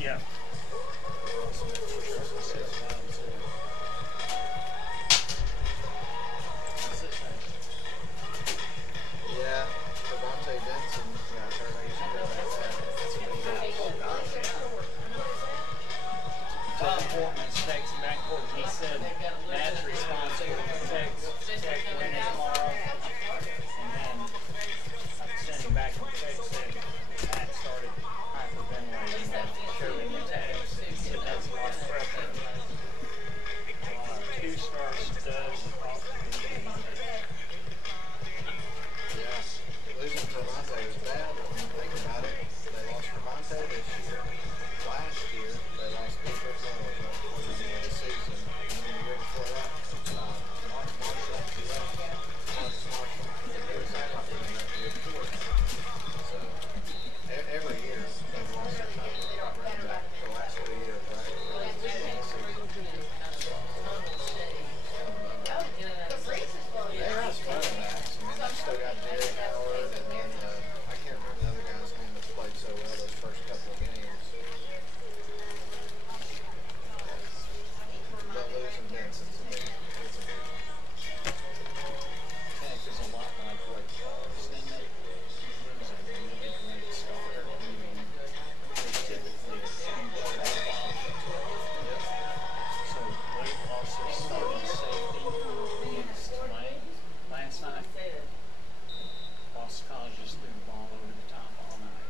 Yeah. Yeah, Devontae Benson got hurt. I guess he did like that. That's a big deal. Tom Portman's texting back and forth. He said Matt's response to the text winning tomorrow. And then I sent him back a text saying Matt started hyperventilating while showing the text. He said that's a lot of pressure. Two-star studs. Yeah, losing Devontae was bad, but when you think about it, they lost Devontae this year. Last year, they lost Cooper Flowers right before the end of the season. And then the year before that, Mark Marshall, Marcus Marshall, he was a couple in that year before. So, every year, they've lost their top running back the last 2 years, right? They have some running backs. I mean, they've still got Jerry Howard, and then I can't remember the other guy's name that's played so well those first couple of games. But losing Benson's a big one. Heck, is a lot like what Stanley was a really great starter. I mean, they typically a huge Yep. So they lost their starting safety against Tulane last night. Boston College just threw the ball over the top all night.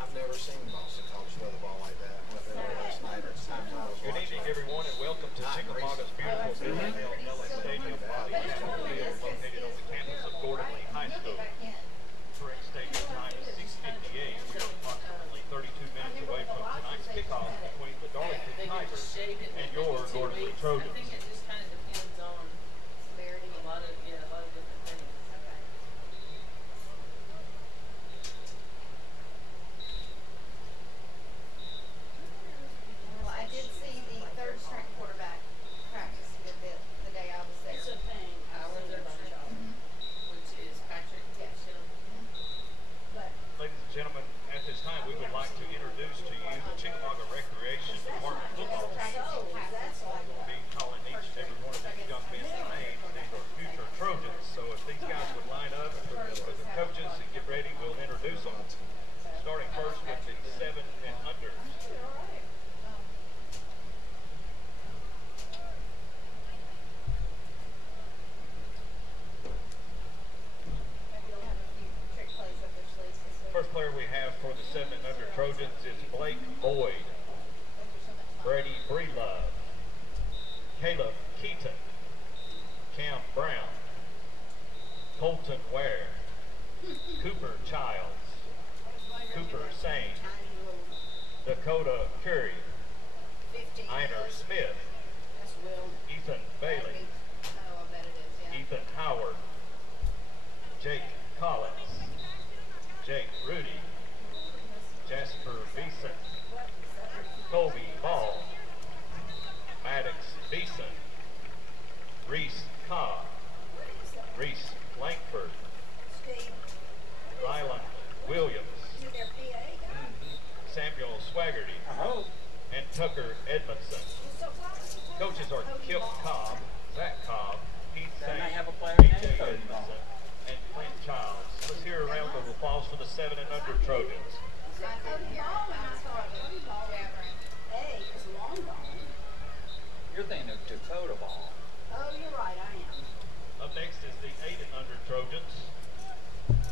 I've never seen Boston College throw the ball like that. But they were last night at times I was Good watching. evening, everyone, and welcome to Chickamauga's beautiful Bill Stadium. Located on the campus of Gordon Lee High School. Correct stadium time is 6:58. We are approximately 32 minutes away from tonight's kickoff between the Darlington Tigers and your Gordon Lee Trojans. I think it just kind of depends on severity, a lot of different things. Well, I did see the third string quarterback practice a good bit the day I was there. It's a pain. Our third string, which is Patrick. Yes. But Ladies and gentlemen, at this time we would like to introduce to you the Chickamauga Recreation Department football team. We'll be calling each and every one of these young men names. These are future Trojans, so if these guys would line up with the coaches and get ready, we'll introduce them. Starting first with the 7 and under. maybe they'll have a few trick plays up their sleeves this week. First player we have for the 7 and under Trojans is Blake Boyd, Brady Breelove, Caleb Keaton, Cam Brown, Colton Ware, Cooper Childs, Cooper Sane, Dakota Curry, Einer Smith, Ethan Bailey, Oh, I bet it is, yeah. Ethan Howard, Jake Collins, Jake Rudy, Jasper Beeson, Colby Ball, Maddox Beeson, Reese Cobb, Reese Langford, Ryland Williams, Samuel Swaggerty, and Tucker Edmondson. Coaches are Kip Cobb, Zach Cobb, Heath Then they Saint, have a player B.J. named Cody Ball. Edmondson, and Clint Childs. Let's hear a round of applause for the 7 and under Trojans. I didn't hear it. I saw it. Ball gathering. Hey, it's long gone. You're thinking of Dakota Ball. Oh, you're right, I am. Up next is the 8 and under Trojans.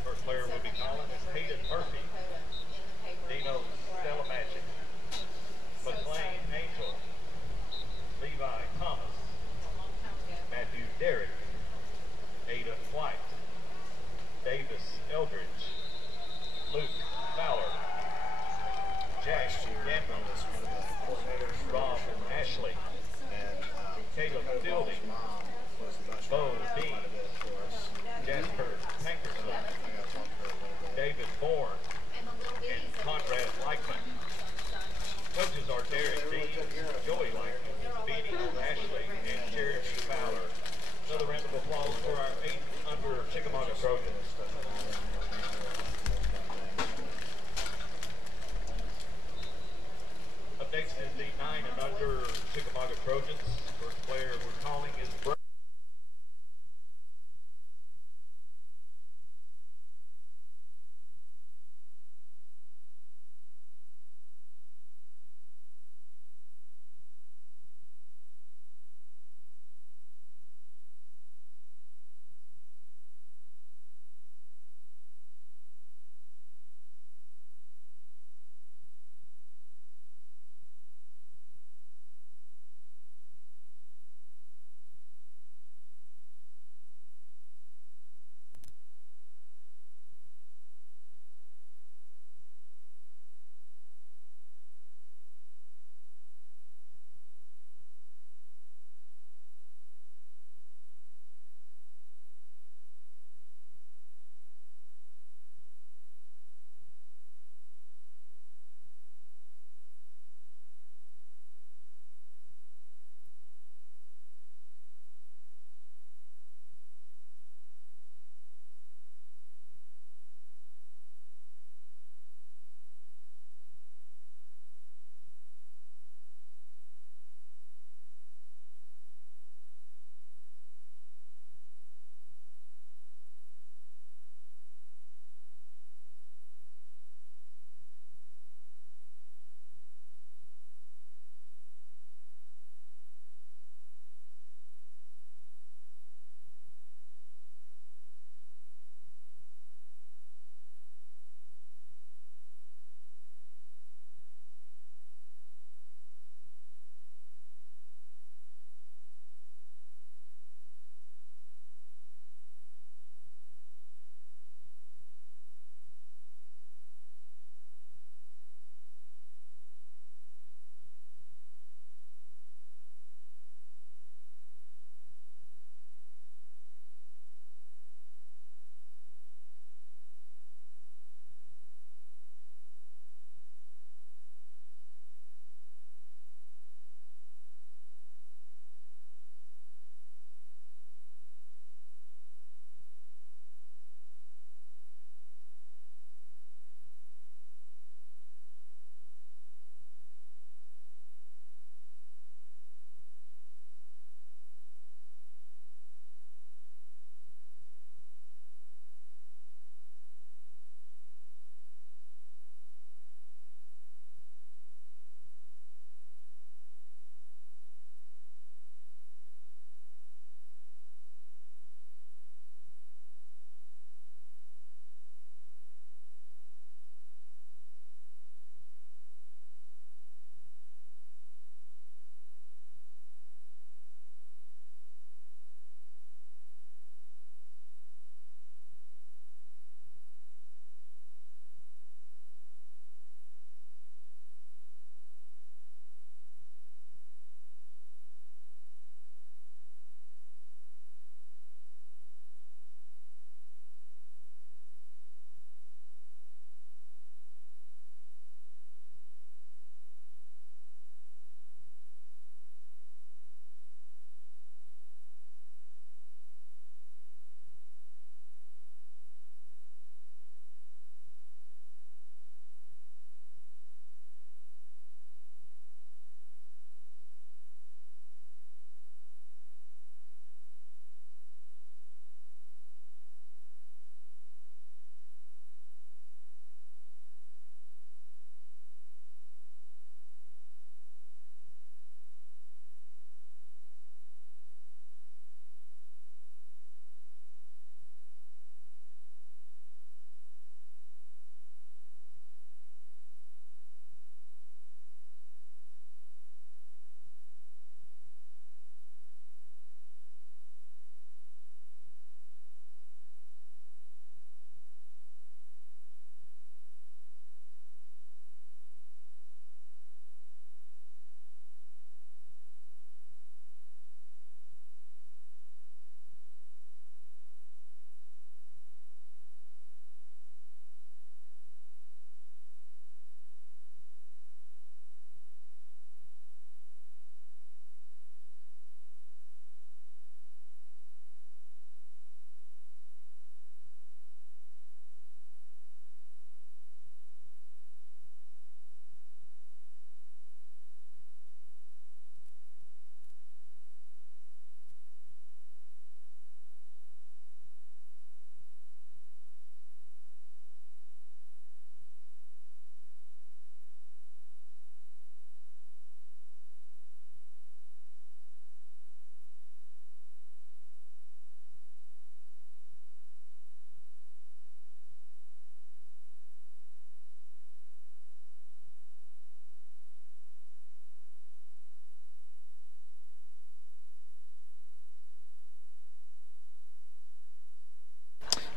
First player we'll be calling is Hayden Murphy, Dino Stellamagic, McLean Angel, Levi Thomas, Matthew Derrick, Aiden White, Davis Eldridge, Luke Fowler, Trojans. First player we're calling is Brett.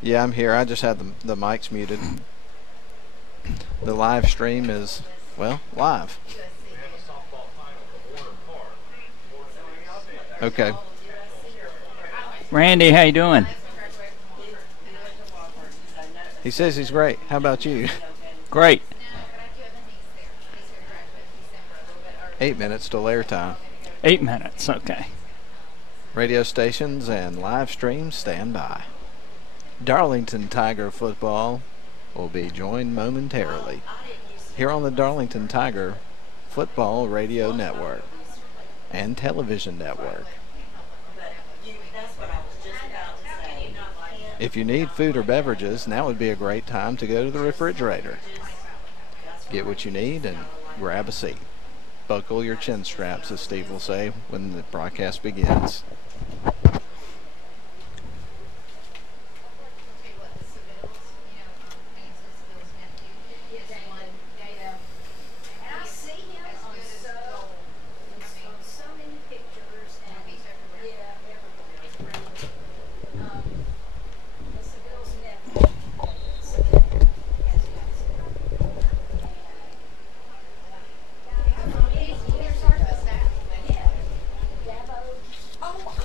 Yeah, I'm here. I just had the mics muted. The live stream is, well, live. We have a softball final for Warner Park. Okay. Randy, how you doing? He says he's great. How about you? Great. 8 minutes till airtime. 8 minutes, okay. Radio stations and live streams stand by. Darlington Tiger football will be joined momentarily here on the Darlington Tiger Football Radio Network and Television Network. If you need food or beverages, now would be a great time to go to the refrigerator. Get what you need and grab a seat. Buckle your chin straps, as Steve will say when the broadcast begins. Oh,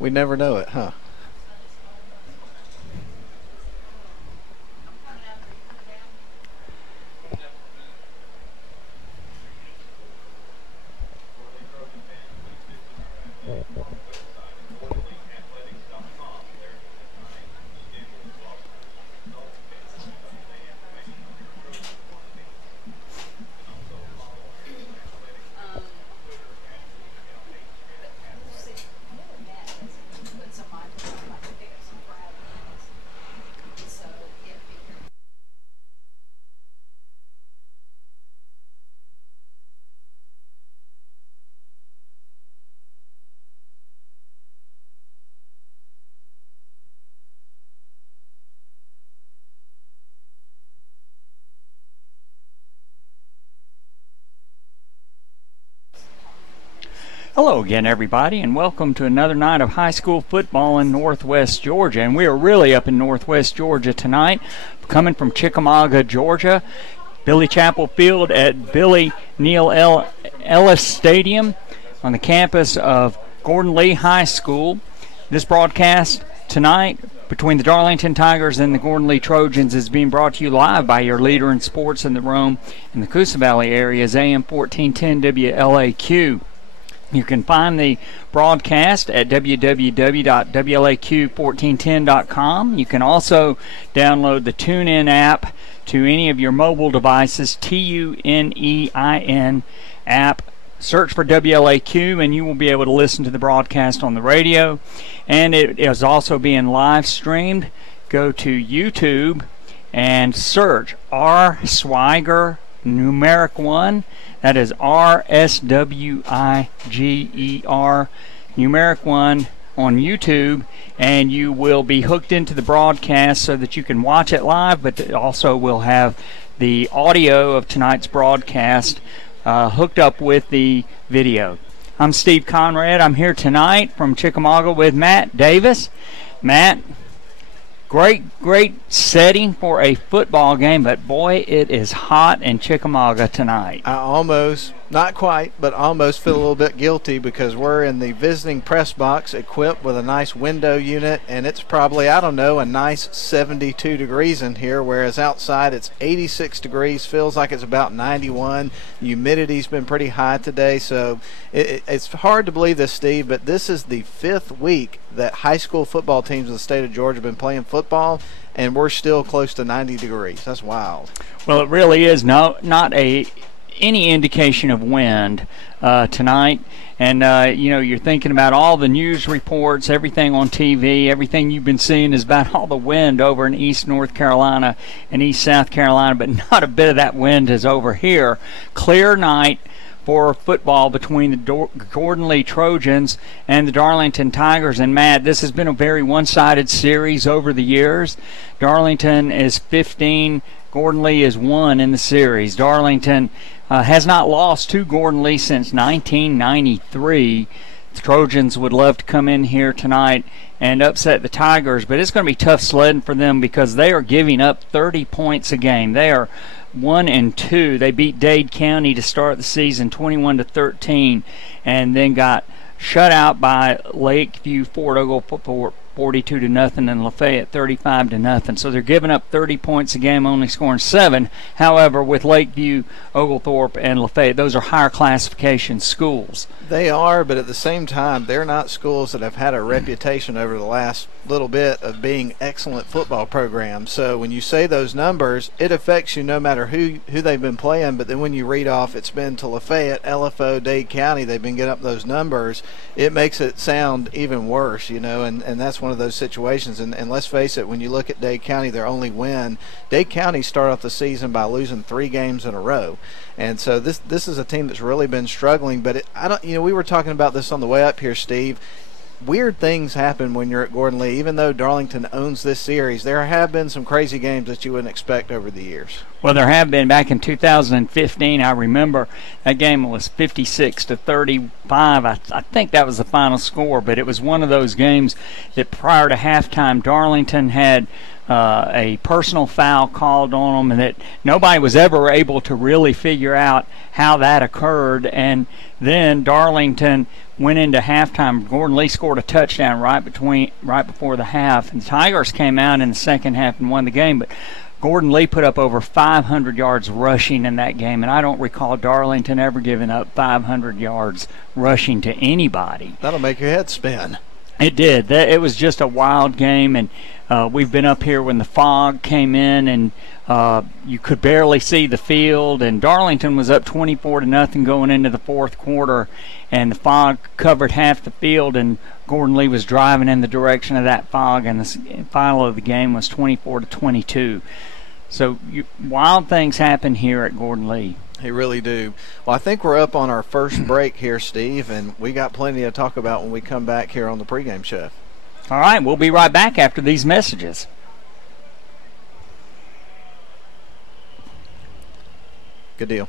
We never know it, huh? Hello again, everybody, and welcome to another night of high school football in Northwest Georgia. And we are really up in Northwest Georgia tonight, coming from Chickamauga, Georgia. Billy Chapel Field at Billy Neal Ellis Stadium on the campus of Gordon Lee High School. This broadcast tonight between the Darlington Tigers and the Gordon Lee Trojans is being brought to you live by your leader in sports in the Rome and the Coosa Valley areas, AM 1410 WLAQ. You can find the broadcast at www.wlaq1410.com. You can also download the TuneIn app to any of your mobile devices, TUNEIN app. Search for WLAQ and you will be able to listen to the broadcast on the radio. And it is also being live streamed. Go to YouTube and search R. Swiger numeric 1. That is RSWIGER numeric 1 on YouTube, and you will be hooked into the broadcast so that you can watch it live, but it also will have the audio of tonight's broadcast hooked up with the video. I'm Steve Conrad. I'm here tonight from Chickamauga with Matt Davis. Matt, great setting for a football game, but boy, it is hot in Chickamauga tonight. I almost, not quite, but almost feel a little bit guilty because we're in the visiting press box equipped with a nice window unit, and it's probably, I don't know, a nice 72 degrees in here, whereas outside it's 86 degrees, feels like it's about 91. Humidity's been pretty high today, so it's hard to believe this, Steve, but this is the 5th week that high school football teams in the state of Georgia have been playing football, and we're still close to 90 degrees. That's wild. Well, it really is not any indication of wind tonight. And, you're thinking about all the news reports, everything on TV, everything you've been seeing is about all the wind over in East North Carolina and East South Carolina, but not a bit of that wind is over here. Clear night for football between the Gordon Lee Trojans and the Darlington Tigers. And Matt, this has been a very one-sided series over the years. Darlington is 15, Gordon Lee is 1 in the series. Darlington has not lost to Gordon Lee since 1993. The Trojans would love to come in here tonight and upset the Tigers, but it's going to be tough sledding for them because they are giving up 30 points a game. They are 1-2. They beat Dade County to start the season 21-13, and then got shut out by Lakeview Fort Oglethorpe 42-0 and Lafayette 35-0. So they're giving up 30 points a game, only scoring 7. However, with Lakeview, Oglethorpe, and Lafayette, those are higher classification schools. They are, but at the same time, they're not schools that have had a reputation over the last little bit of being excellent football programs. So when you say those numbers, it affects you no matter who they've been playing. But then when you read off it's been to Lafayette, LFO, Dade County, they've been getting up those numbers, it makes it sound even worse, and that's one of those situations. And let's face it, when you look at Dade County, their only win, Dade County started off the season by losing 3 games in a row. And so this is a team that's really been struggling. But we were talking about this on the way up here, Steve. Weird things happen when you're at Gordon Lee. Even though Darlington owns this series, there have been some crazy games that you wouldn't expect over the years. Well, there have been. Back in 2015, I remember that game was 56-35. I think that was the final score, but it was one of those games that prior to halftime, Darlington had a personal foul called on them, and that nobody was ever able to really figure out how that occurred. And then Darlington went into halftime. Gordon Lee scored a touchdown right before the half, and the Tigers came out in the second half and won the game. But Gordon Lee put up over 500 yards rushing in that game, and I don't recall Darlington ever giving up 500 yards rushing to anybody. That'll make your head spin. It did. It was just a wild game, and we've been up here when the fog came in, and you could barely see the field, and Darlington was up 24-0 going into the fourth quarter, and the fog covered half the field, and Gordon Lee was driving in the direction of that fog, and the final of the game was 24-22. So wild things happen here at Gordon Lee. They really do. Well, I think we're up on our first break here, Steve, and we got plenty to talk about when we come back here on the pregame show. All right, we'll be right back after these messages. Good deal.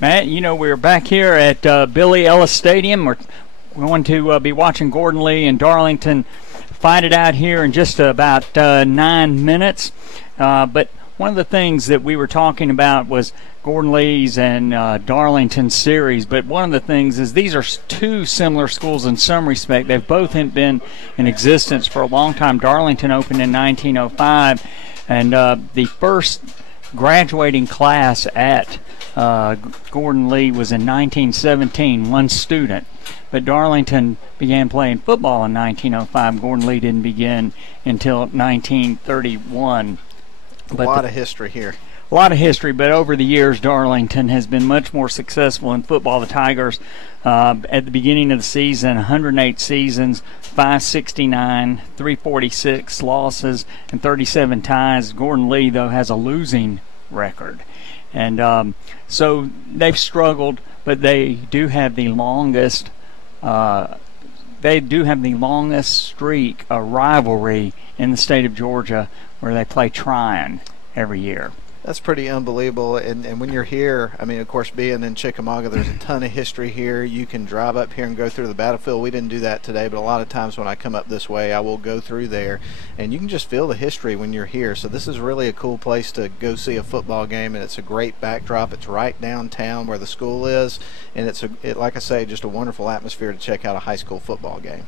Matt, we're back here at Billy Ellis Stadium. We're going to be watching Gordon Lee and Darlington fight it out here in just about 9 minutes. But one of the things that we were talking about was Gordon Lee's and Darlington's series. But one of the things is these are two similar schools in some respect. They've both been in existence for a long time. Darlington opened in 1905, and the first graduating class at Gordon Lee was in 1917, one student. But Darlington began playing football in 1905. Gordon Lee didn't begin until 1931. A lot of history here. A lot of history, but over the years, Darlington has been much more successful in football. The Tigers, at the beginning of the season, 108 seasons, 569, 346 losses, and 37 ties. Gordon Lee, though, has a losing record. And so they've struggled, but they do have the longest streak, a rivalry in the state of Georgia, where they play Tryon every year. That's pretty unbelievable. And when you're here, I mean, of course, being in Chickamauga, there's a ton of history here. You can drive up here and go through the battlefield. We didn't do that today, but a lot of times when I come up this way, I will go through there. And you can just feel the history when you're here. So this is really a cool place to go see a football game, and it's a great backdrop. It's right downtown where the school is, and it's, like I say, just a wonderful atmosphere to check out a high school football game.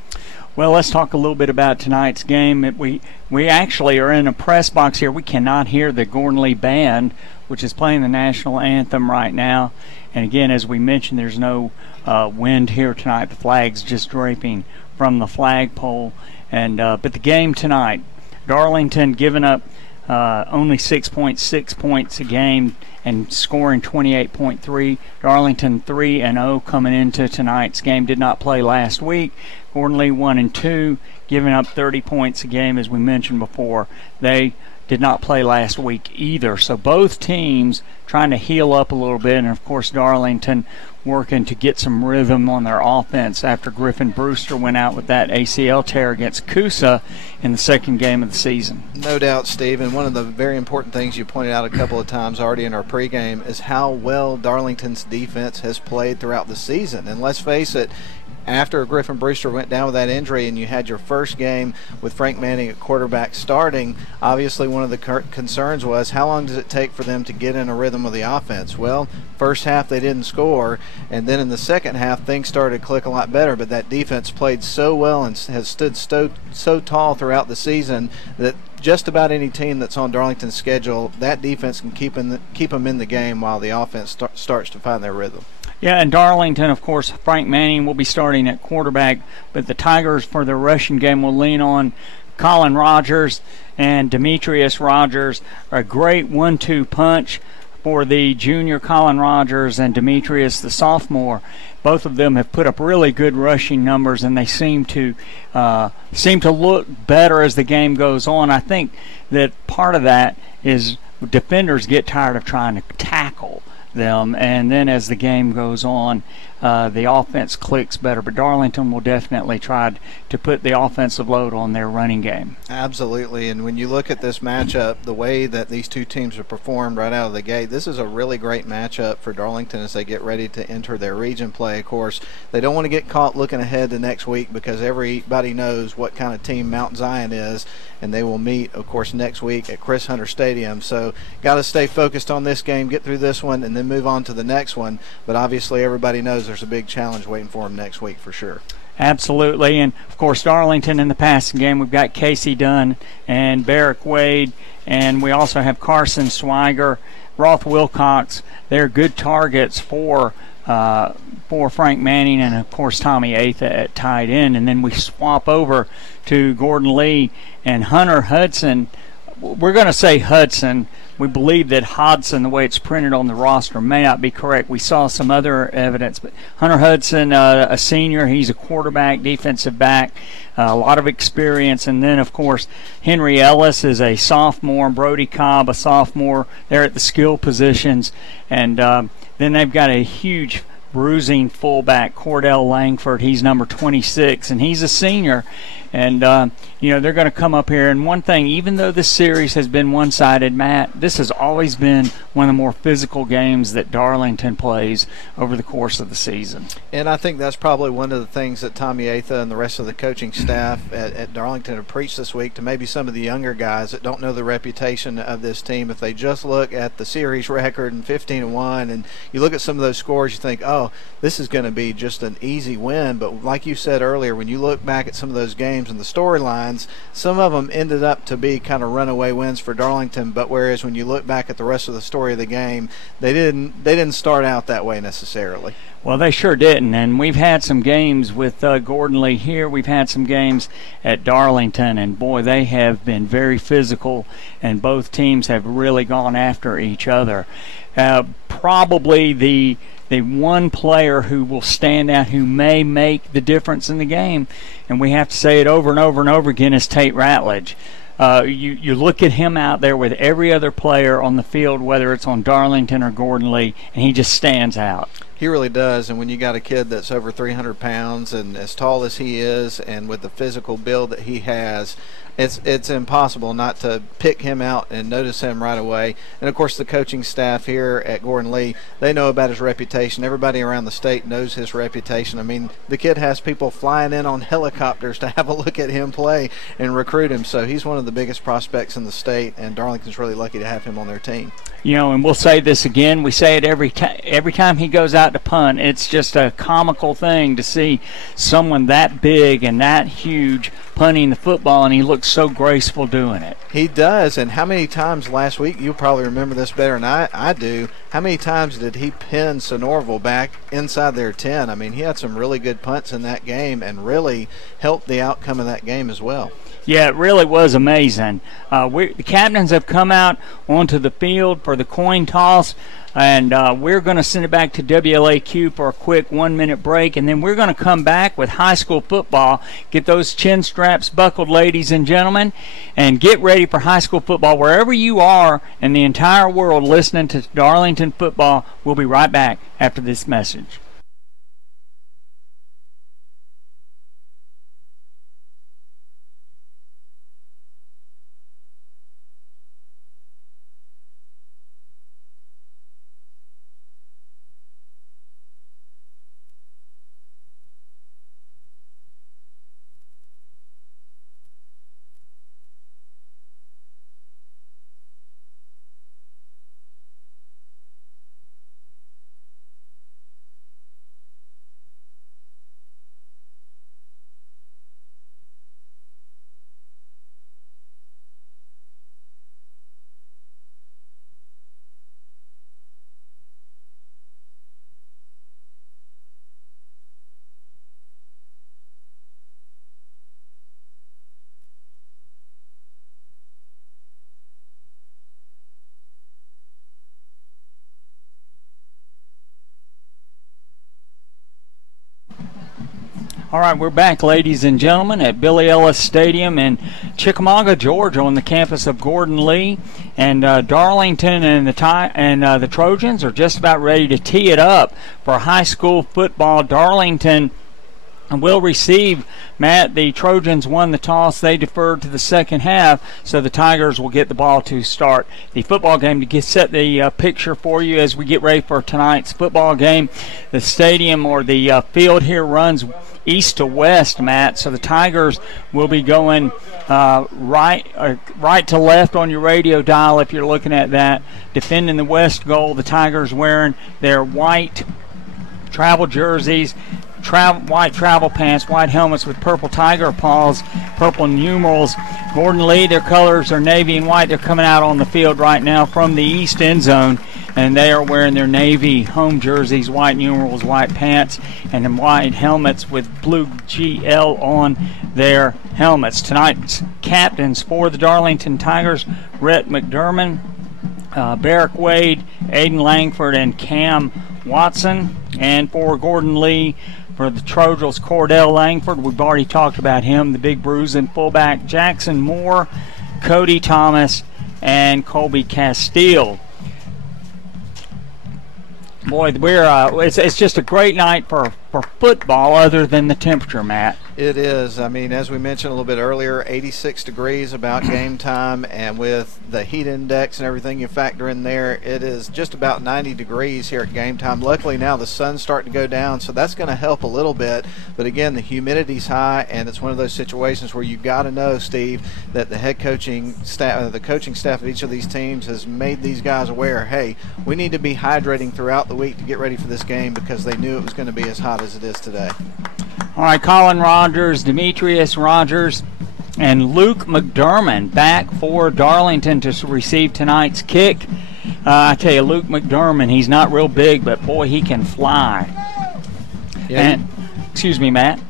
Well, let's talk a little bit about tonight's game. We actually are in a press box here. We cannot hear the Gordon Lee Band, which is playing the national anthem right now. And again, as we mentioned, there's no wind here tonight. The flag's just draping from the flagpole. And but the game tonight, Darlington giving up only 6.6 points a game, and scoring 28.3. Darlington 3-0 coming into tonight's game. Did not play last week. Gordon Lee 1-2, giving up 30 points a game, as we mentioned before. They did not play last week either. So both teams trying to heal up a little bit, and of course Darlington working to get some rhythm on their offense after Griffin Brewster went out with that ACL tear against Coosa in the second game of the season. No doubt, Steve, and one of the very important things you pointed out a couple of times already in our pregame is how well Darlington's defense has played throughout the season. And let's face it, after Griffin Brewster went down with that injury and you had your first game with Frank Manning at quarterback starting, obviously one of the concerns was how long does it take for them to get in a rhythm of the offense? Well, first half they didn't score, and then in the second half things started to click a lot better, but that defense played so well and has stood so tall throughout the season that just about any team that's on Darlington's schedule, that defense can keep them in the game while the offense starts to find their rhythm. Yeah, and Darlington, of course, Frank Manning will be starting at quarterback, but the Tigers for their rushing game will lean on Colin Rogers and Demetrius Rogers. A great 1-2 punch for the junior Colin Rogers and Demetrius, the sophomore. Both of them have put up really good rushing numbers, and they seem to look better as the game goes on. I think that part of that is defenders get tired of trying to tackle them, and then as the game goes on, the offense clicks better. But Darlington will definitely try to put the offensive load on their running game. Absolutely, and when you look at this matchup, the way that these two teams have performed right out of the gate, this is a really great matchup for Darlington as they get ready to enter their region play. Of course, they don't want to get caught looking ahead to next week because everybody knows what kind of team Mount Zion is, and they will meet, of course, next week at Chris Hunter Stadium. So got to stay focused on this game, get through this one, and then move on to the next one. But obviously everybody knows there's a big challenge waiting for them next week for sure. Absolutely, and of course Darlington in the passing game, we've got Casey Dunn and Barrick Wade, and we also have Carson Swiger, Roth Wilcox. They're good targets for Frank Manning, and of course Tommy Atha at tight end. And then we swap over to Gordon Lee and Hunter Hudson. We're going to say Hudson. We believe that Hodson, the way it's printed on the roster, may not be correct. We saw some other evidence, but Hunter Hudson, a senior, he's a quarterback, defensive back, a lot of experience. And then, of course, Henry Ellis is a sophomore, Brody Cobb, a sophomore. They're at the skill positions. And then they've got a huge bruising fullback, Cordell Langford. He's number 26, and he's a senior. And, they're going to come up here. And one thing, even though this series has been one-sided, Matt, this has always been one of the more physical games that Darlington plays over the course of the season. And I think that's probably one of the things that Tommy Atha and the rest of the coaching staff at Darlington have preached this week to maybe some of the younger guys that don't know the reputation of this team. If they just look at the series record and 15-1, and you look at some of those scores, you think, oh, this is going to be just an easy win. But like you said earlier, when you look back at some of those games and the storylines, some of them ended up to be kind of runaway wins for Darlington, but whereas when you look back at the rest of the story of the game, they didn't start out that way necessarily. Well, they sure didn't, and we've had some games with Gordon Lee here. We've had some games at Darlington, and boy, they have been very physical, and both teams have really gone after each other. Probably the one player who will stand out, who may make the difference in the game, and we have to say it over and over and over again, is Tate Ratledge. You look at him out there with every other player on the field, whether it's on Darlington or Gordon Lee, and he just stands out. He really does, and when you got a kid that's over 300 pounds and as tall as he is and with the physical build that he has, it's impossible not to pick him out and notice him right away. And, of course, the coaching staff here at Gordon Lee, they know about his reputation. Everybody around the state knows his reputation. I mean, the kid has people flying in on helicopters to have a look at him play and recruit him. So he's one of the biggest prospects in the state, and Darlington's really lucky to have him on their team. And we'll say this again. We say it every time he goes out to punt. It's just a comical thing to see someone that big and that huge punting the football, and he looks so graceful doing it. He does, and how many times last week, you probably remember this better than I do, how many times did he pin Sonoraville back inside their 10? I mean, he had some really good punts in that game and really helped the outcome of that game as well. Yeah, it really was amazing. The captains have come out onto the field for the coin toss, and we're going to send it back to WLAQ for a quick 1-minute break, and then we're going to come back with high school football. Get those chin straps buckled, ladies and gentlemen, and get ready for high school football wherever you are in the entire world listening to Darlington football. We'll be right back after this message. All right, we're back, ladies and gentlemen, at Billy Ellis Stadium in Chickamauga, Georgia, on the campus of Gordon Lee. And Darlington and the Trojans are just about ready to tee it up for high school football. Darlington will receive, Matt. The Trojans won the toss. They deferred to the second half, so the Tigers will get the ball to start the football game. To set the picture for you as we get ready for tonight's football game, the stadium or the field here runs east to west, Matt. So the Tigers will be going right to left on your radio dial if you're looking at that. Defending the west goal, the Tigers wearing their white travel jerseys, white travel pants, white helmets with purple tiger paws, purple numerals. Gordon Lee, their colors are navy and white. They're coming out on the field right now from the east end zone, and they are wearing their navy home jerseys, white numerals, white pants, and then white helmets with blue GL on their helmets. Tonight's captains for the Darlington Tigers: Rhett McDermott, Barrick Wade, Aiden Langford, and Cam Watson. And for Gordon Lee, for the Trojans, Cordell Langford, we've already talked about him, the big bruising fullback, Jackson Moore, Cody Thomas, and Colby Castile. Boy, it's just a great night for football other than the temperature, Matt. It is. I mean, as we mentioned a little bit earlier, 86 degrees about game time, and with the heat index and everything you factor in there, it is just about 90 degrees here at game time. Luckily now the sun's starting to go down, so that's going to help a little bit. But again, the humidity's high, and it's one of those situations where you've got to know, Steve, that the head coaching staff, the coaching staff of each of these teams has made these guys aware, hey, we need to be hydrating throughout the week to get ready for this game, because they knew it was going to be as hot as it is today. All right, Colin Rogers, Demetrius Rogers, and Luke McDermott back for Darlington to receive tonight's kick. I tell you, Luke McDermott, he's not real big, but boy, he can fly. Yeah. And, excuse me, Matt.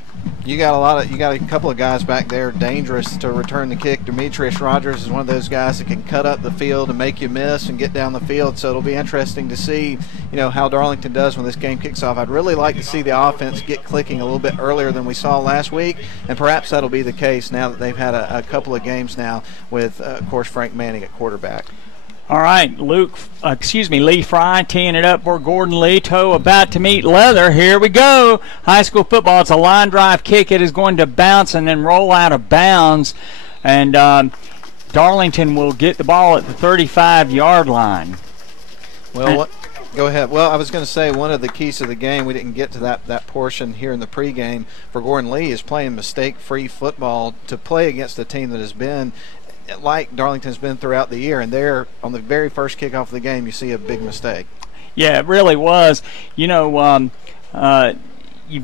You got a couple of guys back there dangerous to return the kick. Demetrius Rogers is one of those guys that can cut up the field and make you miss and get down the field. So it'll be interesting to see, how Darlington does when this game kicks off. I'd really like to see the offense get clicking a little bit earlier than we saw last week, and perhaps that'll be the case now that they've had a couple of games now with, of course, Frank Manning at quarterback. All right, Lee Fry teeing it up for Gordon Lee. Toe about to meet leather. Here we go. High school football. It's a line drive kick. It is going to bounce and then roll out of bounds. And Darlington will get the ball at the 35-yard line. Well, go ahead. Well, I was going to say one of the keys to the game, we didn't get to that portion here in the pregame, for Gordon Lee is playing mistake-free football to play against a team that has been like Darlington's been throughout the year, and there on the very first kickoff of the game you see a big mistake. Yeah, it really was. You've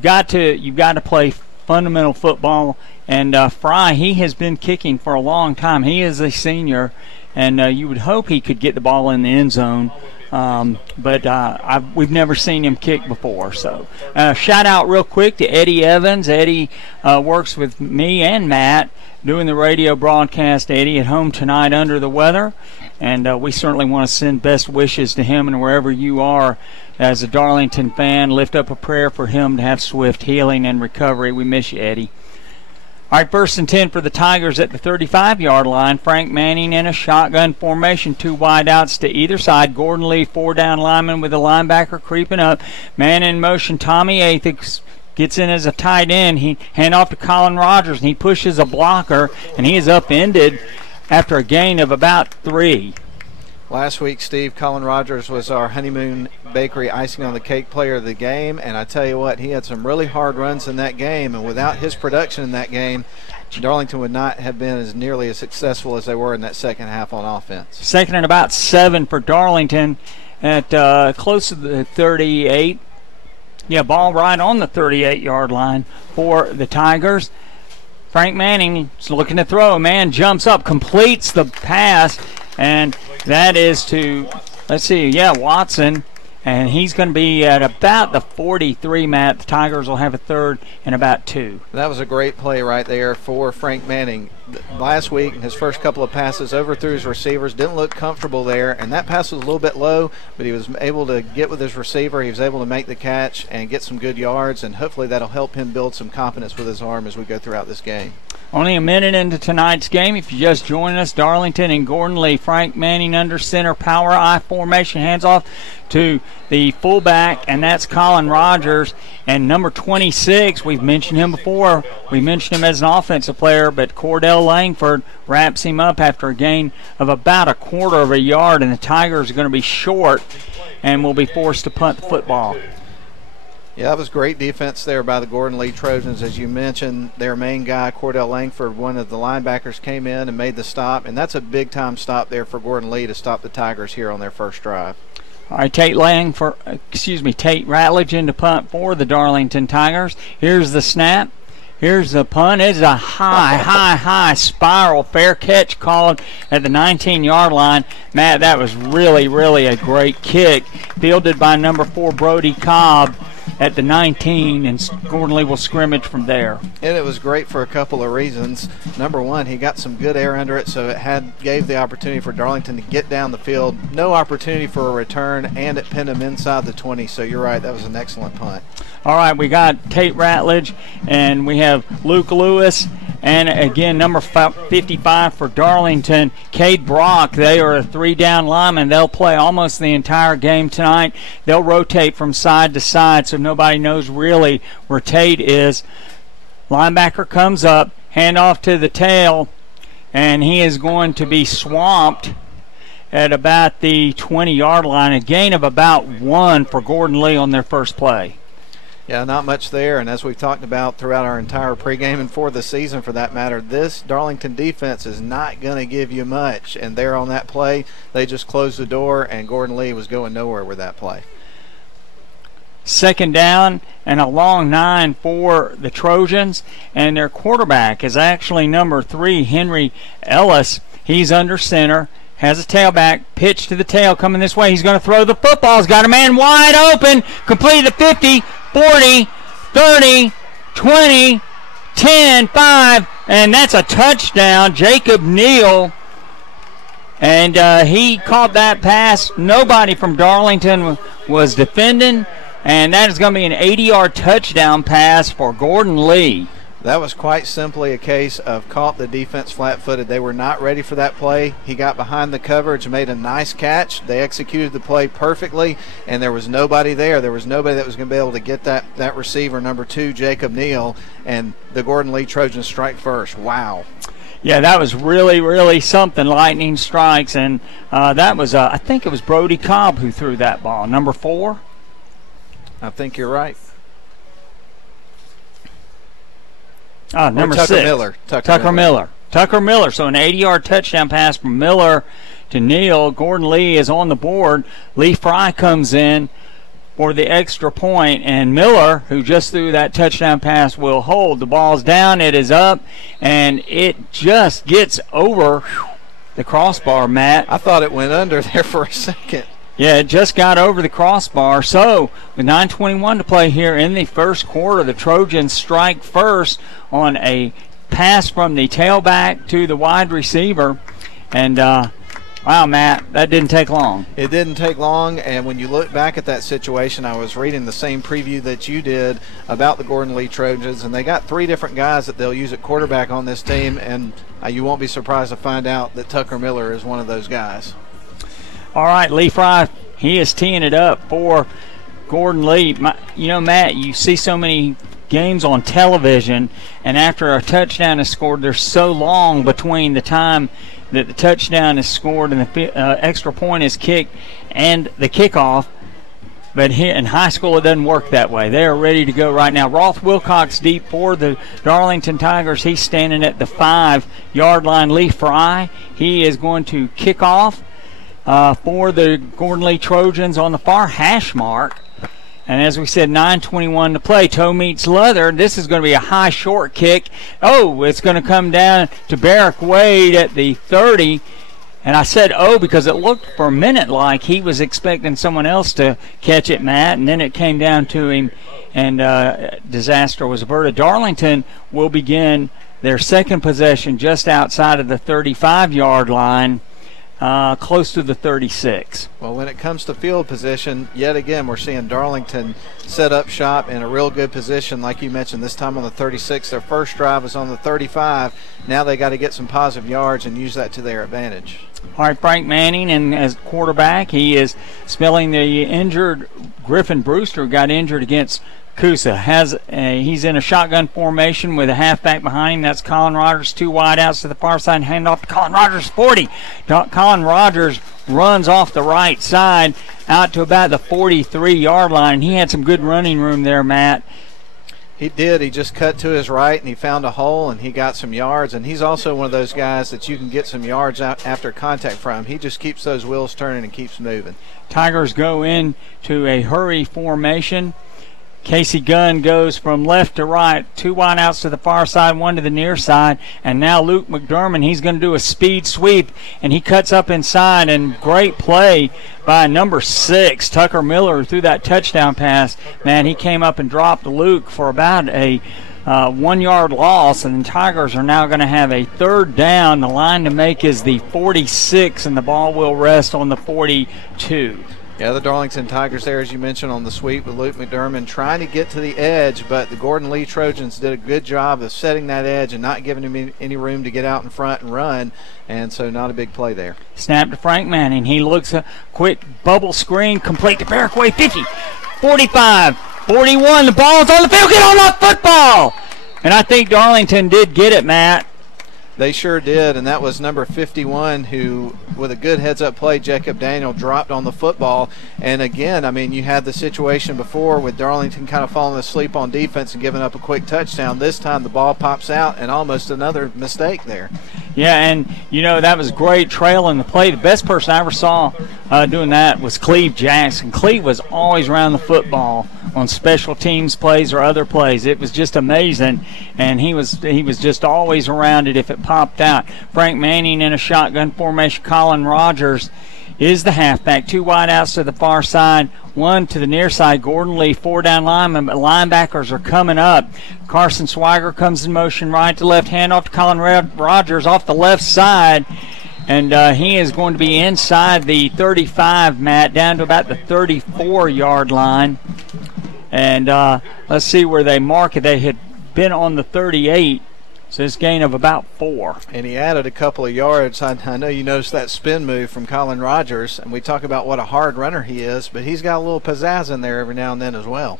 got to play fundamental football, and Fry, he has been kicking for a long time. He is a senior, and you would hope he could get the ball in the end zone but we've never seen him kick before. So shout out real quick to Eddie Evans. Eddie works with me and Matt doing the radio broadcast. Eddie at home tonight under the weather, and we certainly want to send best wishes to him, and wherever you are as a Darlington fan, lift up a prayer for him to have swift healing and recovery. We miss you, Eddie. All right, 1st and 10 for the Tigers at the 35-yard line. Frank Manning in a shotgun formation, 2 wideouts to either side. Gordon Lee, 4 down lineman with the linebacker creeping up. Man in motion, Tommy Athix gets in as a tight end. He hand off to Colin Rogers, and he pushes a blocker, and he is upended after a gain of about 3. Last week, Steve, Colin Rogers was our Honeymoon Bakery icing on the cake player of the game, and I tell you what, he had some really hard runs in that game, and without his production in that game, Darlington would not have been as nearly as successful as they were in that second half on offense. Second and about 7 for Darlington at close to the 38. Yeah, ball right on the 38-yard line for the Tigers. Frank Manning is looking to throw. Man jumps up, completes the pass, and that is to, Watson. And he's going to be at about the 43, Matt. The Tigers will have a third and about 2. That was a great play right there for Frank Manning. Last week, in his first couple of passes, overthrew his receivers, didn't look comfortable there, and that pass was a little bit low, but he was able to get with his receiver. He was able to make the catch and get some good yards, and hopefully that'll help him build some confidence with his arm as we go throughout this game. Only a minute into tonight's game. If you just joined us, Darlington and Gordon Lee. Frank Manning under center, power I formation, hands off to the fullback, and that's Colin Rogers. And number 26, we've mentioned him before. We mentioned him as an offensive player, but Cordell Langford wraps him up after a gain of about a quarter of a yard, and the Tigers are going to be short and will be forced to punt the football. Yeah, that was great defense there by the Gordon Lee Trojans. As you mentioned, their main guy, Cordell Langford, one of the linebackers, came in and made the stop, and that's a big-time stop there for Gordon Lee to stop the Tigers here on their first drive. All right, Tate Ratledge into punt for the Darlington Tigers. Here's the snap. Here's the punt. It's a high spiral. Fair catch called at the 19-yard line. Matt, that was really, really a great kick. Fielded by number 4, Brody Cobb at the 19, and Gordon Lee will scrimmage from there. And it was great for a couple of reasons. Number one, he got some good air under it, so it gave the opportunity for Darlington to get down the field. No opportunity for a return, and it pinned him inside the 20. So you're right, that was an excellent punt. All right, we got Tate Ratledge, and we have Luke Lewis, and again, number 55 for Darlington, Cade Brock. They are a 3-down lineman. They'll play almost the entire game tonight. They'll rotate from side to side, so nobody knows really where Tate is. Linebacker comes up, hand off to the tail, and he is going to be swamped at about the 20-yard line. A gain of about 1 for Gordon Lee on their first play. Yeah, not much there, and as we've talked about throughout our entire pregame and for the season for that matter, this Darlington defense is not going to give you much, and there on that play, they just closed the door, and Gordon Lee was going nowhere with that play. Second down and a long 9 for the Trojans, and their quarterback is actually number 3, Henry Ellis. He's under center, has a tailback, pitch to the tail coming this way. He's going to throw the football. He's got a man wide open, complete the 50, 40, 30, 20, 10, 5, and that's a touchdown. Jacob Neal, and he caught that pass. Nobody from Darlington was defending, and that is going to be an 80-yard touchdown pass for Gordon Lee. That was quite simply a case of caught the defense flat-footed. They were not ready for that play. He got behind the coverage, made a nice catch. They executed the play perfectly, and there was nobody there. There was nobody that was going to be able to get that receiver, number 2, Jacob Neal, and the Gordon Lee Trojans strike first. Wow. Yeah, that was really, really something, lightning strikes, and that was, I think it was Brody Cobb who threw that ball, number 4. I think you're right. Number Tucker 6. Miller. Tucker Miller. Tucker Miller. So an 80-yard touchdown pass from Miller to Neal. Gordon Lee is on the board. Lee Fry comes in for the extra point, and Miller, who just threw that touchdown pass, will hold. The ball's down. It is up, and it just gets over the crossbar, Matt. I thought it went under there for a second. Yeah, it just got over the crossbar. So, with 9:21 to play here in the first quarter, the Trojans strike first on a pass from the tailback to the wide receiver. And, wow, Matt, that didn't take long. It didn't take long, and when you look back at that situation, I was reading the same preview that you did about the Gordon Lee Trojans, and they got 3 different guys that they'll use at quarterback on this team, and you won't be surprised to find out that Tucker Miller is one of those guys. All right, Lee Fry, he is teeing it up for Gordon Lee. You know, Matt, you see so many games on television, and after a touchdown is scored, there's so long between the time that the touchdown is scored and the extra point is kicked and the kickoff. But here in high school, it doesn't work that way. They are ready to go right now. Roth Wilcox deep for the Darlington Tigers. He's standing at the 5-yard line. Lee Fry, he is going to kick off for the Gordon Lee Trojans on the far hash mark. And as we said, 9:21 to play. Toe meets leather. This is going to be a high short kick. Oh, it's going to come down to Barrick Wade at the 30. And I said because it looked for a minute like he was expecting someone else to catch it, Matt, and then it came down to him, and disaster was averted. Darlington will begin their second possession just outside of the 35-yard line. Close to the 36. Well, when it comes to field position, yet again, we're seeing Darlington set up shop in a real good position, like you mentioned, this time on the 36. Their first drive was on the 35. Now they got to get some positive yards and use that to their advantage. All right, Frank Manning, and as quarterback, he is spelling the injured Griffin Brewster, got injured against Coosa. He's in a shotgun formation with a halfback behind him. That's Colin Rogers. 2 wide outs to the far side. Hand off to Colin Rogers, 40. Colin Rogers runs off the right side out to about the 43-yard line. He had some good running room there, Matt. He did. He just cut to his right, and he found a hole, and he got some yards. And he's also one of those guys that you can get some yards out after contact from. He just keeps those wheels turning and keeps moving. Tigers go into a hurry formation. Casey Gunn goes from left to right, 2 wide outs to the far side, 1 to the near side, and now Luke McDermott, he's going to do a speed sweep, and he cuts up inside, and great play by number 6, Tucker Miller, through that touchdown pass. Man, he came up and dropped Luke for about a 1-yard loss, and the Tigers are now going to have a 3rd down. The line to make is the 46, and the ball will rest on the 42. Yeah, the Darlington Tigers there, as you mentioned, on the sweep with Luke McDermott trying to get to the edge, but the Gordon Lee Trojans did a good job of setting that edge and not giving him any room to get out in front and run, and so not a big play there. Snap to Frank Manning. He looks a quick bubble screen, complete to Barrick Wade, 50, 45, 41. The ball's on the field. Get on that football! And I think Darlington did get it, Matt. They sure did, and that was number 51 who, with a good heads-up play, Jacob Daniel dropped on the football. And again, I mean, you had the situation before with Darlington kind of falling asleep on defense and giving up a quick touchdown. This time the ball pops out and almost another mistake there. Yeah, and, you know, that was great trailing the play. The best person I ever saw doing that was Cleve Jackson. Cleve was always around the football on special teams plays or other plays. It was just amazing, and he was just always around it if it popped out. Frank Manning in a shotgun formation. Colin Rogers is the halfback. 2 wide outs to the far side, 1 to the near side. Gordon Lee, 4 down linemen, but linebackers are coming up. Carson Swiger comes in motion right to left, hand off to Colin Rogers off the left side, and he is going to be inside the 35, Matt, down to about the 34-yard line. And let's see where they mark it. They had been on the 38. So this gain of about 4. And he added a couple of yards. I know you noticed that spin move from Colin Rogers, and we talk about what a hard runner he is, but he's got a little pizzazz in there every now and then as well.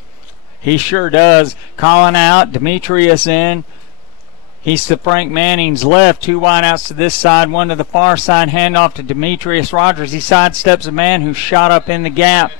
He sure does. Colin out, Demetrius in. He's to Frank Manning's left, 2 wide outs to this side, 1 to the far side, handoff to Demetrius Rogers. He sidesteps a man who shot up in the gap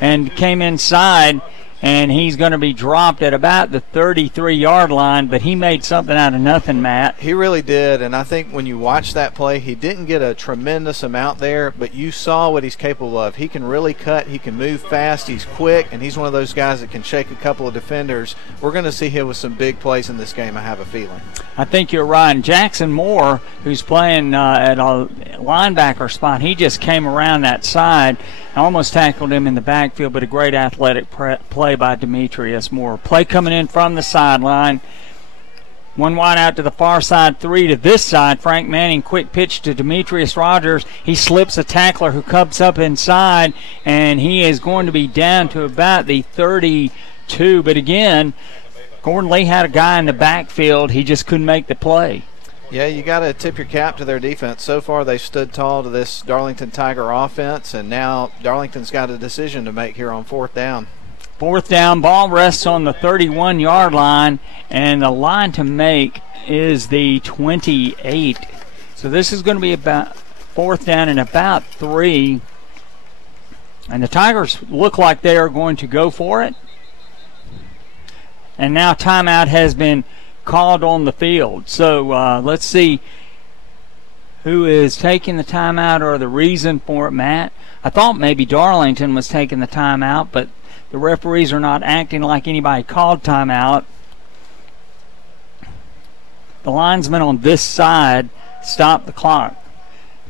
and came inside. and he's going to be dropped at about the 33-yard line, but he made something out of nothing, Matt. He really did, and I think when you watch that play, he didn't get a tremendous amount there, but you saw what he's capable of. He can really cut, he can move fast, he's quick, and he's one of those guys that can shake a couple of defenders. We're going to see him with some big plays in this game, I have a feeling. I think you're right. And Jackson Moore, who's playing at a linebacker spot, he just came around that side. I almost tackled him in the backfield, but a great athletic play by Demetrius Moore. Play coming in from the sideline. One wide out to the far side, 3 to this side. Frank Manning, quick pitch to Demetrius Rogers. He slips a tackler who comes up inside, and he is going to be down to about the 32. But again, Gordon Lee had a guy in the backfield. He just couldn't make the play. Yeah, you got to tip your cap to their defense. So far, they've stood tall to this Darlington Tiger offense, and now Darlington's got a decision to make here on 4th down. 4th down, ball rests on the 31-yard line, and the line to make is the 28. So this is going to be about 4th down and about 3. And the Tigers look like they are going to go for it. And now timeout has been called on the field. So let's see who is taking the timeout or the reason for it, Matt. I thought maybe Darlington was taking the timeout, but the referees are not acting like anybody called timeout. The linesman on this side stopped the clock.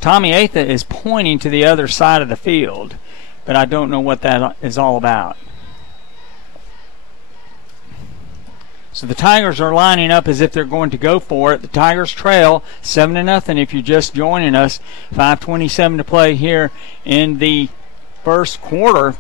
Tommy Atha is pointing to the other side of the field, but I don't know what that is all about. So the Tigers are lining up as if they're going to go for it. The Tigers trail 7-0 if you're just joining us. 5:27 to play here in the first quarter.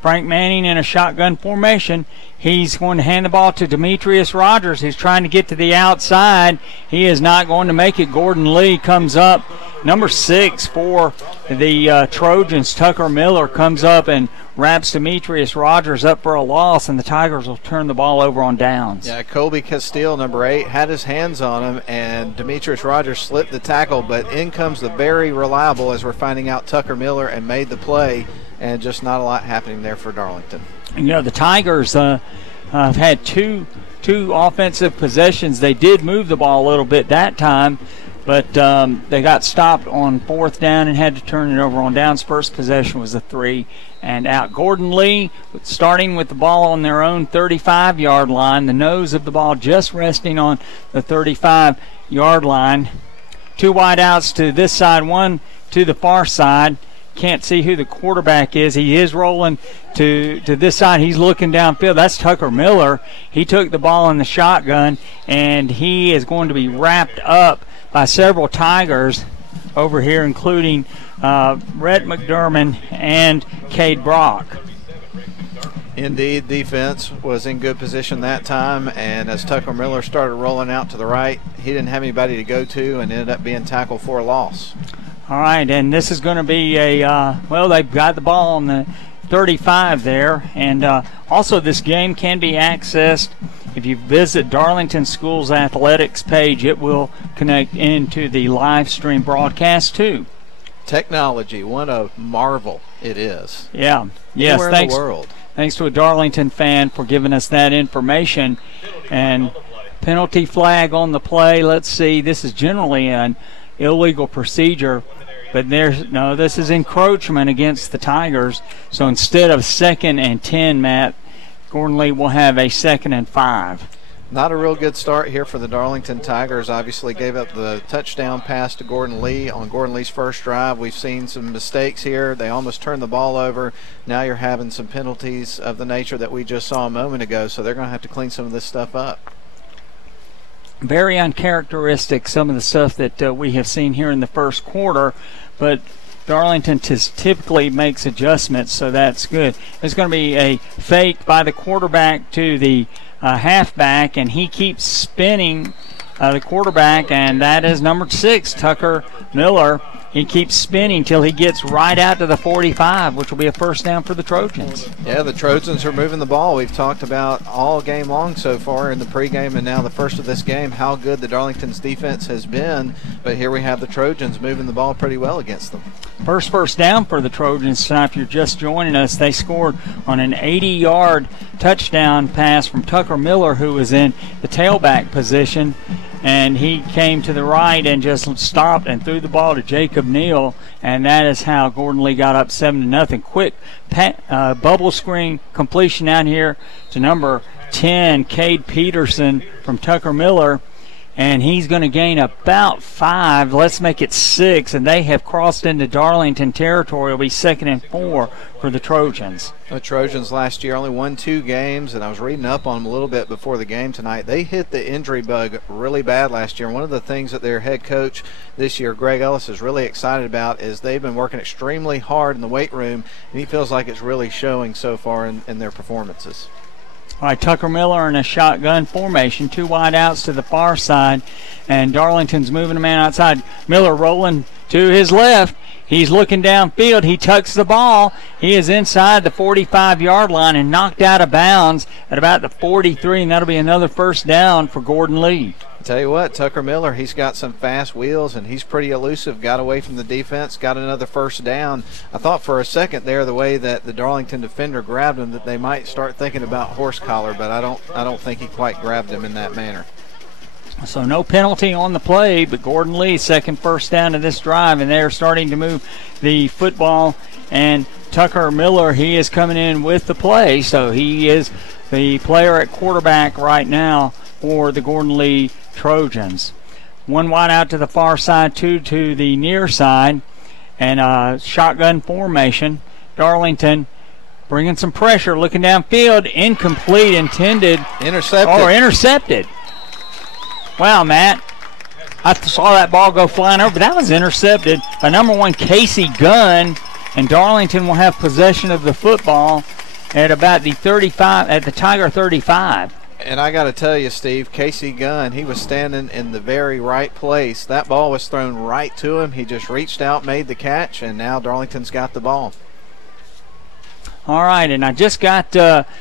Frank Manning in a shotgun formation. He's going to hand the ball to Demetrius Rogers. He's trying to get to the outside. He is not going to make it. Gordon Lee comes up. Number 6 for the Trojans, Tucker Miller, comes up and wraps Demetrius Rogers up for a loss, and the Tigers will turn the ball over on downs. Yeah, Colby Castile, number 8, had his hands on him, and Demetrius Rogers slipped the tackle, but in comes the very reliable, as we're finding out, Tucker Miller, and made the play, and just not a lot happening there for Darlington. You know, the Tigers have had two offensive possessions. They did move the ball a little bit that time, but they got stopped on 4th down and had to turn it over on downs. First possession was a 3 and out. Gordon Lee starting with the ball on their own 35-yard line. The nose of the ball just resting on the 35-yard line. 2 wide outs to this side, 1 to the far side. Can't see who the quarterback is. He is rolling to this side. He's looking downfield. That's Tucker Miller. He took the ball in the shotgun, and he is going to be wrapped up by several Tigers over here, including Rhett McDermott and Cade Brock. Indeed, defense was in good position that time, and as Tucker Miller started rolling out to the right, he didn't have anybody to go to and ended up being tackled for a loss. All right, and this is going to be well, they've got the ball on the 35 there, and also this game can be accessed if you visit Darlington School's athletics page. It will connect into the live stream broadcast too. Technology, what a marvel it is. Yeah, yes, anywhere in the world. Thanks to a Darlington fan for giving us that information. And penalty flag on the play. Let's see, this is generally an illegal procedure, but this is encroachment against the Tigers. So instead of 2nd and 10, Matt, Gordon Lee will have a 2nd and 5. Not a real good start here for the Darlington Tigers. Obviously gave up the touchdown pass to Gordon Lee on Gordon Lee's first drive. We've seen some mistakes here. They almost turned the ball over. Now you're having some penalties of the nature that we just saw a moment ago, so they're going to have to clean some of this stuff up. Very uncharacteristic, some of the stuff that we have seen here in the first quarter, but Darlington typically makes adjustments, so that's good. There's going to be a fake by the quarterback to the halfback, and he keeps spinning the quarterback, and that is number 6, Tucker Miller. he keeps spinning till he gets right out to the 45, which will be a first down for the Trojans. Yeah, the Trojans are moving the ball. We've talked about all game long so far in the pregame and now the first of this game how good the Darlington's defense has been. But here we have the Trojans moving the ball pretty well against them. First down for the Trojans tonight. If you're just joining us, they scored on an 80-yard touchdown pass from Tucker Miller, who was in the tailback position. And he came to the right and just stopped and threw the ball to Jacob Neal, and that is how Gordon Lee got up 7-0. Quick bubble screen completion out here to number 10, Cade Peterson from Tucker Miller, and he's going to gain about 5. Let's make it 6, and they have crossed into Darlington territory. It'll be 2nd and 4 for the Trojans. The Trojans last year only won 2 games, and I was reading up on them a little bit before the game tonight. They hit the injury bug really bad last year. One of the things that their head coach this year, Greg Ellis, is really excited about is they've been working extremely hard in the weight room, and he feels like it's really showing so far in their performances. All right, Tucker Miller in a shotgun formation, 2 wide outs to the far side, and Darlington's moving a man outside. Miller rolling to his left. He's looking downfield. He tucks the ball. He is inside the 45-yard line and knocked out of bounds at about the 43, and that'll be another first down for Gordon Lee. I tell you what, Tucker Miller, he's got some fast wheels, and he's pretty elusive. Got away from the defense, got another first down. I thought for a second there, the way that the Darlington defender grabbed him, that they might start thinking about horse collar, but I don't think he quite grabbed him in that manner. So no penalty on the play, but Gordon Lee, second first down of this drive, and they're starting to move the football. And Tucker Miller, he is coming in with the play, so he is the player at quarterback right now for the Gordon Lee Trojans. 1 wide out to the far side, 2 to the near side, and shotgun formation. Darlington bringing some pressure, looking downfield, incomplete, intended. Intercepted. Wow, Matt. I saw that ball go flying over, but that was intercepted by number 1, Casey Gunn, and Darlington will have possession of the football at about the 35, at the Tiger 35. And I got to tell you, Steve, Casey Gunn, he was standing in the very right place. That ball was thrown right to him. He just reached out, made the catch, and now Darlington's got the ball. All right, and I just got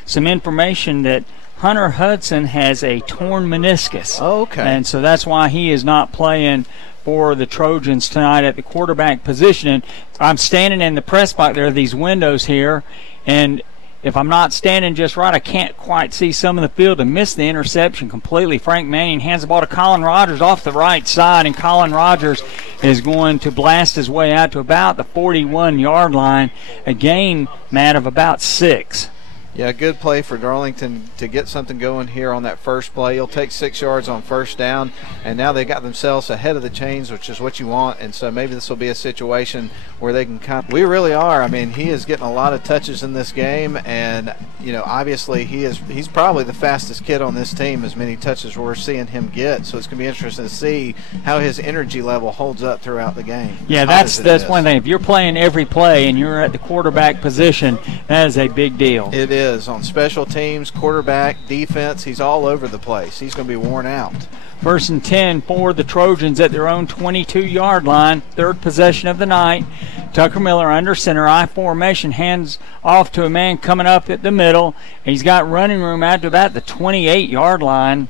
some information that Hunter Hudson has a torn meniscus. Oh, okay. And so that's why he is not playing for the Trojans tonight at the quarterback position. And I'm standing in the press box. There are these windows here, and if I'm not standing just right, I can't quite see some of the field and miss the interception completely. Frank Manning hands the ball to Colin Rogers off the right side, and Colin Rogers is going to blast his way out to about the 41-yard line. A gain, Matt, of about 6. Yeah, good play for Darlington to get something going here on that first play. He'll take 6 yards on first down, and now they got themselves ahead of the chains, which is what you want. And so maybe this will be a situation where they can we really are. I mean, he is getting a lot of touches in this game, and you know, obviously he's probably the fastest kid on this team, as many touches we're seeing him get. So it's going to be interesting to see how his energy level holds up throughout the game. Yeah, that's one thing. If you're playing every play and you're at the quarterback position, that is a big deal. It is. On special teams, quarterback, defense, he's all over the place. He's going to be worn out. 1st and 10 for the Trojans at their own 22-yard line. 3rd possession of the night. Tucker Miller under center, I formation, hands off to a man coming up at the middle. He's got running room out to about the 28-yard line,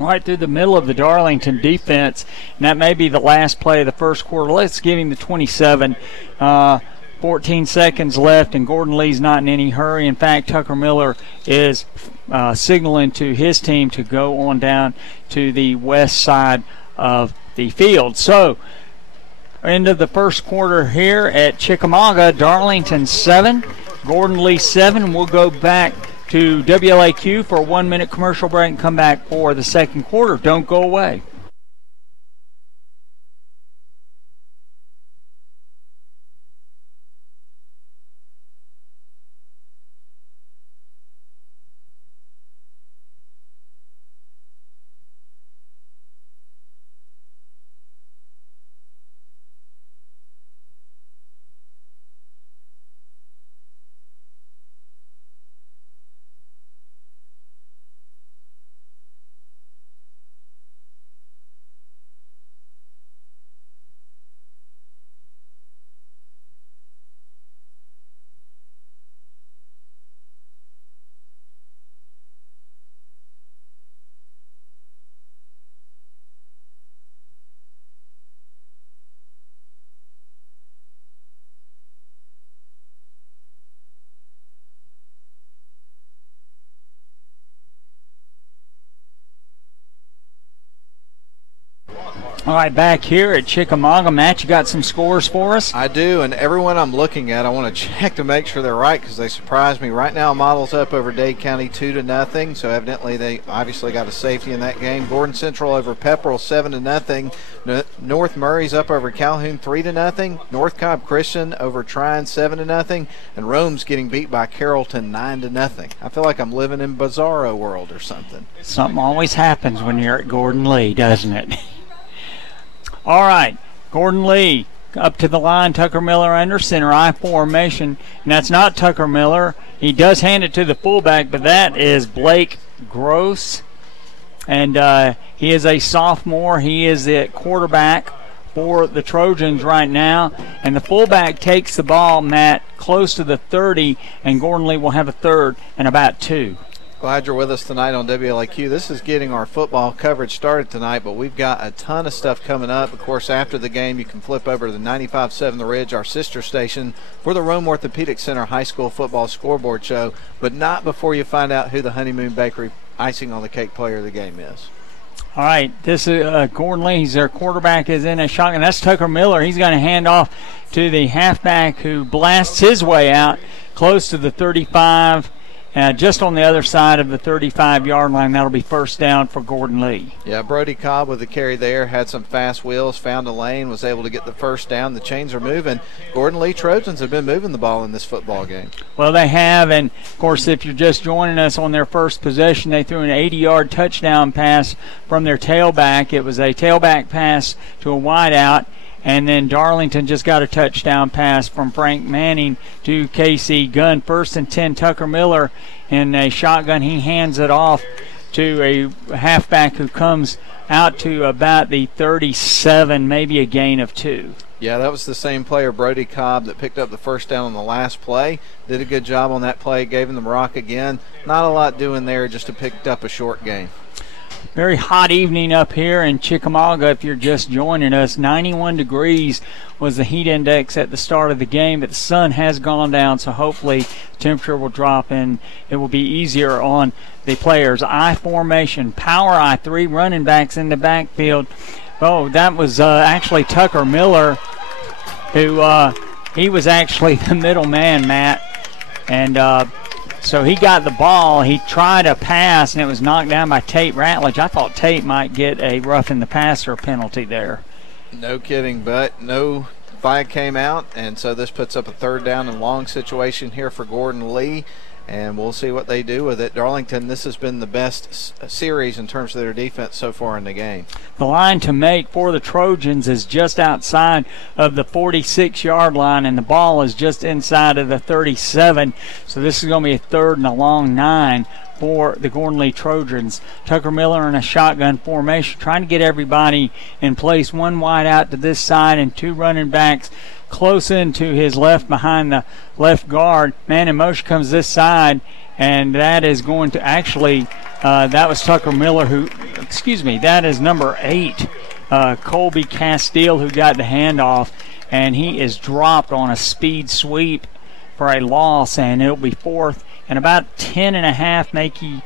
right through the middle of the Darlington defense. And that may be the last play of the first quarter. Let's give him the 27. 14 seconds left, and Gordon Lee's not in any hurry. In fact, Tucker Miller is signaling to his team to go on down to the west side of the field. So, end of the first quarter here at Chickamauga. Darlington 7, Gordon Lee 7. We'll go back to WLAQ for a 1-minute commercial break and come back for the second quarter. Don't go away. All right, back here at Chickamauga, Matt, you got some scores for us? I do, and everyone I'm looking at, I want to check to make sure they're right because they surprised me. Right now, Model's up over Dade County 2-0, so evidently they obviously got a safety in that game. Gordon Central over Pepperell 7-0. North Murray's up over Calhoun 3-0. North Cobb Christian over Tryon 7-0, and Rome's getting beat by Carrollton 9-0. I feel like I'm living in Bizarro world or something. Something always happens when you're at Gordon Lee, doesn't it? All right, Gordon Lee up to the line. Tucker Miller under center, I formation. And that's not Tucker Miller. He does hand it to the fullback, but that is Blake Gross. And he is a sophomore. He is the quarterback for the Trojans right now. And the fullback takes the ball, Matt, close to the 30, and Gordon Lee will have a third and about 2. Glad you're with us tonight on WLAQ. This is getting our football coverage started tonight, but we've got a ton of stuff coming up. Of course, after the game, you can flip over to the 95.7 The Ridge, our sister station, for the Rome Orthopedic Center High School Football Scoreboard Show, but not before you find out who the Honeymoon Bakery icing on the cake player of the game is. All right, this is Gordon Lee. Their quarterback is in a shotgun. That's Tucker Miller. He's going to hand off to the halfback who blasts his way out close to the 35. Just on the other side of the 35-yard line, that'll be first down for Gordon Lee. Yeah, Brody Cobb with the carry there, had some fast wheels, found a lane, was able to get the first down. The chains are moving. Gordon Lee Trojans have been moving the ball in this football game. Well, they have, and, of course, if you're just joining us on their first possession, they threw an 80-yard touchdown pass from their tailback. It was a tailback pass to a wideout. And then Darlington just got a touchdown pass from Frank Manning to Casey Gunn. 1st and 10, Tucker Miller in a shotgun. He hands it off to a halfback who comes out to about the 37, maybe a gain of 2. Yeah, that was the same player, Brody Cobb, that picked up the first down on the last play. Did a good job on that play, gave him the rock again. Not a lot doing there, just to pick up a short gain. Very hot evening up here in Chickamauga if you're just joining us. 91 degrees was the heat index at the start of the game, but the sun has gone down, so hopefully temperature will drop and it will be easier on the players. I formation, power I, 3 running backs in the backfield. Oh, that was actually Tucker Miller, who he was actually the middle man, Matt. And so he got the ball. He tried a pass, and it was knocked down by Tate Ratledge. I thought Tate might get a roughing the passer penalty there. No kidding, but no flag came out, and so this puts up a 3rd down and long situation here for Gordon Lee, and we'll see what they do with it. Darlington, this has been the best series in terms of their defense so far in the game. The line to make for the Trojans is just outside of the 46-yard line, and the ball is just inside of the 37. So this is going to be a 3rd and a long 9 for the Gordon Lee Trojans. Tucker Miller in a shotgun formation, trying to get everybody in place. 1 wide out to this side and 2 running backs close into his left behind the left guard. Man in motion comes this side, and that is going to actually, that was Tucker Miller that is number 8, Colby Castile, who got the handoff, and he is dropped on a speed sweep for a loss, and it'll be 4th and about 10.5,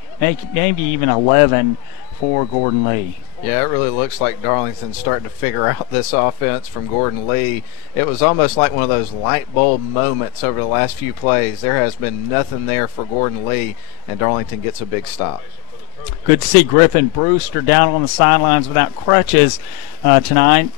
maybe even 11 for Gordon Lee. Yeah, it really looks like Darlington's starting to figure out this offense from Gordon Lee. It was almost like one of those light bulb moments over the last few plays. There has been nothing there for Gordon Leg, and Darlington gets a big stop. Good to see Griffin Brewster down on the sidelines without crutches tonight.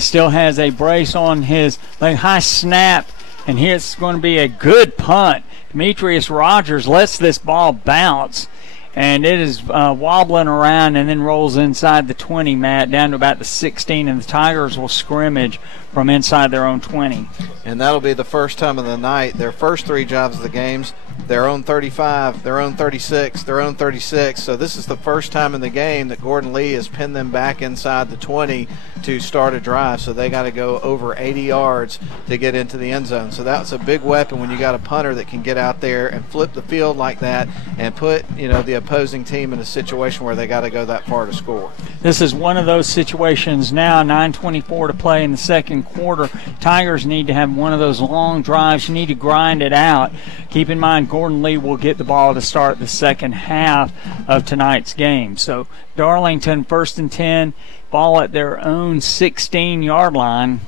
Still has a brace on his leg. High snap, and here's going to be a good punt. Demetrius Rogers lets this ball bounce, and it is wobbling around and then rolls inside the 20, Matt, down to about the 16, and the Tigers will scrimmage from inside their own 20. And that'll be the first time of the night. Their first 3 drives of the games, their own 35, their own 36, their own 36. So this is the first time in the game that Gordon Lee has pinned them back inside the 20 to start a drive. So they got to go over 80 yards to get into the end zone. So that's a big weapon when you got a punter that can get out there and flip the field like that and put, the opposing team in a situation where they got to go that far to score. This is one of those situations now. 9:24 to play in the second second quarter. Tigers need to have one of those long drives. You need to grind it out. Keep in mind, Gordon Lee will get the ball to start the second half of tonight's game. So Darlington 1st and 10, ball at their own 16-yard line.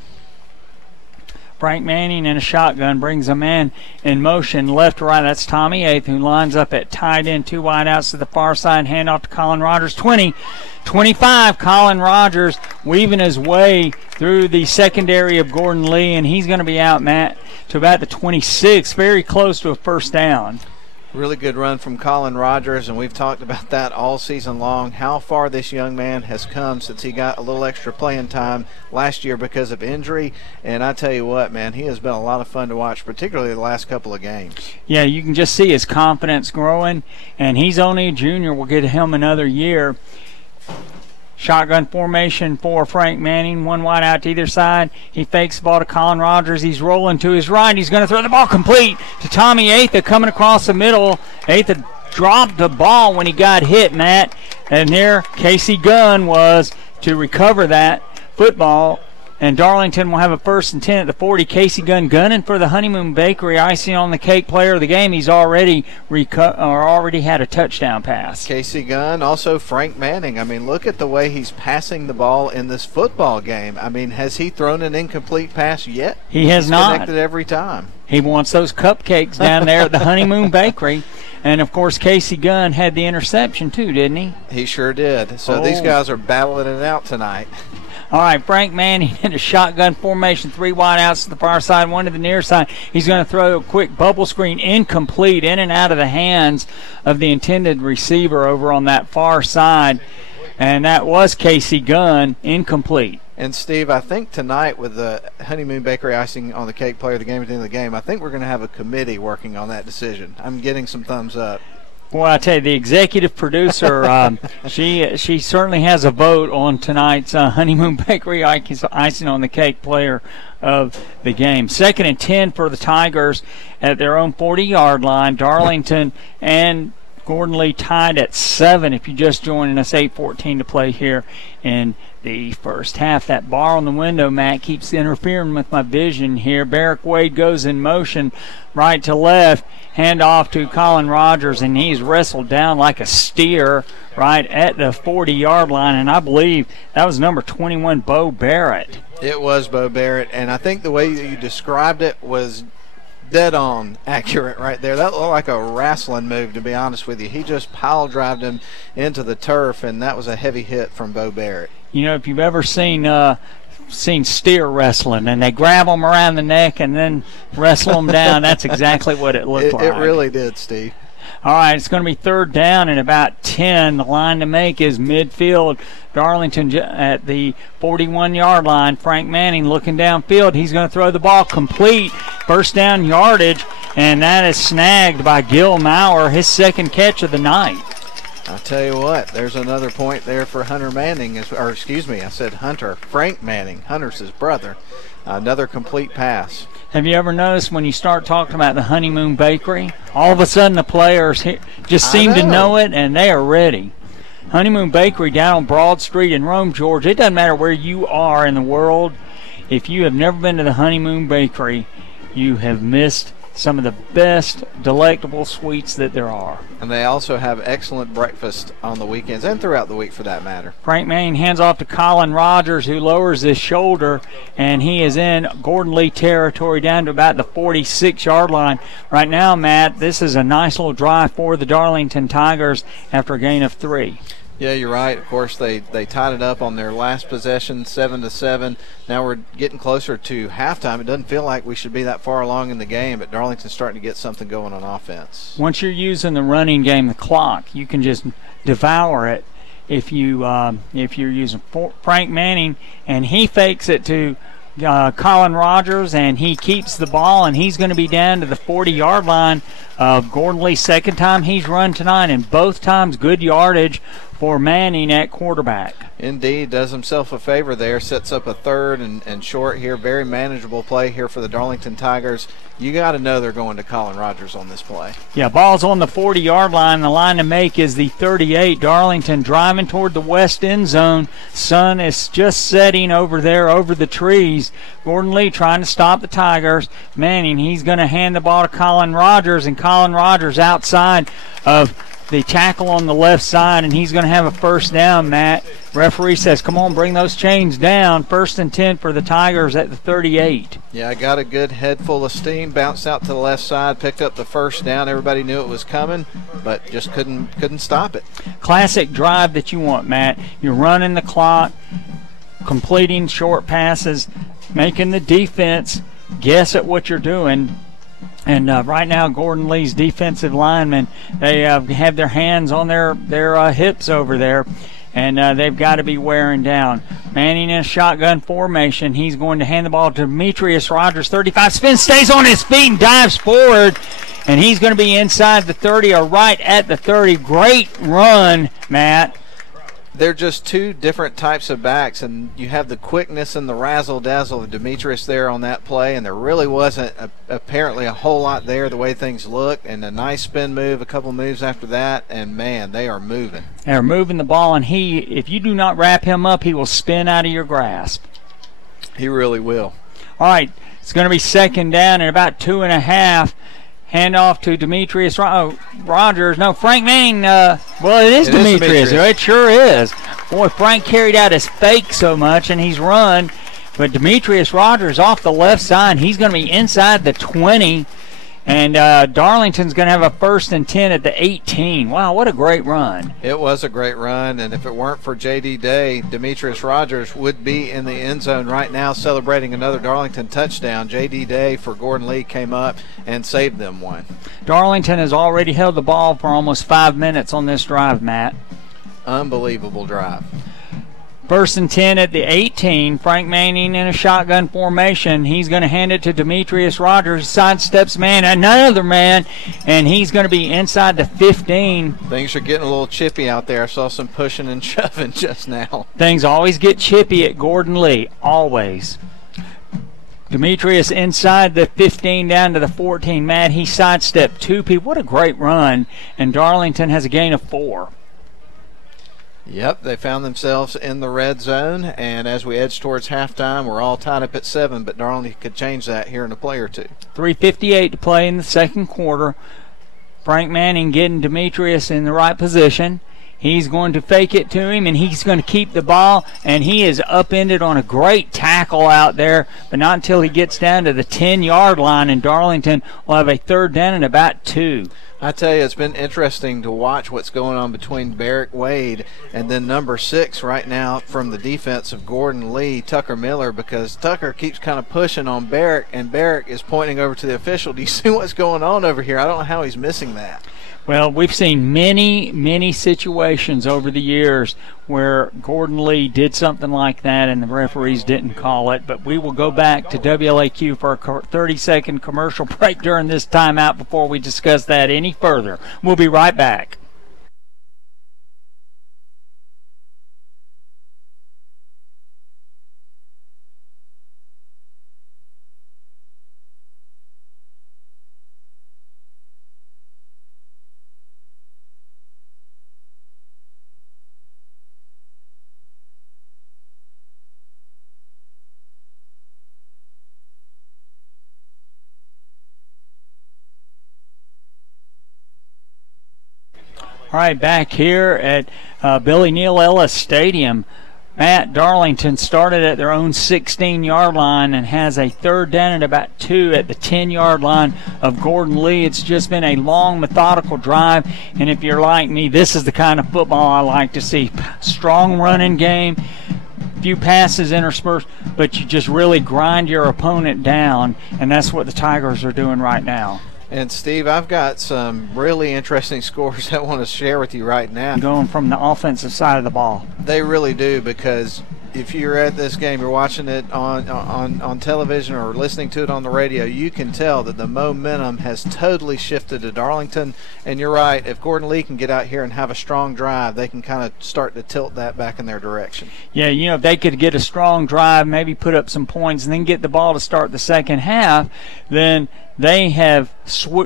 Frank Manning in a shotgun brings a man in motion left to right. That's Tommy Eighth, who lines up at tight end. 2 wide outs to the far side. Hand off to Colin Rogers. 20, 25. Colin Rogers weaving his way through the secondary of Gordon Lee, and he's going to be out, Matt, to about the 26, very close to a first down. Really good run from Colin Rogers, and we've talked about that all season long, how far this young man has come since he got a little extra playing time last year because of injury. And I tell you what, man, he has been a lot of fun to watch, particularly the last couple of games. Yeah, you can just see his confidence growing, and he's only a junior. We'll get him another year. Shotgun formation for Frank Manning. 1 wide out to either side. He fakes the ball to Colin Rogers. He's rolling to his right. He's going to throw the ball complete to Tommy Atha coming across the middle. Atha dropped the ball when he got hit, Matt. And there Casey Gunn was to recover that football. And Darlington will have a 1st and 10 at the 40. Casey Gunn gunning for the Honeymoon Bakery icing on the cake player of the game. He's already had a touchdown pass. Casey Gunn, also Frank Manning. I mean, look at the way he's passing the ball in this football game. I mean, has he thrown an incomplete pass yet? He has not. Connected every time. He wants those cupcakes down there at the Honeymoon Bakery. And, of course, Casey Gunn had the interception too, didn't he? He sure did. So these guys are battling it out tonight. All right, Frank Manning in a shotgun formation, 3 wide outs to the far side, 1 to the near side. He's going to throw a quick bubble screen, incomplete, in and out of the hands of the intended receiver over on that far side. And that was Casey Gunn, incomplete. And, Steve, I think tonight with the Honeymoon Bakery icing on the cake player of the game at the end of the game, I think we're going to have a committee working on that decision. I'm getting some thumbs up. Well, I tell you, the executive producer, she certainly has a vote on tonight's Honeymoon Bakery icing on the cake player of the game. 2nd and 10 for the Tigers at their own 40-yard line. Darlington and Gordon Lee tied at 7 if you're just joining us. 8:14 to play here in the first half. That bar on the window, Matt, keeps interfering with my vision here. Barrick Wade goes in motion right to left. Hand off to Colin Rogers, and he's wrestled down like a steer right at the 40-yard line. And I believe that was number 21, Bo Barrett. It was Bo Barrett, and I think the way that you described it was dead on accurate right there. That looked like a wrestling move, to be honest with you. He just pile drived him into the turf, and that was a heavy hit from Bo Barrett. You know, if you've ever seen steer wrestling, and they grab them around the neck and then wrestle them down, that's exactly what it looked like. It really did, Steve. All right, it's going to be 3rd down and about 10. The line to make is midfield. Darlington at the 41-yard line. Frank Manning looking downfield. He's going to throw the ball complete. 1st down yardage, and that is snagged by Gil Maurer, his 2nd catch of the night. I'll tell you what, there's another point there for Hunter Manning, or excuse me, I said Hunter. Frank Manning. Hunter's his brother. Another complete pass. Have you ever noticed when you start talking about the Honeymoon Bakery, all of a sudden the players just seem to know it and they are ready? Honeymoon Bakery down on Broad Street in Rome, Georgia. It doesn't matter where you are in the world. If you have never been to the Honeymoon Bakery, you have missed some of the best delectable sweets that there are. And they also have excellent breakfast on the weekends and throughout the week for that matter. Frank Manning hands off to Colin Rogers, who lowers his shoulder, and he is in Gordon Lee territory down to about the 46-yard line. Right now, Matt, this is a nice little drive for the Darlington Tigers after a gain of 3. Yeah, you're right. Of course, they tied it up on their last possession, 7-7. Now we're getting closer to halftime. It doesn't feel like we should be that far along in the game, but Darlington's starting to get something going on offense. Once you're using the running game, the clock, you can just devour it if you're using Frank Manning, and he fakes it to Colin Rogers, and he keeps the ball, and he's going to be down to the 40-yard line of Gordon Lee. 2nd time he's run tonight, and both times good yardage for Manning at quarterback. Indeed, does himself a favor there, sets up a third and short here. Very manageable play here for the Darlington Tigers. You got to know they're going to Colin Rogers on this play. Yeah, ball's on the 40-yard line. The line to make is the 38. Darlington driving toward the west end zone. Sun is just setting over there over the trees. Gordon Lee trying to stop the Tigers. Manning, he's going to hand the ball to Colin Rogers, and Colin Rogers outside of the tackle on the left side, and he's going to have a first down, Matt. Referee says, come on, bring those chains down. 1st and 10 for the Tigers at the 38. Yeah, I got a good head full of steam, bounced out to the left side, picked up the first down. Everybody knew it was coming, but just couldn't stop it. Classic drive that you want, Matt. You're running the clock, completing short passes, making the defense guess at what you're doing. And right now, Gordon Lee's defensive linemen, they have their hands on their hips over there, and they've got to be wearing down. Manning in a shotgun formation. He's going to hand the ball to Demetrius Rogers, 35, spins, stays on his feet, and dives forward. And he's going to be inside the 30 or right at the 30. Great run, Matt. They're just two different types of backs, and you have the quickness and the razzle-dazzle of Demetrius there on that play, and there really wasn't apparently a whole lot there the way things looked, and a nice spin move, a couple moves after that, and, man, they are moving. They're moving the ball, and if you do not wrap him up, he will spin out of your grasp. He really will. All right, it's going to be 2nd down and about 2.5. Hand off to Demetrius Rogers. No, Frank Manning. Well, it is Demetrius. It sure is. Boy, Frank carried out his fake so much, and he's run. But Demetrius Rogers off the left side. He's going to be inside the 20. And Darlington's going to have a 1st and 10 at the 18. Wow, what a great run. It was a great run, and if it weren't for J.D. Day, Demetrius Rogers would be in the end zone right now celebrating another Darlington touchdown. J.D. Day for Gordon Lee came up and saved them one. Darlington has already held the ball for almost 5 minutes on this drive, Matt. Unbelievable drive. 1st and 10 at the 18. Frank Manning in a shotgun formation. He's going to hand it to Demetrius Rogers. Sidesteps man, another man, and he's going to be inside the 15. Things are getting a little chippy out there. I saw some pushing and shoving just now. Things always get chippy at Gordon Lee, always. Demetrius inside the 15 down to the 14. Matt, he sidestepped 2 people. What a great run, and Darlington has a gain of 4. Yep, they found themselves in the red zone, and as we edge towards halftime, we're all tied up at 7, but Darlington could change that here in a play or two. 3:58 to play in the 2nd quarter. Frank Manning getting Demetrius in the right position. He's going to fake it to him, and he's going to keep the ball, and he is upended on a great tackle out there, but not until he gets down to the 10-yard line, and Darlington will have a 3rd down and about 2. I tell you, it's been interesting to watch what's going on between Barrick Wade and then number 6 right now from the defense of Gordon Lee, Tucker Miller, because Tucker keeps kind of pushing on Barrick, and Barrick is pointing over to the official. Do you see what's going on over here? I don't know how he's missing that. Well, we've seen many, many situations over the years where Gordon Lee did something like that and the referees didn't call it. But we will go back to WLAQ for a 30-second commercial break during this timeout before we discuss that any further. We'll be right back. All right, back here at Billy Neal Ellis Stadium, Matt, Darlington started at their own 16-yard line and has a 3rd down and about 2 at the 10-yard line of Gordon Lee. It's just been a long, methodical drive, and if you're like me, this is the kind of football I like to see. Strong running game, few passes interspersed, but you just really grind your opponent down, and that's what the Tigers are doing right now. And, Steve, I've got some really interesting scores I want to share with you right now. Going from the offensive side of the ball. They really do, because if you're at this game, you're watching it on television or listening to it on the radio, you can tell that the momentum has totally shifted to Darlington. And you're right, if Gordon Lee can get out here and have a strong drive, they can kind of start to tilt that back in their direction. Yeah, you know, if they could get a strong drive, maybe put up some points, and then get the ball to start the second half, then they have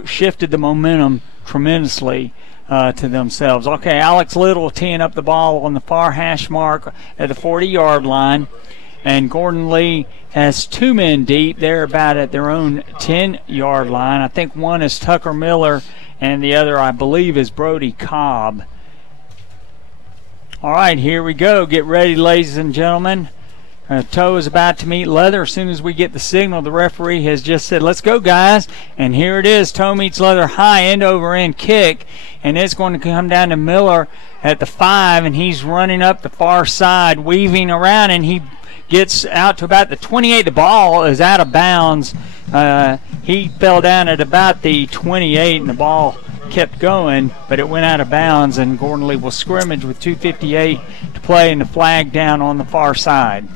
shifted the momentum tremendously to themselves. Okay, Alex Little teeing up the ball on the far hash mark at the 40-yard line, and Gordon Lee has two men deep. They're about at their own 10-yard line. I think one is Tucker Miller, and the other, I believe, is Brody Cobb. All right, here we go. Get ready, ladies and gentlemen. Toe is about to meet leather. As soon as we get the signal, the referee has just said, let's go, guys. And here it is. Toe meets leather, high end-over-end kick. And it's going to come down to Miller at the 5, and he's running up the far side, weaving around, and he gets out to about the 28. The ball is out of bounds. He fell down at about the 28, and the ball kept going, but it went out of bounds, and Gordon Lee will scrimmage with 2:58 to play and the flag down on the far side.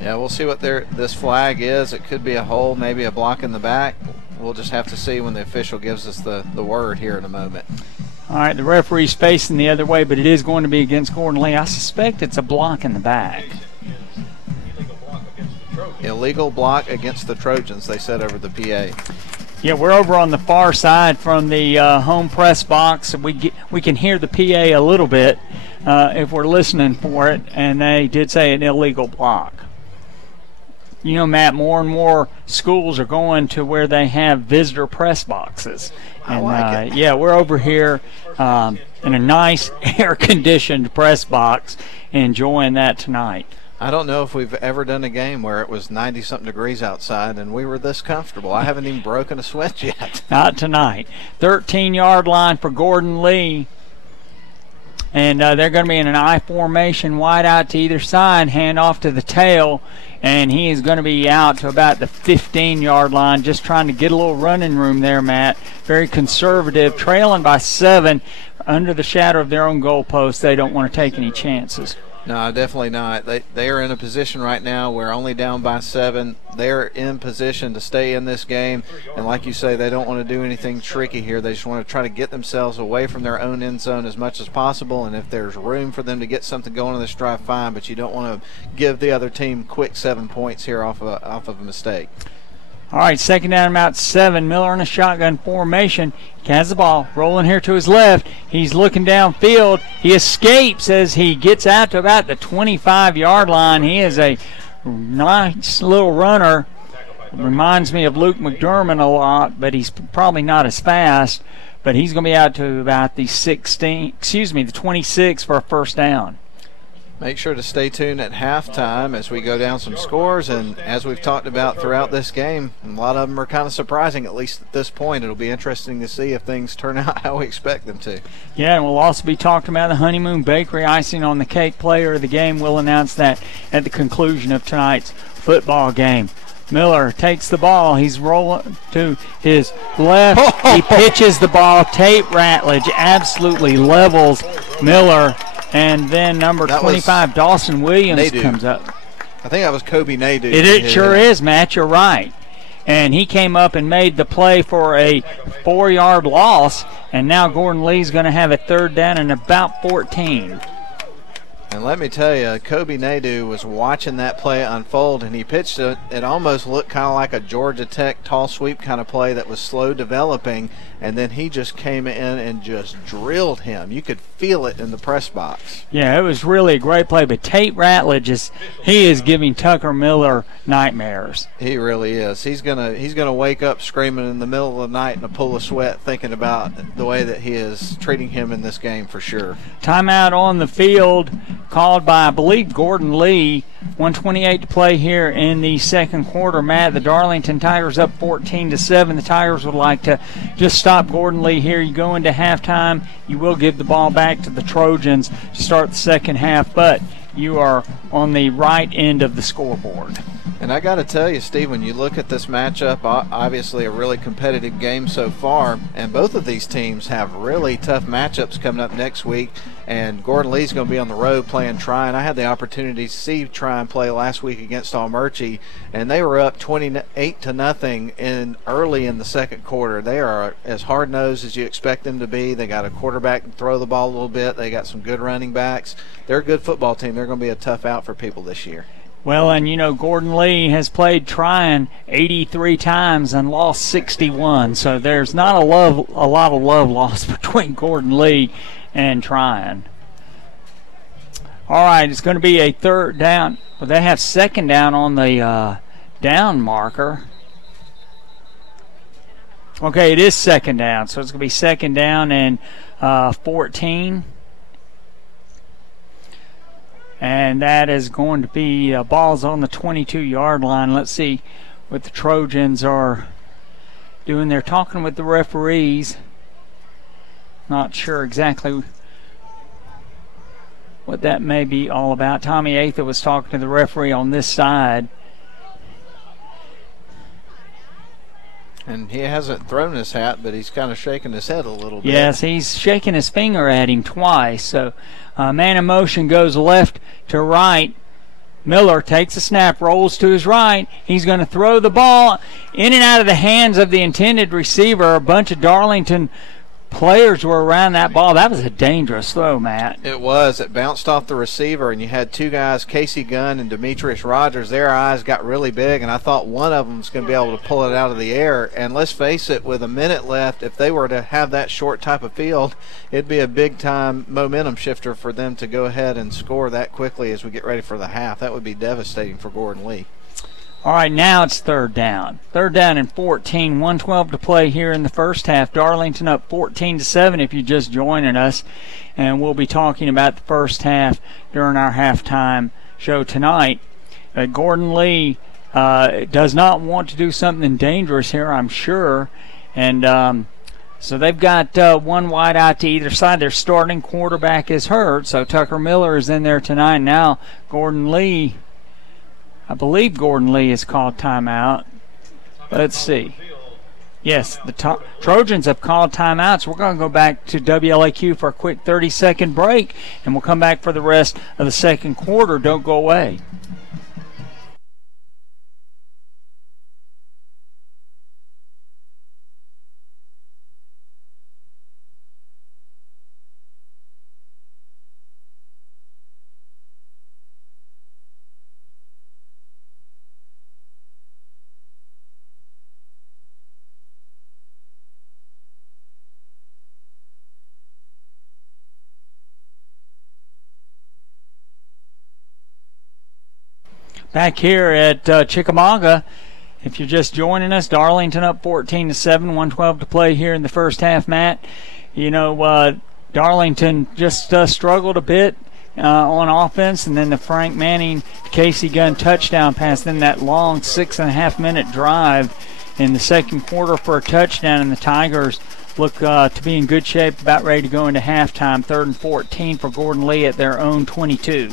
Yeah, we'll see what this flag is. It could be a hole, maybe a block in the back. We'll just have to see when the official gives us the word here in a moment. All right, the referee's facing the other way, but it is going to be against Gordon Lee. I suspect it's a block in the back. Illegal block against the Trojans, they said over the PA. Yeah, we're over on the far side from the home press box. We can hear the PA a little bit if we're listening for it, and they did say an illegal block. You know, Matt, more and more schools are going to where they have visitor press boxes. And, I like it. Yeah, we're over here in a nice air-conditioned press box, enjoying that tonight. I don't know if we've ever done a game where it was 90-something degrees outside and we were this comfortable. I haven't even broken a sweat yet. Not tonight. 13-yard line for Gordon Lee. And they're going to be in an I formation, wide out to either side, hand off to the tail, and he is going to be out to about the 15-yard line, just trying to get a little running room there, Matt. Very conservative, trailing by 7, under the shadow of their own goalpost. They don't want to take any chances. No, definitely not. They are in a position right now where only down by 7. They're in position to stay in this game. And like you say, they don't want to do anything tricky here. They just want to try to get themselves away from their own end zone as much as possible. And if there's room for them to get something going on this drive, fine. But you don't want to give the other team quick 7 points here off of a mistake. All right, second down, about 7. Miller in a shotgun formation. He has the ball rolling here to his left. He's looking downfield. He escapes as he gets out to about the 25-yard line. He is a nice little runner. Reminds me of Luke McDermott a lot, but he's probably not as fast. But he's going to be out to about the 26 for a first down. Make sure to stay tuned at halftime as we go down some scores, and as we've talked about throughout this game, a lot of them are kind of surprising, at least at this point. It'll be interesting to see if things turn out how we expect them to. Yeah, and we'll also be talking about the Honeymoon Bakery icing on the cake player of the game. We'll announce that at the conclusion of tonight's football game. Miller takes the ball. He's rolling to his left. He pitches the ball. Tate Ratledge absolutely levels Miller. And then number 25, Dawson Williams, comes up. I think that was Kobe Nadeau. It sure is, Matt. You're right. And he came up and made the play for a 4-yard loss. And now Gordon Lee's going to have a third down and about 14. And let me tell you, Kobe Nadeau was watching that play unfold, and he pitched it. It almost looked kind of like a Georgia Tech tall sweep kind of play that was slow developing, and then he just came in and just drilled him. You could feel it in the press box. Yeah, it was really a great play, but Tate Ratledge he is giving Tucker Miller nightmares. He really is. He's gonna wake up screaming in the middle of the night in a pool of sweat thinking about the way that he is treating him in this game for sure. Timeout on the field called by, I believe, Gordon Lee. 1:28 to play here in the second quarter. Matt, the Darlington Tigers up 14-7. The Tigers would like to just stop Gordon Lee here. You go into halftime. You will give the ball back to the Trojans to start the second half, but you are on the right end of the scoreboard. And I got to tell you, Steve, when you look at this matchup, obviously a really competitive game so far, and both of these teams have really tough matchups coming up next week. And Gordon Lee's going to be on the road playing Tryon. I had the opportunity to see Tryon play last week against Almerchi, and they were up 28-0 early in the second quarter. They are as hard-nosed as you expect them to be. They got a quarterback to throw the ball a little bit. They got some good running backs. They're a good football team. They're going to be a tough out for people this year. Well, and you know, Gordon Lee has played Tryon 83 times and lost 61, so there's not a lot of love lost between Gordon Lee and Tryon. All right, it's going to be a third down. Well, they have second down on the down marker. Okay, it is second down, so it's going to be second down and 14. And that is going to be balls on the 22-yard line. Let's see what the Trojans are doing. They're talking with the referees. Not sure exactly what that may be all about. Tommy Atha was talking to the referee on this side. And he hasn't thrown his hat, but he's kind of shaking his head a little bit. Yes, he's shaking his finger at him twice. So man in motion goes left to right. Miller takes a snap, rolls to his right. He's going to throw the ball in and out of the hands of the intended receiver. A bunch of Darlington players were around that ball. That was a dangerous throw, Matt. It was. It bounced off the receiver, and you had two guys, Casey Gunn and Demetrius Rogers. Their eyes got really big, and I thought one of them was going to be able to pull it out of the air. And let's face it, with a minute left, if they were to have that short type of field, it'd be a big-time momentum shifter for them to go ahead and score that quickly as we get ready for the half. That would be devastating for Gordon Lee. All right, now it's third down. Third down and 14, 1:12 to play here in the first half. Darlington up 14-7 if you're just joining us. And we'll be talking about the first half during our halftime show tonight. Gordon Lee does not want to do something dangerous here, I'm sure. And so they've got one wide out to either side. Their starting quarterback is hurt, so Tucker Miller is in there tonight. Now Gordon Lee, I believe Gordon Lee has called timeout. Let's see. Yes, the Trojans have called timeouts. We're going to go back to WLAQ for a quick 30-second break, and we'll come back for the rest of the second quarter. Don't go away. Back here at Chickamauga, if you're just joining us, Darlington up 14-7, 1:12 to play here in the first half, Matt. You know, Darlington just struggled a bit on offense, and then the Frank Manning, Casey Gunn touchdown pass, then that long 6.5-minute drive in the second quarter for a touchdown, and the Tigers look to be in good shape, about ready to go into halftime. 3rd and 14 for Gordon Lee at their own 22.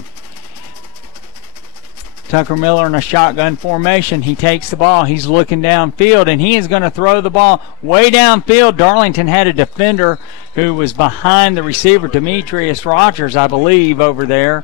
Tucker Miller in a shotgun formation. He takes the ball. He's looking downfield, and he is going to throw the ball way downfield. Darlington had a defender who was behind the receiver, Demetrius Rogers, I believe, over there.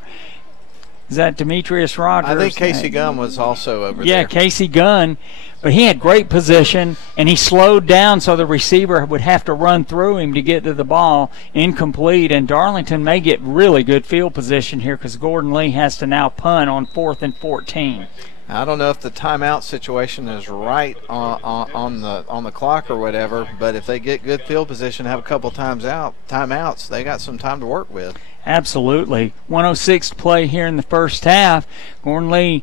Is that Demetrius Rogers? I think Casey Gunn was also over there. Yeah, Casey Gunn. But he had great position, and he slowed down so the receiver would have to run through him to get to the ball. Incomplete, and Darlington may get really good field position here because Gordon Lee has to now punt on 4th and 14. I don't know if the timeout situation is right on the clock or whatever, but if they get good field position, have a couple timeouts, they got some time to work with. Absolutely. 1:06 to play here in the first half. Gordon Lee,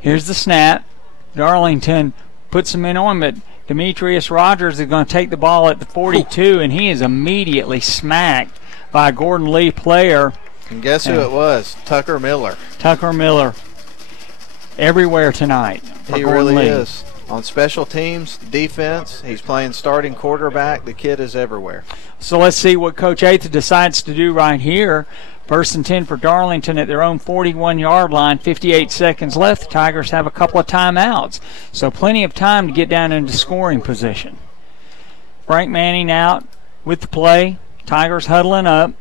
here's the snap. Darlington puts him in on, but Demetrius Rogers is going to take the ball at the 42, and he is immediately smacked by a Gordon Lee player. And guess who it was? Tucker Miller. Tucker Miller. Everywhere tonight for He Gordon really Lee. is. On special teams, defense, he's playing starting quarterback. The kid is everywhere. So let's see what Coach Atha decides to do right here. 1st and 10 for Darlington at their own 41-yard line. 58 seconds left. The Tigers have a couple of timeouts, so plenty of time to get down into scoring position. Frank Manning out with the play. Tigers huddling up.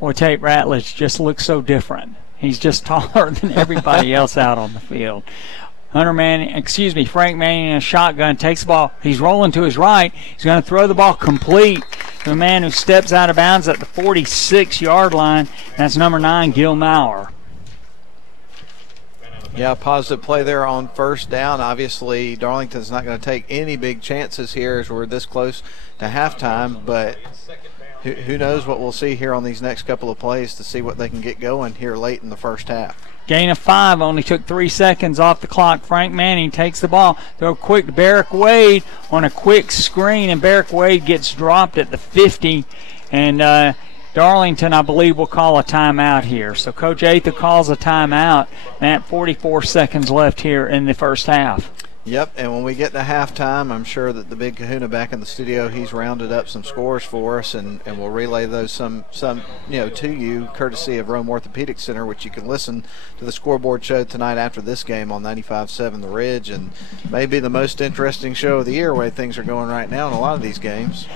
Boy, Tate Ratledge just looks so different. He's just taller than everybody else out on the field. Frank Manning in a shotgun, takes the ball. He's rolling to his right. He's going to throw the ball complete to a man who steps out of bounds at the 46-yard line. That's number 9, Gil Maurer. Yeah, positive play there on 1st down. Obviously, Darlington's not going to take any big chances here as we're this close to halftime, but who knows what we'll see here on these next couple of plays to see what they can get going here late in the first half. Gain of 5, only took 3 seconds off the clock. Frank Manning takes the ball, throw quick to Barrick Wade on a quick screen, and Barrick Wade gets dropped at the 50, and Darlington, I believe, will call a timeout here. So Coach Atha calls a timeout, and 44 seconds left here in the first half. Yep, and when we get to halftime, I'm sure that the big kahuna back in the studio, he's rounded up some scores for us, and we'll relay those some to you, courtesy of Rome Orthopedic Center, which you can listen to the scoreboard show tonight after this game on 95.7 The Ridge, and maybe the most interesting show of the year, way things are going right now in a lot of these games.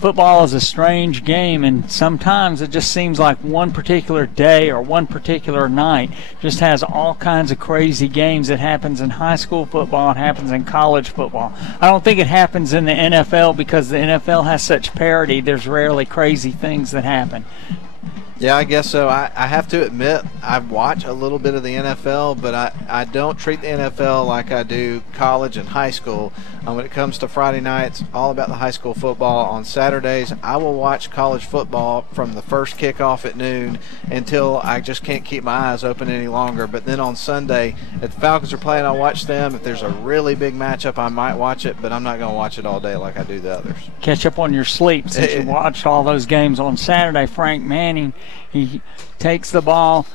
Football is a strange game, and sometimes it just seems like one particular day or one particular night just has all kinds of crazy games that happens in high school football. It happens in college football. I don't think it happens in the NFL because the NFL has such parity. There's rarely crazy things that happen. Yeah, I guess so. I have to admit, I watch a little bit of the NFL, but I don't treat the NFL like I do college and high school. When it comes to Friday nights, all about the high school football. On Saturdays, I will watch college football from the first kickoff at noon until I just can't keep my eyes open any longer. But then on Sunday, if the Falcons are playing, I'll watch them. If there's a really big matchup, I might watch it, but I'm not going to watch it all day like I do the others. Catch up on your sleep since you watched all those games on Saturday. Frank Manning, he takes the ball,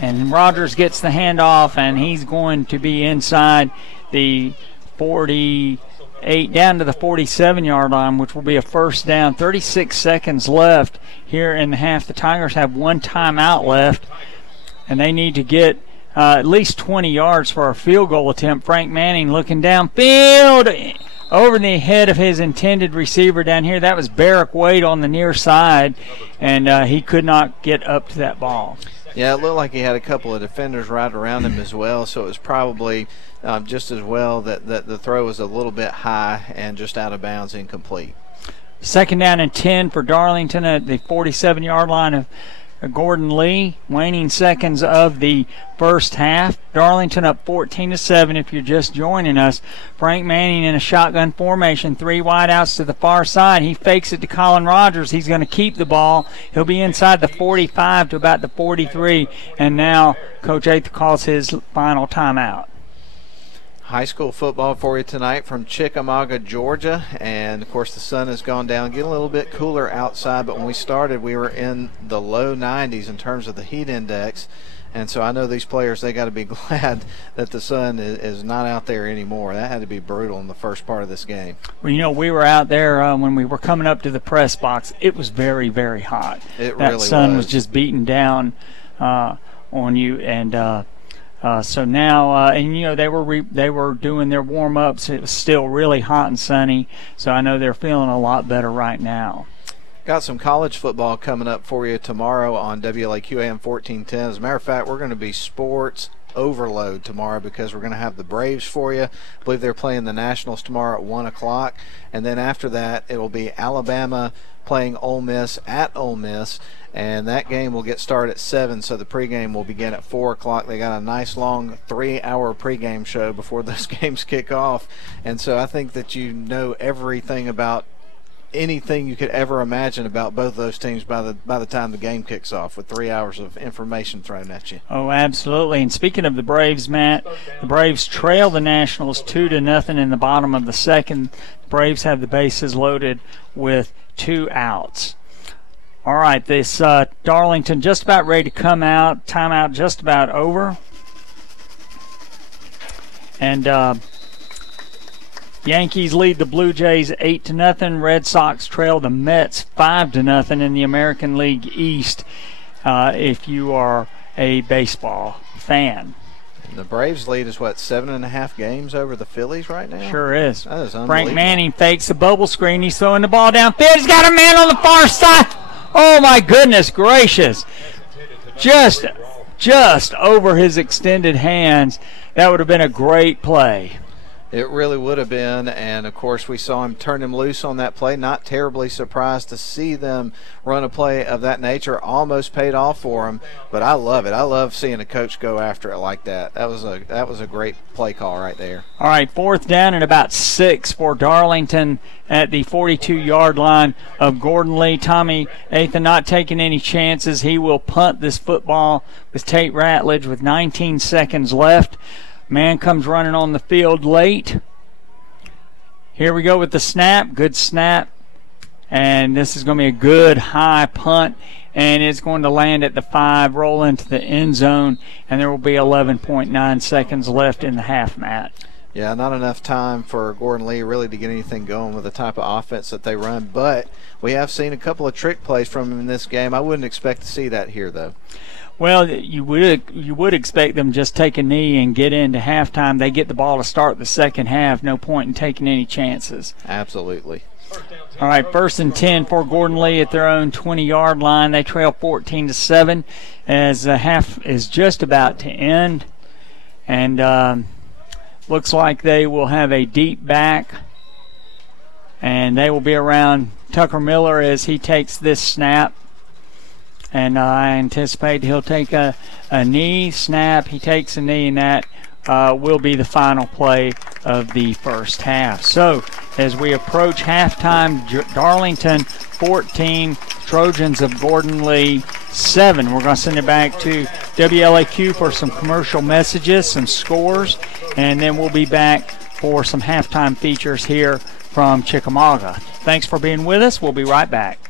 and Rogers gets the handoff, and he's going to be inside the 48 down to the 47-yard line, which will be a first down. 36 seconds left here in the half. The Tigers have one timeout left, and they need to get at least 20 yards for a field goal attempt. Frank Manning looking downfield over the head of his intended receiver down here. That was Barrick Wade on the near side, and he could not get up to that ball. Yeah, it looked like he had a couple of defenders right around him as well, so it was probably just as well that the throw was a little bit high and just out of bounds, incomplete. 2nd down and 10 for Darlington at the 47-yard line of Gordon Lee. Waning seconds of the first half. Darlington up 14-7 if you're just joining us. Frank Manning in a shotgun formation, 3 wideouts to the far side. He fakes it to Colin Rogers. He's going to keep the ball. He'll be inside the 45 to about the 43, and now Coach Atha calls his final timeout. High school football for you tonight from Chickamauga, Georgia, and of course the sun has gone down, getting a little bit cooler outside, but when we started we were in the low 90s in terms of the heat index, and so I know these players, they got to be glad that the sun is not out there anymore. That had to be brutal in the first part of this game. Well, we were out there when we were coming up to the press box. It was very, very hot. That sun was just beating down on you, and so now, they were doing their warm-ups. It was still really hot and sunny, so I know they're feeling a lot better right now. Got some college football coming up for you tomorrow on WLAQ-AM 1410. As a matter of fact, we're going to be sports overload tomorrow because we're going to have the Braves for you. I believe they're playing the Nationals tomorrow at 1 o'clock, and then after that it will be Alabama playing Ole Miss at Ole Miss, and that game will get started at 7, so the pregame will begin at 4 o'clock. They got a nice long 3-hour pregame show before those games kick off, and so I think that you know everything about anything you could ever imagine about both those teams by the time the game kicks off, with 3 hours of information thrown at you. Oh, absolutely. And speaking of the Braves, Matt, the Braves trail the Nationals 2-0 in the bottom of the second. The Braves have the bases loaded with 2 outs. All right, this Darlington just about ready to come out. Timeout just about over. And Yankees lead the Blue Jays 8-0. Red Sox trail the Mets 5-0 in the American League East. If you are a baseball fan. The Braves lead is what, 7.5 games over the Phillies right now? Sure is. That is unbelievable. Frank Manning fakes the bubble screen. He's throwing the ball downfield. He's got a man on the far side. Oh my goodness gracious! Just over his extended hands. That would have been a great play. It really would have been, and of course we saw him turn him loose on that play. Not terribly surprised to see them run a play of that nature. Almost paid off for him, but I love it. I love seeing a coach go after it like that. That was a great play call right there. All right, 4th down and about 6 for Darlington at the 42-yard line of Gordon Lee. Tommy Athan not taking any chances. He will punt this football with Tate Ratledge with 19 seconds left. Man comes running on the field late. Here we go with the snap. Good snap. And this is going to be a good high punt. And it's going to land at the 5, roll into the end zone. And there will be 11.9 seconds left in the half, Matt. Yeah, not enough time for Gordon Lee really to get anything going with the type of offense that they run. But we have seen a couple of trick plays from him in this game. I wouldn't expect to see that here, though. Well, you would expect them just take a knee and get into halftime. They get the ball to start the second half. No point in taking any chances. Absolutely. All right, 1st and 10 for Gordon Lee at their own 20-yard line. They trail 14-7 as the half is just about to end. And looks like they will have a deep back. And they will be around Tucker Miller as he takes this snap. And I anticipate he'll take a knee snap. He takes a knee, and that will be the final play of the first half. So as we approach halftime, Darlington 14, Trojans of Gordon Lee 7. We're going to send it back to WLAQ for some commercial messages, some scores, and then we'll be back for some halftime features here from Chickamauga. Thanks for being with us. We'll be right back.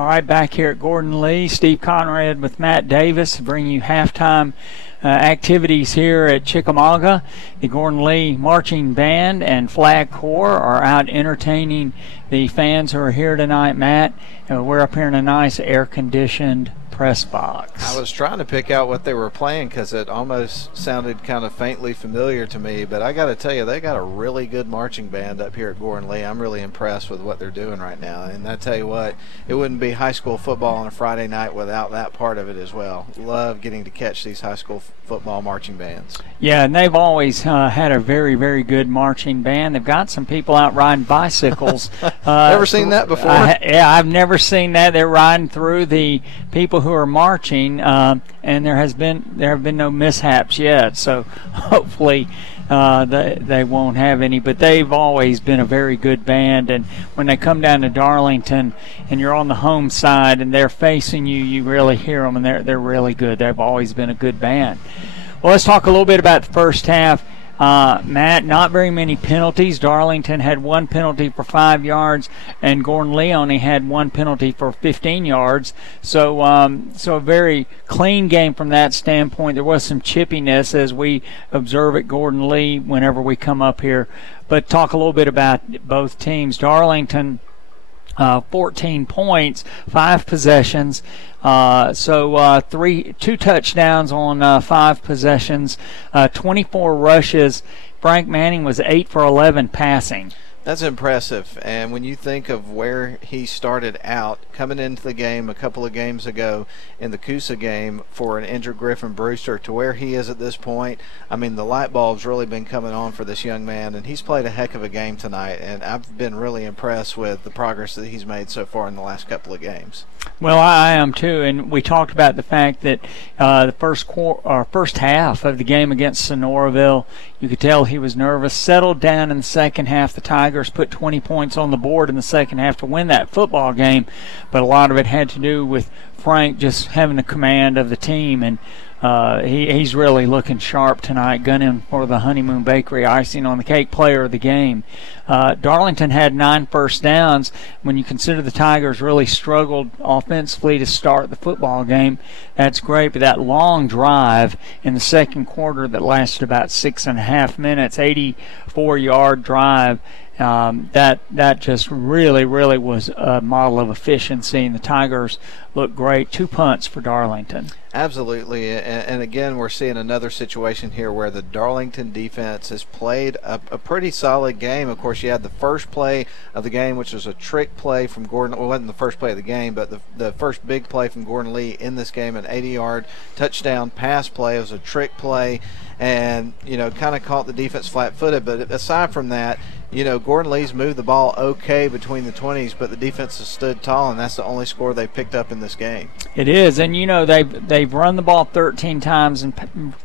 All right, back here at Gordon Lee, Steve Conrad with Matt Davis bringing you halftime activities here at Chickamauga. The Gordon Lee Marching Band and Flag Corps are out entertaining the fans who are here tonight, Matt. We're up here in a nice air-conditioned press box. I was trying to pick out what they were playing because it almost sounded kind of faintly familiar to me, but I got to tell you, they got a really good marching band up here at Gordon Lee. I'm really impressed with what they're doing right now, and I tell you what, it wouldn't be high school football on a Friday night without that part of it as well. Love getting to catch these high school football marching bands. Yeah, and they've always had a very, very good marching band. They've got some people out riding bicycles. Never seen that before? Yeah, I've never seen that. They're riding through the people who are marching, and there have been no mishaps yet. So hopefully they won't have any. But they've always been a very good band. And when they come down to Darlington, and you're on the home side, and they're facing you, you really hear them, and they're really good. They've always been a good band. Well, let's talk a little bit about the first half. Matt, not very many penalties. Darlington had one penalty for 5 yards, and Gordon Lee only had one penalty for 15 yards. So a very clean game from that standpoint. There was some chippiness as we observe at Gordon Lee whenever we come up here. But talk a little bit about both teams. Darlington, 14 points, 5 possessions. Two touchdowns on 5 possessions, 24 rushes. Frank Manning was 8 for 11 passing. That's impressive. And when you think of where he started out, coming into the game a couple of games ago in the Coosa game for an injured Griffin Brewster to where he is at this point, I mean, the light bulb's really been coming on for this young man, and he's played a heck of a game tonight, and I've been really impressed with the progress that he's made so far in the last couple of games. Well, I am too, and we talked about the fact that the first half of the game against Sonoraville, you could tell he was nervous. Settled down in the second half. The Tigers put 20 points on the board in the second half to win that football game, but a lot of it had to do with Frank just having the command of the team, and he's really looking sharp tonight, gunning for the Honeymoon Bakery icing on the cake player of the game. Darlington had 9 first downs. When you consider the Tigers really struggled offensively to start the football game, that's great. But that long drive in the second quarter that lasted about 6.5 minutes, 84-yard drive, that just really was a model of efficiency, and the Tigers looked great. 2 punts for Darlington. Absolutely, and again, we're seeing another situation here where the Darlington defense has played a pretty solid game. Of course, you had the first play of the game, which was a trick play from Gordon. Well, it wasn't the first play of the game, but the first big play from Gordon Lee in this game, an 80-yard touchdown pass play. It was a trick play, and kind of caught the defense flat-footed. But aside from that, Gordon Lee's moved the ball okay between the 20s, but the defense has stood tall, and that's the only score they picked up in this game. It is, and they've run the ball 13 times and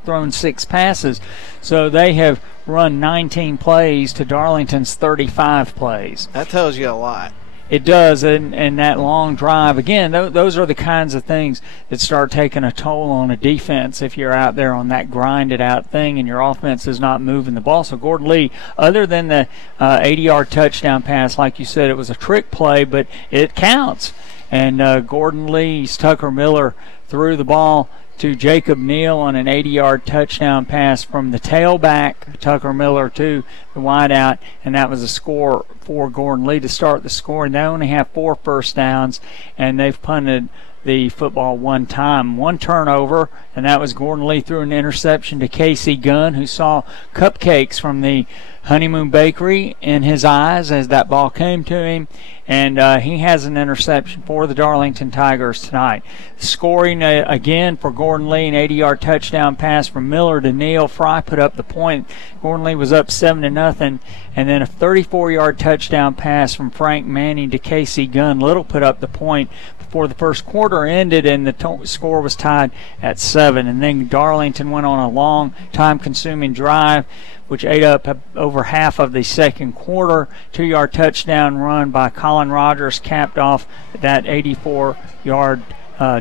thrown 6 passes, so they have run 19 plays to Darlington's 35 plays. That tells you a lot. It does, and that long drive, again, those are the kinds of things that start taking a toll on a defense if you're out there on that grinded-out thing and your offense is not moving the ball. So Gordon Lee, other than the 80-yard touchdown pass, like you said, it was a trick play, but it counts. And Gordon Lee's Tucker Miller threw the ball to Jacob Neal on an 80-yard touchdown pass from the tailback, Tucker Miller, to the wideout, and that was a score for Gordon Lee to start the score. And they only have 4 first downs, and they've punted the football 1 time. 1 turnover, and that was Gordon Lee threw an interception to Casey Gunn, who saw cupcakes from the Honeymoon Bakery in his eyes as that ball came to him, and he has an interception for the Darlington Tigers tonight. Scoring again for Gordon Lee, an 80-yard touchdown pass from Miller to Neal. Fry put up the point. Gordon Lee was up 7-0, and then a 34-yard touchdown pass from Frank Manning to Casey Gunn. Little put up the point before the first quarter ended, and the score was tied at 7. And then Darlington went on a long, time-consuming drive, which ate up over half of the second quarter. 2-yard touchdown run by Colin Rogers capped off that 84-yard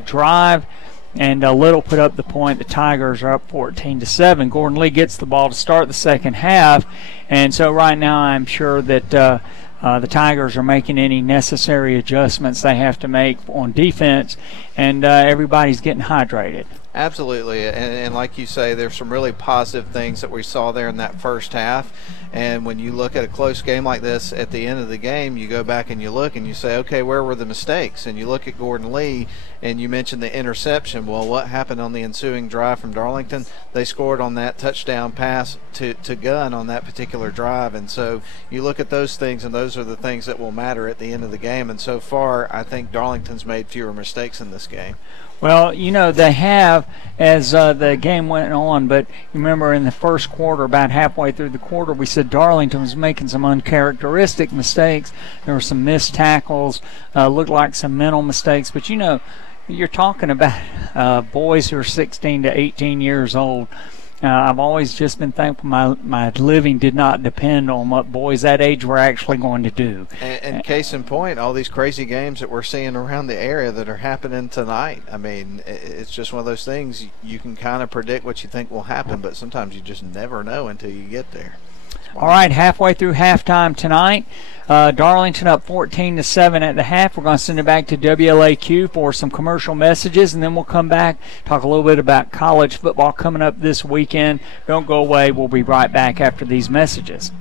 drive. And Little put up the point. The Tigers are up 14-7. Gordon Lee gets the ball to start the second half. And so right now I'm sure that the Tigers are making any necessary adjustments they have to make on defense, and everybody's getting hydrated. Absolutely, and like you say, there's some really positive things that we saw there in that first half. And when you look at a close game like this, at the end of the game, you go back and you look and you say, okay, where were the mistakes? And you look at Gordon Lee, and you mentioned the interception. Well, what happened on the ensuing drive from Darlington? They scored on that touchdown pass to Gunn on that particular drive. And so you look at those things, and those are the things that will matter at the end of the game. And so far, I think Darlington's made fewer mistakes in this game. Well, you know, they have as the game went on, but you remember in the first quarter, about halfway through the quarter, we said Darlington was making some uncharacteristic mistakes. There were some missed tackles, looked like some mental mistakes. But, you know, you're talking about boys who are 16 to 18 years old. I've always just been thankful my living did not depend on what boys that age were actually going to do. And case in point, all these crazy games that we're seeing around the area that are happening tonight. I mean, it's just one of those things you can kind of predict what you think will happen, but sometimes you just never know until you get there. All right, halfway through halftime tonight, Darlington up 14-7 at the half. We're going to send it back to WLAQ for some commercial messages, and then we'll come back, talk a little bit about college football coming up this weekend. Don't go away. We'll be right back after these messages.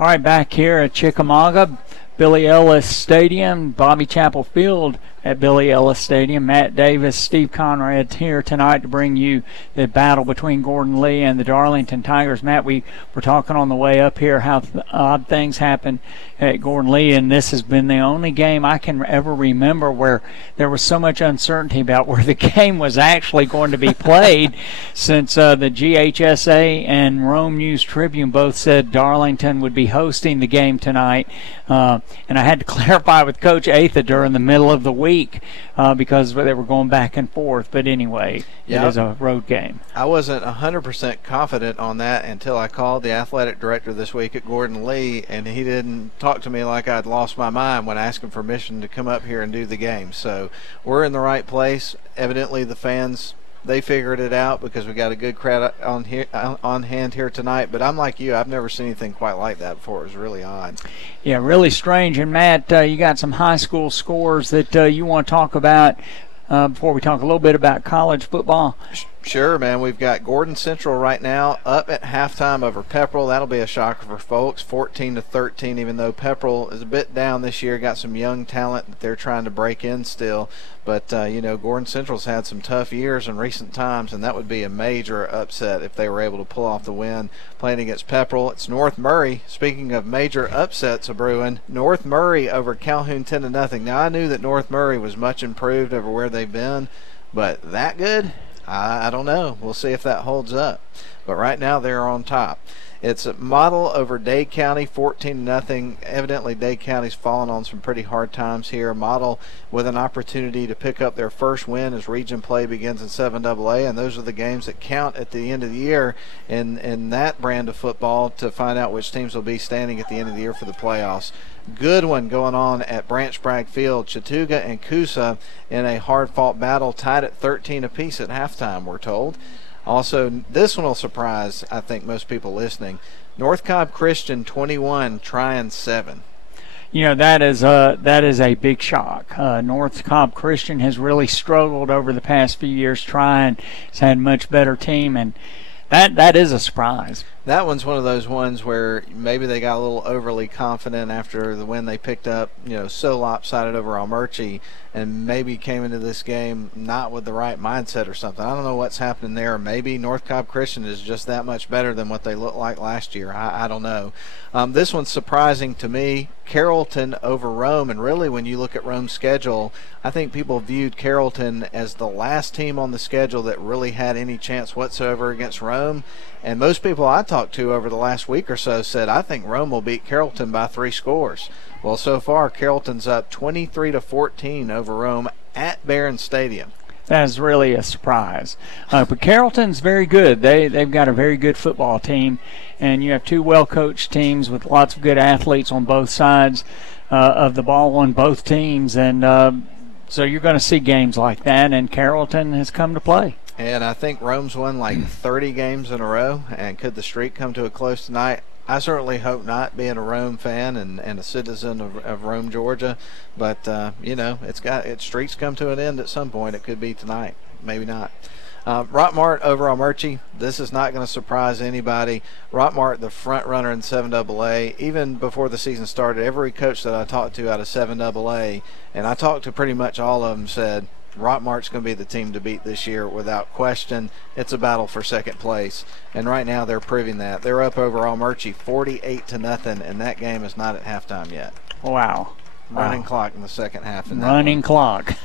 All right, back here at Chickamauga, Billy Ellis Stadium, Bobby Chapel Field at Billy Ellis Stadium. Matt Davis, Steve Conrad here tonight to bring you the battle between Gordon Lee and the Darlington Tigers. Matt, we were talking on the way up here how odd things happen at Gordon Lee, and this has been the only game I can ever remember where there was so much uncertainty about where the game was actually going to be played since the GHSA and Rome News Tribune both said Darlington would be hosting the game tonight. And I had to clarify with Coach Atha during the middle of the week because they were going back and forth. But anyway, it is a road game. I wasn't 100% confident on that until I called the athletic director this week at Gordon Lee, and he didn't talk to me like I'd lost my mind when asking permission to come up here and do the game. So we're in the right place. Evidently the fans, they figured it out because we got a good crowd on hand here tonight. But I'm like you, I've never seen anything quite like that before. It was really odd. Yeah, really strange. And Matt, you got some high school scores that you want to talk about before we talk a little bit about college football. Sure, man. We've got Gordon Central right now up at halftime over Pepperell. That'll be a shocker for folks, 14-13, even though Pepperell is a bit down this year. Got some young talent that they're trying to break in still. But, Gordon Central's had some tough years in recent times, and that would be a major upset if they were able to pull off the win playing against Pepperell. It's North Murray. Speaking of major upsets of brewing, North Murray over Calhoun 10-0. Now, I knew that North Murray was much improved over where they've been, but that good? I don't know. We'll see if that holds up. But right now they're on top. It's a Model over Dade County, 14-0. Evidently Dade County's fallen on some pretty hard times here. Model with an opportunity to pick up their first win as region play begins in 7AA, and those are the games that count at the end of the year in that brand of football to find out which teams will be standing at the end of the year for the playoffs. Good one going on at Branch Bragg Field. Chattooga and Coosa in a hard-fought battle, tied at 13 apiece at halftime, we're told. Also, this one will surprise, I think, most people listening. North Cobb Christian 21, Tryon 7. That is a big shock. North Cobb Christian has really struggled over the past few years. Tryon has had a much better team, and that is a surprise. That one's one of those ones where maybe they got a little overly confident after the win they picked up, so lopsided over Almerchi, and maybe came into this game not with the right mindset or something. I don't know what's happening there. Maybe North Cobb Christian is just that much better than what they looked like last year. I don't know. This one's surprising to me. Carrollton over Rome, and really when you look at Rome's schedule, I think people viewed Carrollton as the last team on the schedule that really had any chance whatsoever against Rome. And most people I talked to over the last week or so said, I think Rome will beat Carrollton by 3 scores. Well, so far, Carrollton's up 23-14 over Rome at Barron Stadium. That is really a surprise. But Carrollton's very good. They've got a very good football team, and you have 2 well-coached teams with lots of good athletes on both sides of the ball on both teams. And so you're going to see games like that, and Carrollton has come to play. And I think Rome's won like 30 games in a row. And could the streak come to a close tonight? I certainly hope not, being a Rome fan and a citizen of Rome, Georgia. But, its streaks come to an end at some point. It could be tonight. Maybe not. Rockmart over Almerchi. This is not going to surprise anybody. Rockmart, the front runner in 7AA. Even before the season started, every coach that I talked to out of 7AA, and I talked to pretty much all of them, said, Rockmart's going to be the team to beat this year without question. It's a battle for second place, and right now they're proving that. They're up over Almerchi 48-0, and that game is not at halftime yet. Wow. Running clock in the second half. Running clock.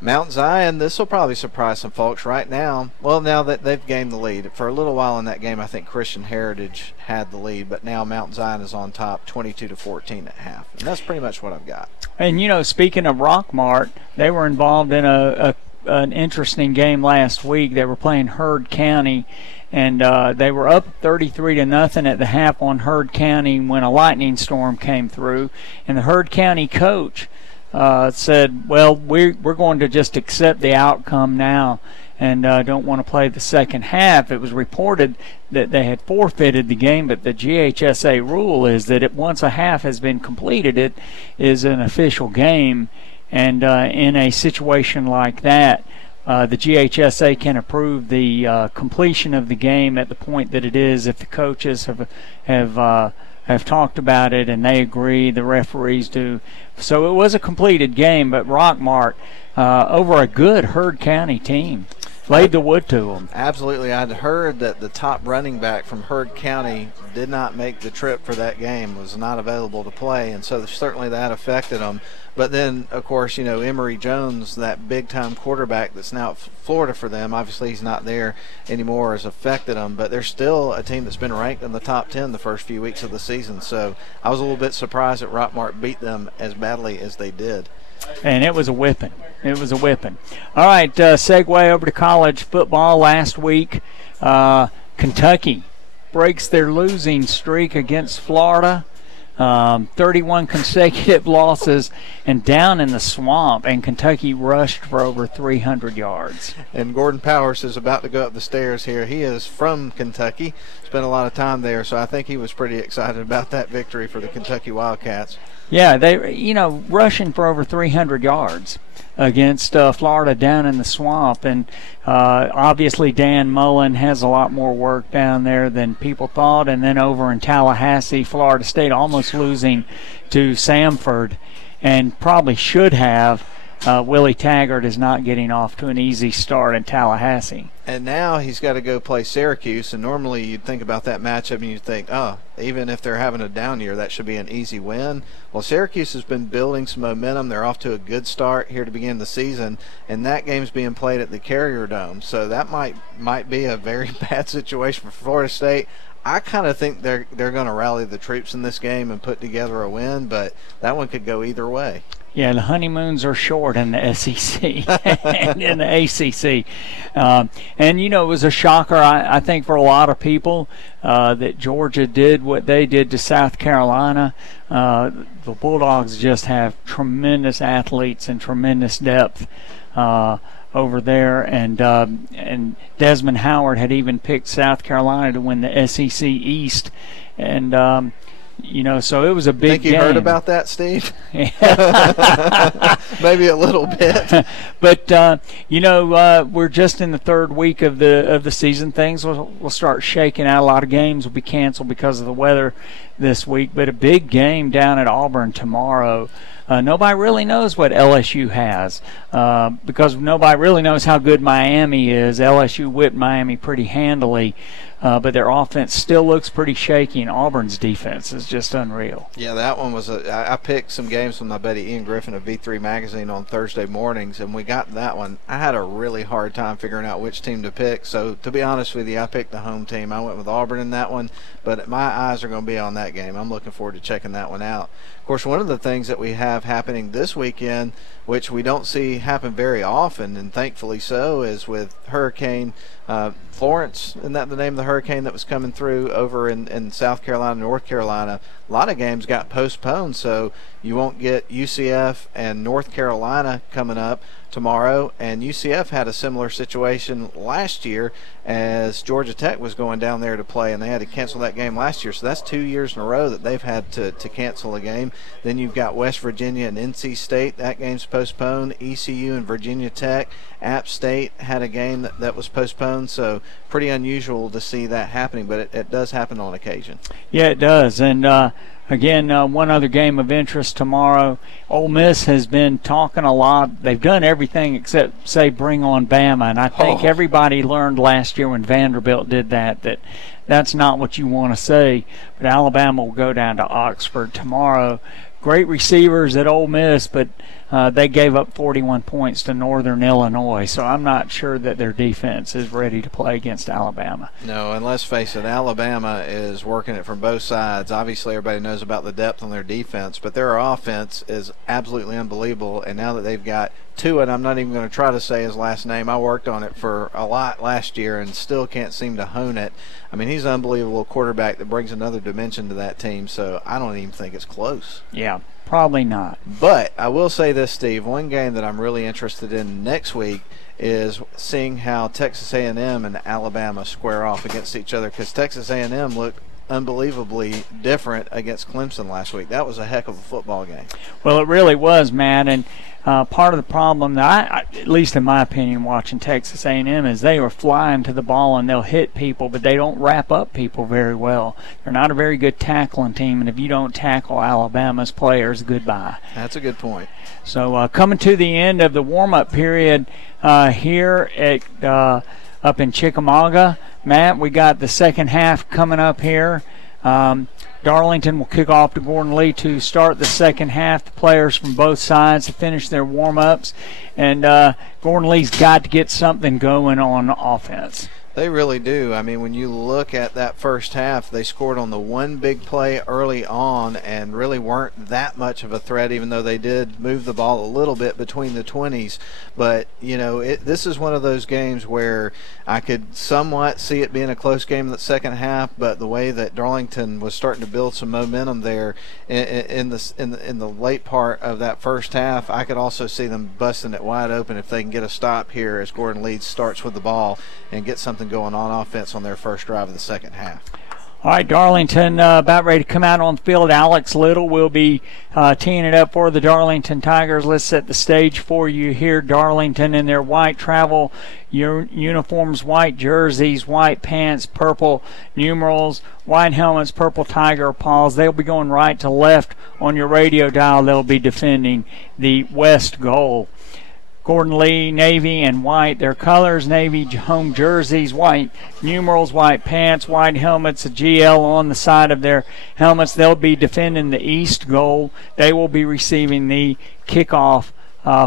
Mount Zion, this will probably surprise some folks right now. Well, now that they've gained the lead. For a little while in that game, I think Christian Heritage had the lead, but now Mount Zion is on top 22-14 at half. And that's pretty much what I've got. And, speaking of Rockmart, they were involved in an interesting game last week. They were playing Heard County, and they were up 33-0 at the half on Heard County when a lightning storm came through. And the Heard County coach said, well, we're going to just accept the outcome now and don't want to play the second half. It was reported that they had forfeited the game, but the GHSA rule is that once a half has been completed, it is an official game. And in a situation like that, the GHSA can approve the completion of the game at the point that it is if the coaches have talked about it and they agree, the referees do. So it was a completed game, but Rockmart, over a good Heard County team, laid the wood to them. Absolutely. I'd heard that the top running back from Heard County did not make the trip for that game, was not available to play, and so certainly that affected them. But then, of course, Emory Jones, that big-time quarterback that's now at Florida for them, obviously he's not there anymore, has affected them. But they're still a team that's been ranked in the top 10 the first few weeks of the season. So I was a little bit surprised that Rockmart beat them as badly as they did. And it was a whipping. It was a whipping. All right, segue over to college football. Last week, Kentucky breaks their losing streak against Florida. 31 consecutive losses, and down in the swamp, and Kentucky rushed for over 300 yards. And Gordon Powers is about to go up the stairs here. He is from Kentucky, spent a lot of time there, so I think he was pretty excited about that victory for the Kentucky Wildcats. Yeah, they rushing for over 300 yards against Florida down in the swamp, and obviously Dan Mullen has a lot more work down there than people thought. And then over in Tallahassee, Florida State almost losing to Samford, and probably should have. Willie Taggart is not getting off to an easy start in Tallahassee. And now he's got to go play Syracuse, and normally you'd think about that matchup and you'd think, oh, even if they're having a down year, that should be an easy win. Well, Syracuse has been building some momentum. They're off to a good start here to begin the season, and that game's being played at the Carrier Dome. So that might be a very bad situation for Florida State. I kind of think they're going to rally the troops in this game and put together a win, but that one could go either way. Yeah, the honeymoons are short in the SEC and in the ACC. And, it was a shocker, I think, for a lot of people that Georgia did what they did to South Carolina. The Bulldogs just have tremendous athletes and tremendous depth over there. And Desmond Howard had even picked South Carolina to win the SEC East. And so it was a big game. Think you heard about that, Steve? Maybe a little bit. But we're just in the third week of the season. Things will start shaking out. A lot of games will be canceled because of the weather this week. But a big game down at Auburn tomorrow. Nobody really knows what LSU has because nobody really knows how good Miami is. LSU whipped Miami pretty handily. But their offense still looks pretty shaky, and Auburn's defense is just unreal. Yeah, that one was I picked some games from my buddy Ian Griffin of V3 Magazine on Thursday mornings, and we got that one. I had a really hard time figuring out which team to pick. So, to be honest with you, I picked the home team. I went with Auburn in that one, but my eyes are going to be on that game. I'm looking forward to checking that one out. Of course, one of the things that we have happening this weekend, which we don't see happen very often, and thankfully so, is with Hurricane Florence. Isn't that the name of the hurricane that was coming through over in South Carolina, North Carolina? A lot of games got postponed, so you won't get UCF and North Carolina coming up tomorrow. And UCF had a similar situation last year as Georgia Tech was going down there to play, and they had to cancel that game last year. So that's 2 years in a row that they've had to cancel a game. Then you've got West Virginia and NC State. That game's postponed. ECU and Virginia Tech. App State had a game that was postponed. So pretty unusual to see that happening, but it does happen on occasion. Yeah, it does. And again, one other game of interest tomorrow. Ole Miss has been talking a lot. They've done everything except say bring on Bama, and I think everybody learned last year when Vanderbilt did that's not what you want to say. But Alabama will go down to Oxford tomorrow. Great receivers at Ole Miss, but they gave up 41 points to Northern Illinois, so I'm not sure that their defense is ready to play against Alabama. No, and let's face it, Alabama is working it from both sides. Obviously, everybody knows about the depth on their defense, but their offense is absolutely unbelievable, and now that they've got Tua, and I'm not even going to try to say his last name. I worked on it for a lot last year and still can't seem to hone it. I mean, he's an unbelievable quarterback that brings another dimension to that team, so I don't even think it's close. Yeah, probably not. But I will say this, Steve, one game that I'm really interested in next week is seeing how Texas A&M and Alabama square off against each other, because Texas A&M looked unbelievably different against Clemson last week. That was a heck of a football game. Well, it really was, man, and part of the problem that I, at least in my opinion, watching Texas A&M is they were flying to the ball and they'll hit people, but they don't wrap up people very well. They're not a very good tackling team, and if you don't tackle Alabama's players, goodbye. That's a good point. So coming to the end of the warm-up period here at up in Chickamauga, Matt, we got the second half coming up here. Darlington will kick off to Gordon Lee to start the second half. The players from both sides have finished their warm-ups, and Gordon Lee's got to get something going on offense. They really do. I mean, when you look at that first half, they scored on the one big play early on and really weren't that much of a threat, even though they did move the ball a little bit between the 20s. But, you know, this is one of those games where I could somewhat see it being a close game in the second half, but the way that Darlington was starting to build some momentum there in the late part of that first half, I could also see them busting it wide open if they can get a stop here as Gordon Lee starts with the ball and get something going on offense on their first drive of the second half. All right, Darlington about ready to come out on the field. Alex Little will be teeing it up for the Darlington Tigers. Let's set the stage for you here. Darlington in their white travel uniforms, white jerseys, white pants, purple numerals, white helmets, purple tiger paws. They'll be going right to left on your radio dial. They'll be defending the west goal. Gordon Lee, navy and white, their colors, navy home jerseys, white numerals, white pants, white helmets, a GL on the side of their helmets. They'll be defending the east goal. They will be receiving the kickoff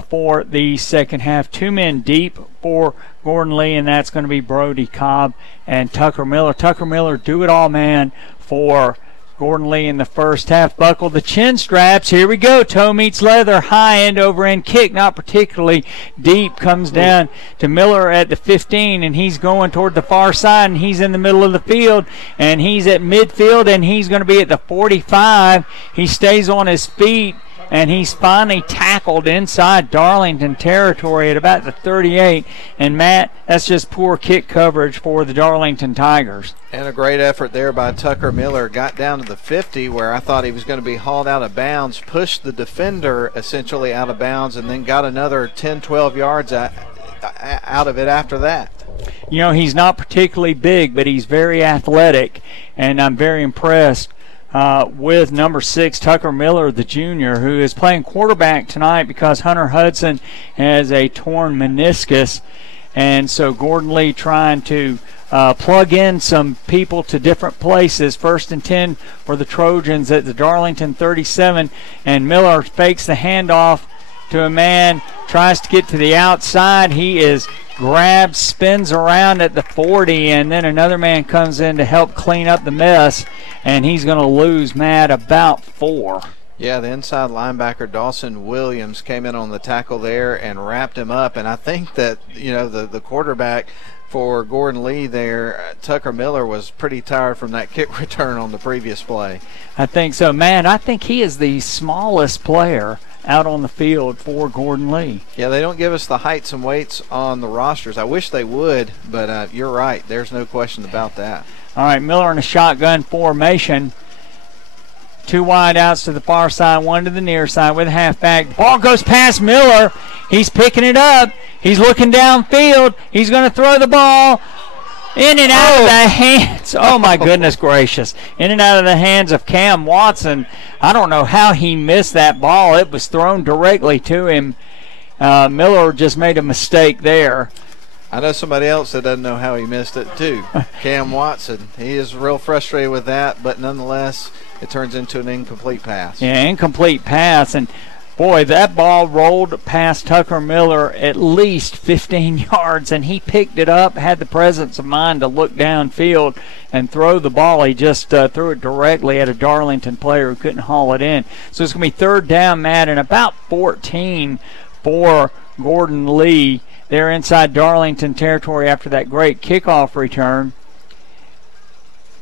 for the second half. 2 men deep for Gordon Lee, and that's going to be Brody Cobb and Tucker Miller. Tucker Miller, do-it-all man for Gordon Lee in the first half. Buckle the chin straps. Here we go. Toe meets leather. High end over end kick. Not particularly deep. Comes down to Miller at the 15, and he's going toward the far side, and he's in the middle of the field, and he's at midfield, and he's going to be at the 45. He stays on his feet, and he's finally tackled inside Darlington territory at about the 38. And, Matt, that's just poor kick coverage for the Darlington Tigers. And a great effort there by Tucker Miller. Got down to the 50 where I thought he was going to be hauled out of bounds, pushed the defender essentially out of bounds, and then got another 10, 12 yards out of it after that. You know, he's not particularly big, but he's very athletic, and I'm very impressed with number 6, Tucker Miller, the junior, who is playing quarterback tonight because Hunter Hudson has a torn meniscus. And so Gordon Lee trying to plug in some people to different places. 1st and 10 for the Trojans at the Darlington 37. And Miller fakes the handoff to a man, tries to get to the outside. He is grabbed, spins around at the 40, and then another man comes in to help clean up the mess, and he's going to lose, Matt, about 4. Yeah, the inside linebacker Dawson Williams came in on the tackle there and wrapped him up, and I think that, you know, the quarterback for Gordon Lee there, Tucker Miller, was pretty tired from that kick return on the previous play. I think so, Matt. I think he is the smallest player out on the field for Gordon Lee. Yeah, they don't give us the heights and weights on the rosters. I wish they would, but you're right. There's no question about that. All right, Miller in a shotgun formation. 2 wide outs to the far side, 1 to the near side with a halfback. The ball goes past Miller. He's picking it up. He's looking downfield. He's going to throw the ball in and out of the hands. Oh, my goodness gracious. In and out of the hands of Cam Watson. I don't know how he missed that ball. It was thrown directly to him. Miller just made a mistake there. I know somebody else that doesn't know how he missed it, too. Cam Watson. He is real frustrated with that, but nonetheless, it turns into an incomplete pass. Yeah, incomplete pass. And, boy, that ball rolled past Tucker Miller at least 15 yards, and he picked it up, had the presence of mind to look downfield and throw the ball. He just threw it directly at a Darlington player who couldn't haul it in. So it's going to be 3rd down, Matt, and about 14 for Gordon Lee. They're inside Darlington territory after that great kickoff return.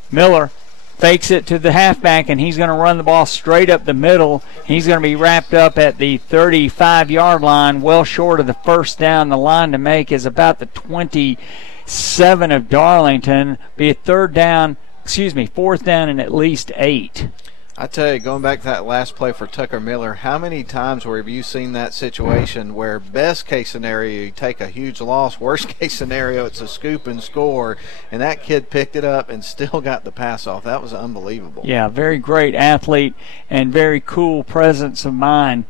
Miller fakes it to the halfback, and he's going to run the ball straight up the middle. He's going to be wrapped up at the 35-yard line, well short of the 1st down. The line to make is about the 27 of Darlington. Be a 4th down and at least 8. I tell you, going back to that last play for Tucker Miller, how many times have you seen that situation where best case scenario you take a huge loss, worst case scenario it's a scoop and score, and that kid picked it up and still got the pass off. That was unbelievable. Yeah, very great athlete and very cool presence of mind.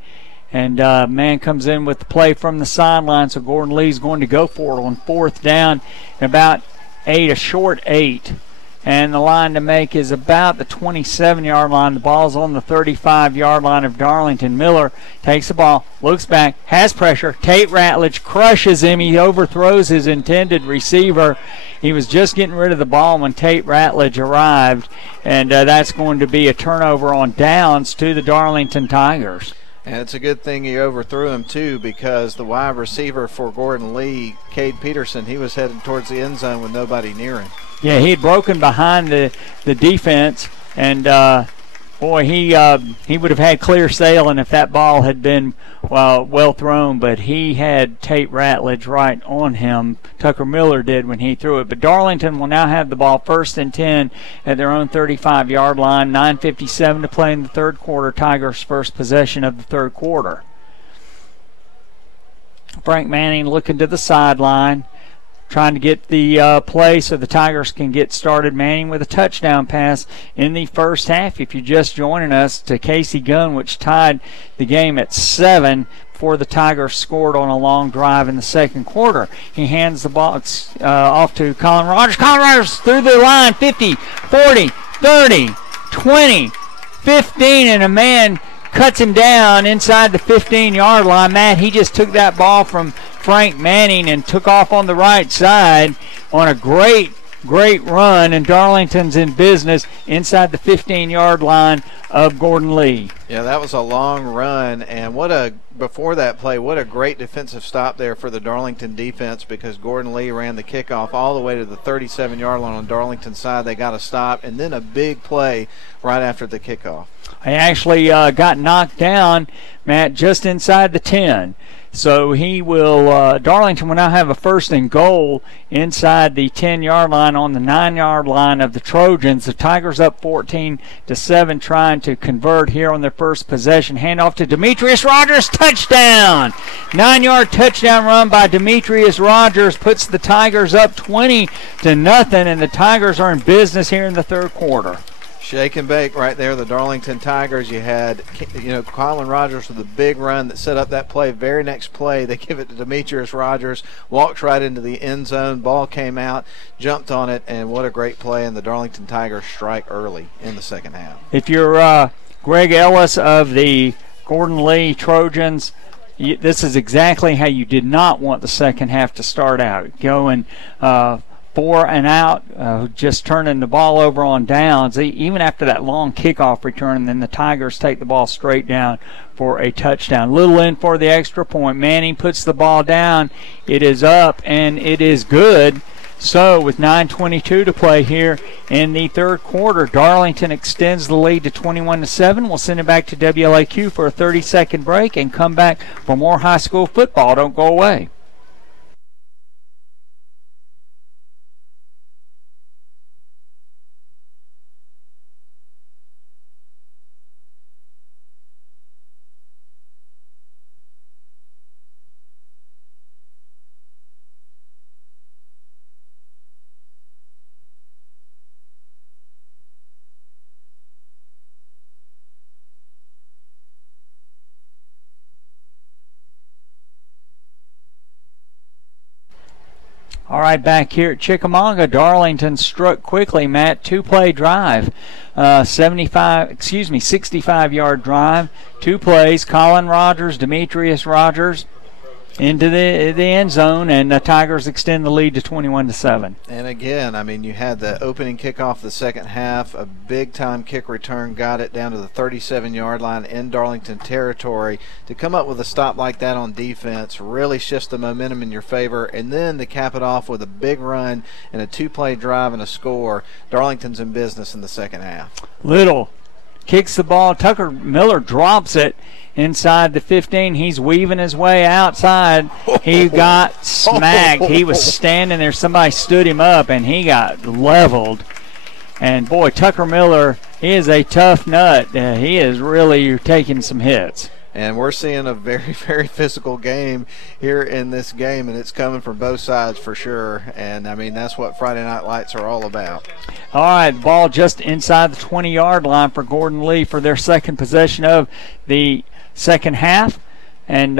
And man comes in with the play from the sideline, so Gordon Lee's going to go for it on 4th down, about 8, a short 8. And the line to make is about the 27-yard line. The ball's on the 35-yard line of Darlington. Miller takes the ball, looks back, has pressure. Tate Ratledge crushes him. He overthrows his intended receiver. He was just getting rid of the ball when Tate Ratledge arrived. And that's going to be a turnover on downs to the Darlington Tigers. And it's a good thing he overthrew him, too, because the wide receiver for Gordon Lee, Cade Peterson, he was headed towards the end zone with nobody near him. Yeah, he had broken behind the defense, and Boy, he would have had clear sailing if that ball had been well thrown, but he had Tate Ratledge right on him. Tucker Miller did when he threw it. But Darlington will now have the ball 1st and 10 at their own 35-yard line. 9:57 to play in the third quarter. Tigers' first possession of the third quarter. Frank Manning looking to the sideline, trying to get the play so the Tigers can get started. Manning with a touchdown pass in the first half. If you're just joining us, to Casey Gunn, which tied the game at 7 before the Tigers scored on a long drive in the second quarter. He hands the ball off to Colin Rogers. Colin Rogers through the line, 50, 40, 30, 20, 15, and a man cuts him down inside the 15-yard line. Matt, he just took that ball from Frank Manning and took off on the right side on a great run, and Darlington's in business inside the 15-yard line of Gordon Lee. Yeah, that was a long run, and before that play, what a great defensive stop there for the Darlington defense, because Gordon Lee ran the kickoff all the way to the 37-yard line on Darlington's side. They got a stop, and then a big play right after the kickoff. He actually got knocked down, Matt, just inside the 10. So he will, Darlington will now have a 1st and goal inside the 10-yard line on the 9-yard line of the Trojans. The Tigers up 14-7, trying to convert here on their first possession. Handoff to Demetrius Rogers, touchdown! 9-yard touchdown run by Demetrius Rogers puts the Tigers up 20-0, and the Tigers are in business here in the third quarter. Shake and bake right there, the Darlington Tigers. You had, Colin Rogers with a big run that set up that play. Very next play, they give it to Demetrius Rogers, walks right into the end zone. Ball came out, jumped on it, and what a great play. And the Darlington Tigers strike early in the second half. If you're Greg Ellis of the Gordon Lee Trojans, this is exactly how you did not want the second half to start out. Going 4 and out, just turning the ball over on downs, even after that long kickoff return, and then the Tigers take the ball straight down for a touchdown. Little in for the extra point. Manning puts the ball down. It is up, and it is good. So with 9:22 to play here in the third quarter, Darlington extends the lead to 21-7. We'll send it back to WLAQ for a 30-second break and come back for more high school football. Don't go away. All right, back here at Chickamauga, Darlington struck quickly, Matt. 2-play drive, 65-yard drive. 2 plays. Colin Rogers, Demetrius Rogers into the end zone, and the Tigers extend the lead to 21-7. And again, you had the opening kickoff of the second half, a big-time kick return, got it down to the 37-yard line in Darlington territory. To come up with a stop like that on defense really shifts the momentum in your favor, and then to cap it off with a big run and a 2-play drive and a score, Darlington's in business in the second half. Little kicks the ball. Tucker Miller drops it inside the 15. He's weaving his way outside. He got smacked. He was standing there. Somebody stood him up, and he got leveled. And, boy, Tucker Miller, he is a tough nut. He is really taking some hits. And we're seeing a very, very physical game here in this game, and it's coming from both sides for sure. And, that's what Friday Night Lights are all about. All right, ball just inside the 20-yard line for Gordon Lee for their second possession of the second half. And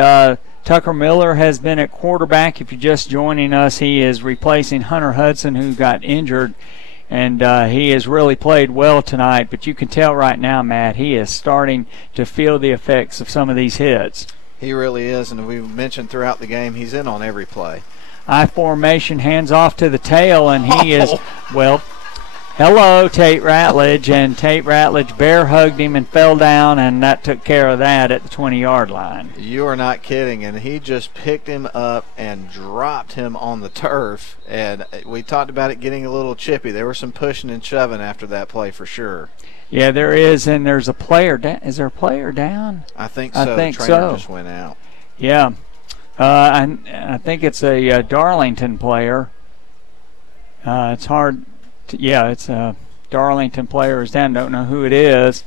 Tucker Miller has been at quarterback. If you're just joining us, he is replacing Hunter Hudson, who got injured. And he has really played well tonight. But you can tell right now, Matt, he is starting to feel the effects of some of these hits. He really is, and we've mentioned throughout the game he's in on every play. I formation, hands off to the tail, and he is, well, hello, Tate Ratledge, and Tate Ratledge bear hugged him and fell down, and that took care of that at the 20-yard line. You are not kidding, and he just picked him up and dropped him on the turf, and we talked about it getting a little chippy. There was some pushing and shoving after that play for sure. Yeah, there is, and there's a player down. Is there a player down? I think so. I think the trainer so. just went out. Yeah. I think it's a Darlington player. It's hard. It's a Darlington player is down. Don't know who it is.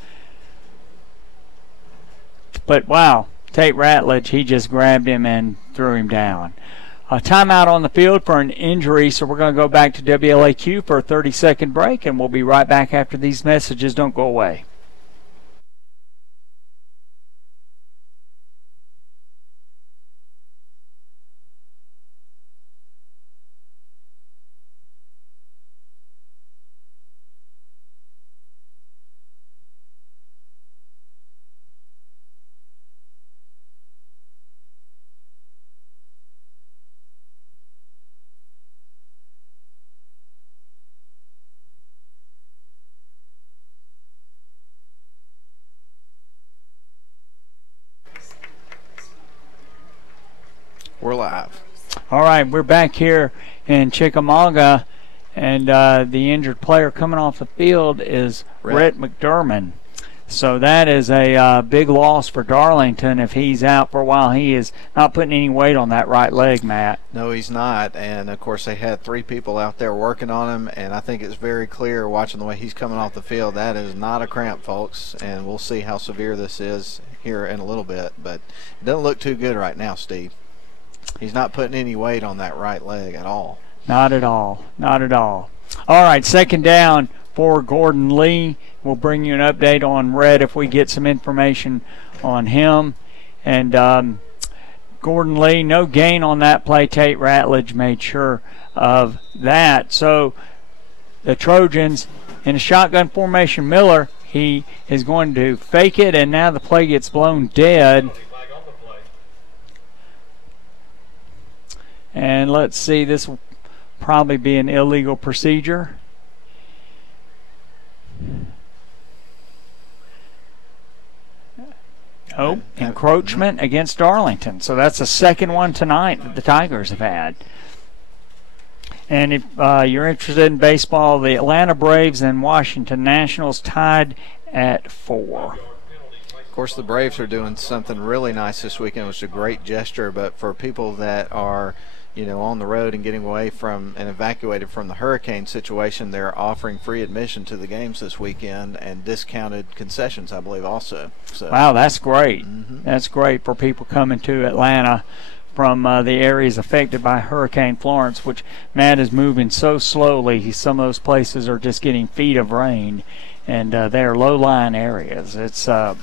But, wow, Tate Ratledge, he just grabbed him and threw him down. A timeout on the field for an injury, so we're going to go back to WLAQ for a 30-second break, and we'll be right back after these messages. Don't go away. We're live. All right, we're back here in Chickamauga, and the injured player coming off the field is Rhett McDermott. So that is a big loss for Darlington if he's out for a while. He is not putting any weight on that right leg, Matt. No, he's not. And, of course, they had 3 people out there working on him, and I think it's very clear watching the way he's coming off the field. That is not a cramp, folks, and we'll see how severe this is here in a little bit. But it doesn't look too good right now, Steve. He's not putting any weight on that right leg at all. Not at all. Not at all. All right, second down for Gordon Lee. We'll bring you an update on Red if we get some information on him. And Gordon Lee, no gain on that play. Tate Ratledge made sure of that. So the Trojans in a shotgun formation. Miller, he is going to fake it, and now the play gets blown dead. And let's see, this will probably be an illegal procedure. Oh, encroachment against Darlington. So that's the second one tonight that the Tigers have had. And if you're interested in baseball, the Atlanta Braves and Washington Nationals tied at 4. Of course, the Braves are doing something really nice this weekend. It was a great gesture, but for people that are on the road and getting away from and evacuated from the hurricane situation, they're offering free admission to the games this weekend and discounted concessions, I believe, also. So, wow, that's great. Mm-hmm. That's great for people coming to Atlanta from the areas affected by Hurricane Florence, which, Matt, is moving so slowly. Some of those places are just getting feet of rain, and they are low-lying areas. It's a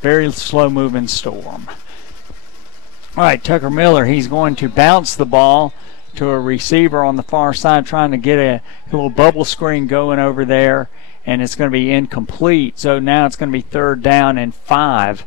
very slow-moving storm. All right, Tucker Miller, he's going to bounce the ball to a receiver on the far side, trying to get a little bubble screen going over there, and it's going to be incomplete. So now it's going to be 3rd down and 5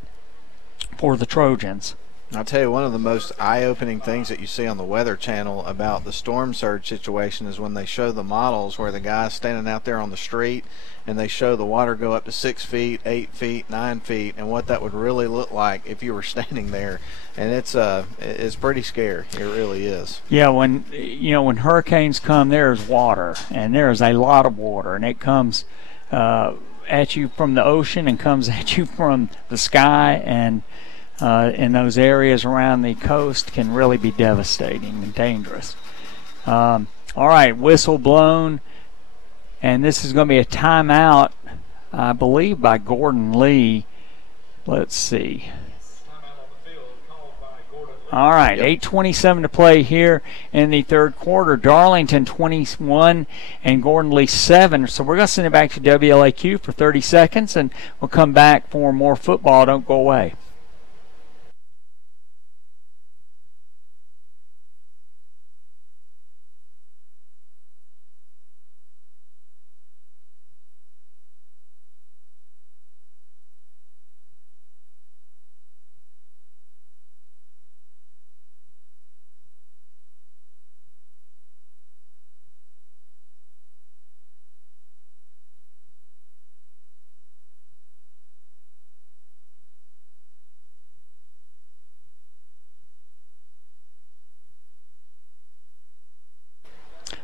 for the Trojans. I'll tell you, one of the most eye-opening things that you see on the Weather Channel about the storm surge situation is when they show the models where the guy's standing out there on the street and they show the water go up to 6 feet, 8 feet, 9 feet, and what that would really look like if you were standing there. And it's pretty scary. It really is. Yeah, when hurricanes come, there's water, and there is a lot of water, and it comes at you from the ocean and comes at you from the sky, and in those areas around the coast can really be devastating and dangerous. All right, whistle blown, and this is going to be a timeout, I believe, by Gordon Lee. Let's see. All right, 8:27 to play here in the third quarter. Darlington 21 and Gordon Lee 7. So we're going to send it back to WLAQ for 30 seconds, and we'll come back for more football. Don't go away.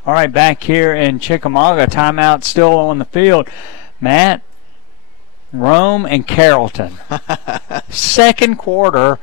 All right, back here in Chickamauga, timeout still on the field. Matt, Rome and Carrollton. Second quarter,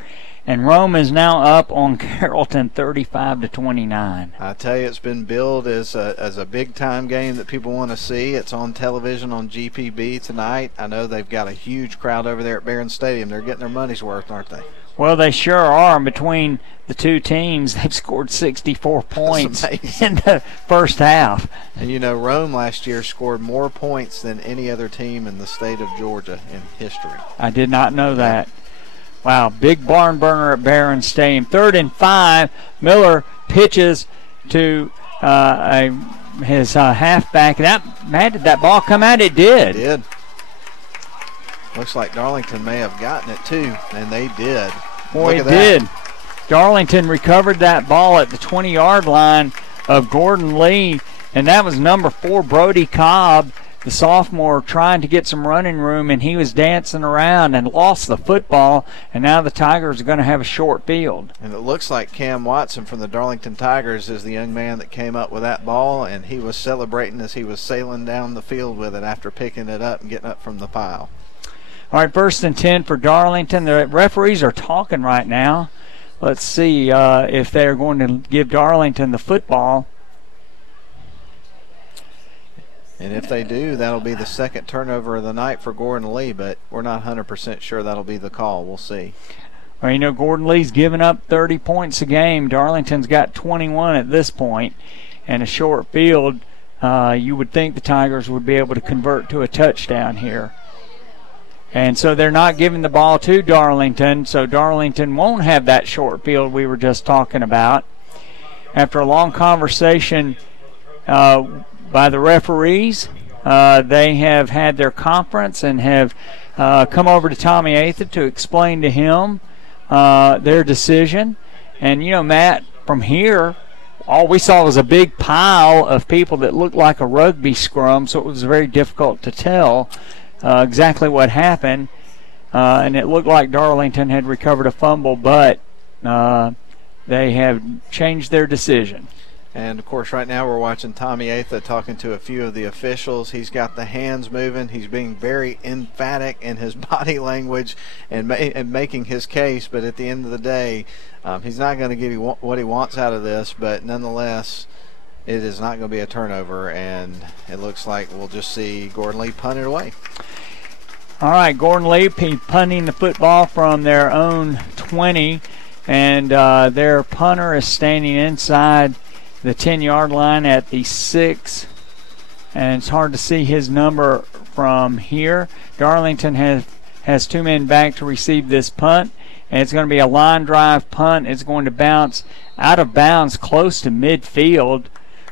and Rome is now up on Carrollton 35-29. I tell you, it's been billed as a big-time game that people want to see. It's on television on GPB tonight. I know they've got a huge crowd over there at Barron Stadium. They're getting their money's worth, aren't they? Well, they sure are. And between the two teams, they've scored 64 points in the first half. And you know, Rome last year scored more points than any other team in the state of Georgia in history. I did not know that. Wow, big barn burner at Barron Stadium. 3rd and 5. Miller pitches to his halfback. Matt, did that ball come out? It did. It did. Looks like Darlington may have gotten it too, and they did. Boy, it did. Darlington recovered that ball at the 20-yard line of Gordon Lee, and that was number 4, Brody Cobb, the sophomore, trying to get some running room, and he was dancing around and lost the football, and now the Tigers are going to have a short field. And it looks like Cam Watson from the Darlington Tigers is the young man that came up with that ball, and he was celebrating as he was sailing down the field with it after picking it up and getting up from the pile. All right, 1st and 10 for Darlington. The referees are talking right now. Let's see if they're going to give Darlington the football. And if they do, that'll be the second turnover of the night for Gordon Lee, but we're not 100% sure that'll be the call. We'll see. Well, you know, Gordon Lee's given up 30 points a game. Darlington's got 21 at this point, and a short field. You would think the Tigers would be able to convert to a touchdown here. And so they're not giving the ball to Darlington, so Darlington won't have that short field we were just talking about. After a long conversation by the referees, they have had their conference and have come over to Tommy Atha to explain to him their decision. And, you know, Matt, from here, all we saw was a big pile of people that looked like a rugby scrum, so it was very difficult to tell exactly what happened, and it looked like Darlington had recovered a fumble, but they have changed their decision. And, of course, right now we're watching Tommy Atha talking to a few of the officials. He's got the hands moving. He's being very emphatic in his body language and making his case, but at the end of the day, he's not going to get what he wants out of this, but nonetheless, it is not going to be a turnover, and it looks like we'll just see Gordon Lee punt it away. All right, Gordon Lee punting the football from their own 20, and their punter is standing inside the 10-yard line at the 6, and it's hard to see his number from here. Darlington has 2 men back to receive this punt, and it's going to be a line drive punt. It's going to bounce out of bounds close to midfield.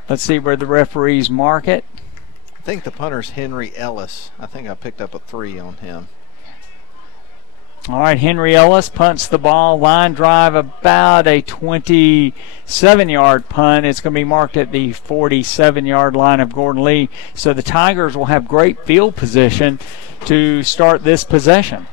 Let's see where the referees mark it. I think the punter's Henry Ellis. I think I picked up a 3 on him. All right, Henry Ellis punts the ball. Line drive, about a 27-yard punt. It's going to be marked at the 47-yard line of Gordon Lee. So the Tigers will have great field position to start this possession.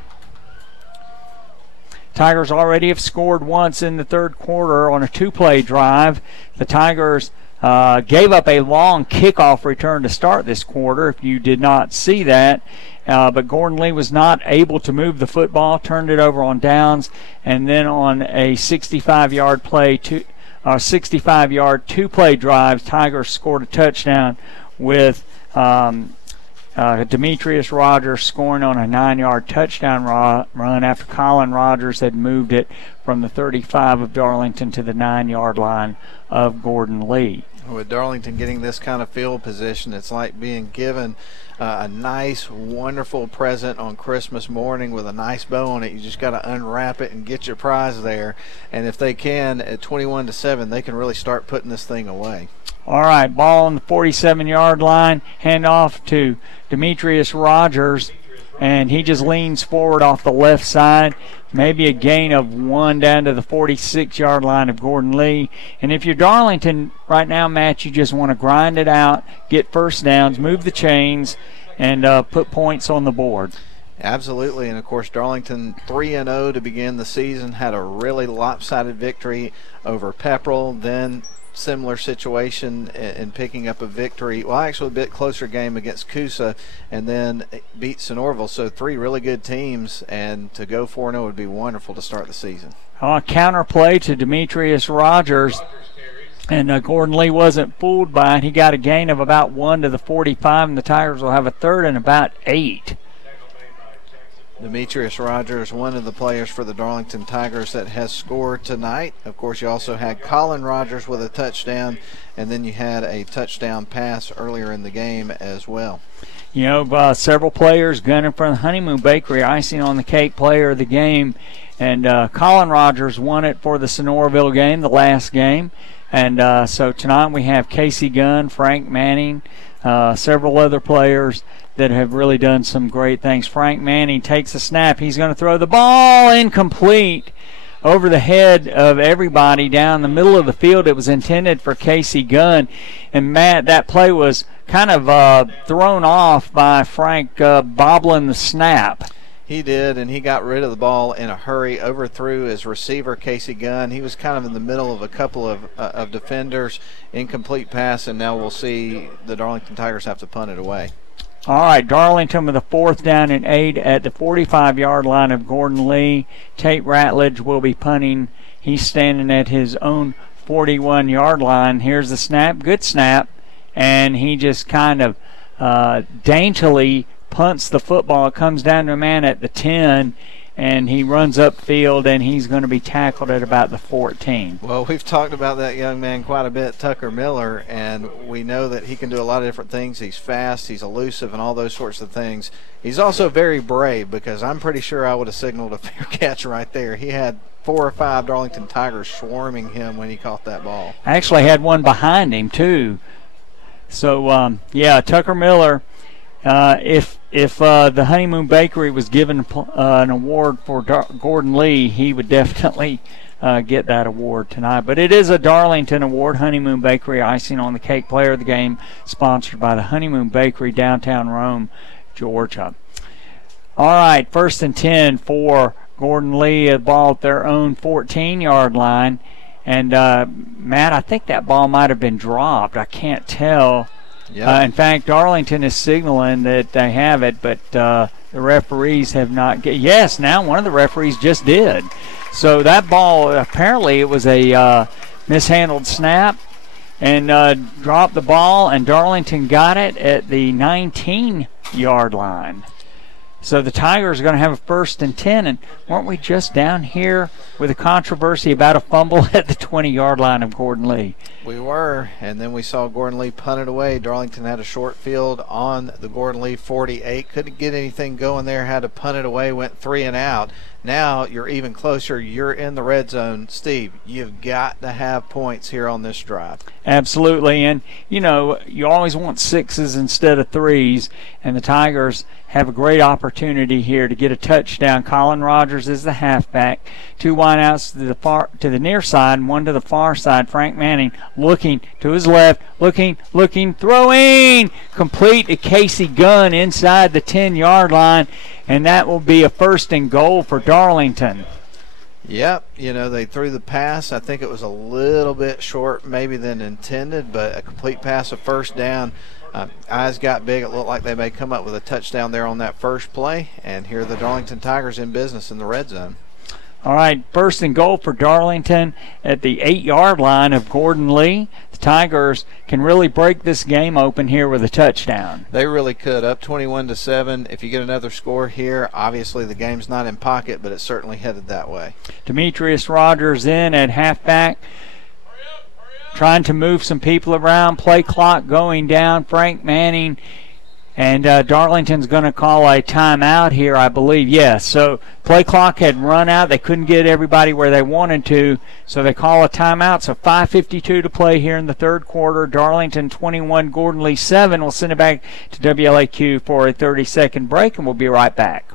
Tigers already have scored once in the third quarter on a 2-play drive. The Tigers gave up a long kickoff return to start this quarter, if you did not see that. But Gordon Lee was not able to move the football, turned it over on downs, and then on a 65-yard play, 65-yard 2-play drive, Tigers scored a touchdown with Demetrius Rogers scoring on a 9-yard touchdown run after Colin Rogers had moved it from the 35 of Darlington to the 9-yard line of Gordon Lee. With Darlington getting this kind of field position, it's like being given a nice, wonderful present on Christmas morning with a nice bow on it. You just got to unwrap it and get your prize there. And if they can, at 21-7, they can really start putting this thing away. All right, ball on the 47-yard line, hand off to Demetrius Rogers, and he just leans forward off the left side. Maybe a gain of 1 down to the 46-yard line of Gordon Lee. And if you're Darlington right now, Matt, you just want to grind it out, get first downs, move the chains, and put points on the board. Absolutely, and of course Darlington 3-0 to begin the season, had a really lopsided victory over Pepperell, then similar situation in picking up a victory. Well, actually a bit closer game against Coosa, and then beat Sonorville. So 3 really good teams, and to go 4-0 would be wonderful to start the season. Counterplay to Demetrius Rogers. And Gordon Lee wasn't fooled by it. He got a gain of about 1 to the 45, and the Tigers will have a third and about 8. Demetrius Rogers, one of the players for the Darlington Tigers that has scored tonight. Of course, you also had Colin Rogers with a touchdown, and then you had a touchdown pass earlier in the game as well. You know, several players gunning for the Honeymoon Bakery, icing on the cake player of the game. And Colin Rogers won it for the Sonorville game, the last game. And so tonight we have Casey Gunn, Frank Manning, several other players that have really done some great things. Frank Manning takes a snap. He's going to throw the ball incomplete over the head of everybody down the middle of the field. It was intended for Casey Gunn. And, Matt, that play was kind of thrown off by Frank bobbling the snap. He did, and he got rid of the ball in a hurry, overthrew his receiver, Casey Gunn. He was kind of in the middle of a couple of defenders, incomplete pass, and now we'll see the Darlington Tigers have to punt it away. All right, Darlington with a 4th down and 8 at the 45-yard line of Gordon Lee. Tate Ratledge will be punting. He's standing at his own 41-yard line. Here's the snap, good snap, and he just kind of daintily punts the football. It comes down to a man at the 10, and he runs upfield, and he's going to be tackled at about the 14. Well, we've talked about that young man quite a bit, Tucker Miller, and we know that he can do a lot of different things. He's fast, he's elusive, and all those sorts of things. He's also very brave, because I'm pretty sure I would have signaled a fair catch right there. He had 4 or 5 Darlington Tigers swarming him when he caught that ball. Actually had one behind him, too. So, yeah, Tucker Miller, if the Honeymoon Bakery was given an award for Gordon Lee, he would definitely get that award tonight. But it is a Darlington award, Honeymoon Bakery, icing on the cake player of the game, sponsored by the Honeymoon Bakery, downtown Rome, Georgia. All right, 1st and 10 for Gordon Lee, a ball at their own 14-yard line. And, Matt, I think that ball might have been dropped. I can't tell. Yep. In fact, Darlington is signaling that they have it, but the referees have not. Yes, now one of the referees just did. So that ball, apparently it was a mishandled snap, and dropped the ball, and Darlington got it at the 19-yard line. So the Tigers are going to have a 1st and 10, and weren't we just down here with a controversy about a fumble at the 20-yard line of Gordon Lee? We were, and then we saw Gordon Lee punt it away. Darlington had a short field on the Gordon Lee 48. Couldn't get anything going there, had to punt it away, went 3 and out. Now you're even closer. You're in the red zone. Steve, you've got to have points here on this drive. Absolutely, and, you know, you always want 6s instead of 3s, and the Tigers have a great opportunity here to get a touchdown. Colin Rogers is the halfback. 2 wideouts to the near side and 1 to the far side. Frank Manning looking to his left, looking, throwing, complete to Casey Gunn inside the 10-yard line, and that will be a 1st and goal for Darlington. Yep, you know, they threw the pass. I think it was a little bit short maybe than intended, but a complete pass of 1st down. Eyes got big. It looked like they may come up with a touchdown there on that first play, and here are the Darlington Tigers in business in the red zone. All right, 1st and goal for Darlington at the 8-yard line of Gordon Lee. The Tigers can really break this game open here with a touchdown. They really could, up 21-7. If you get another score here, obviously the game's not in pocket, but it's certainly headed that way. Demetrius Rogers in at halfback, trying to move some people around. Play clock going down. Frank Manning. And Darlington's going to call a timeout here, I believe. Yes, so play clock had run out. They couldn't get everybody where they wanted to, so they call a timeout. So 5:52 to play here in the 3rd quarter. Darlington 21, Gordon Lee 7. We'll send it back to WLAQ for a 30-second break, and we'll be right back.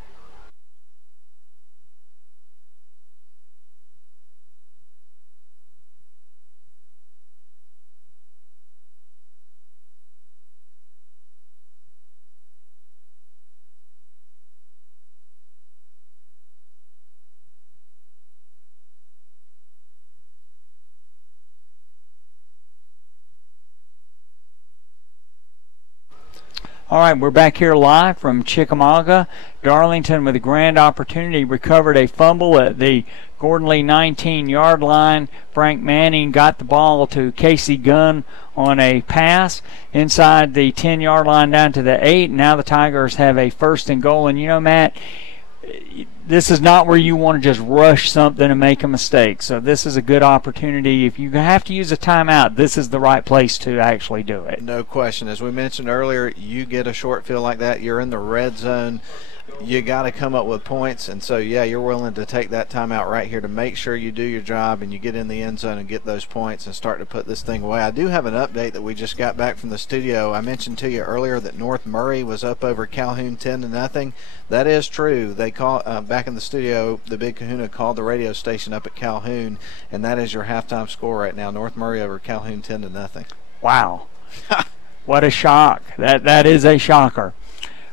All right, we're back here live from Chickamauga. Darlington with a grand opportunity recovered a fumble at the Gordon Lee 19-yard line. Frank Manning got the ball to Casey Gunn on a pass inside the 10-yard line down to the 8. Now the Tigers have a 1st and goal. And you know, Matt, this is not where you want to just rush something and make a mistake. So this is a good opportunity. If you have to use a timeout, this is the right place to actually do it. No question. As we mentioned earlier, you get a short field like that, you're in the red zone. You got to come up with points, and so, yeah, you're willing to take that timeout right here to make sure you do your job and you get in the end zone and get those points and start to put this thing away. I do have an update that we just got back from the studio. I mentioned to you earlier that North Murray was up over Calhoun 10-0. That is true. They call back in the studio, the Big Kahuna called the radio station up at Calhoun, and that is your halftime score right now. North Murray over Calhoun 10-0. Wow. What a shock. That is a shocker.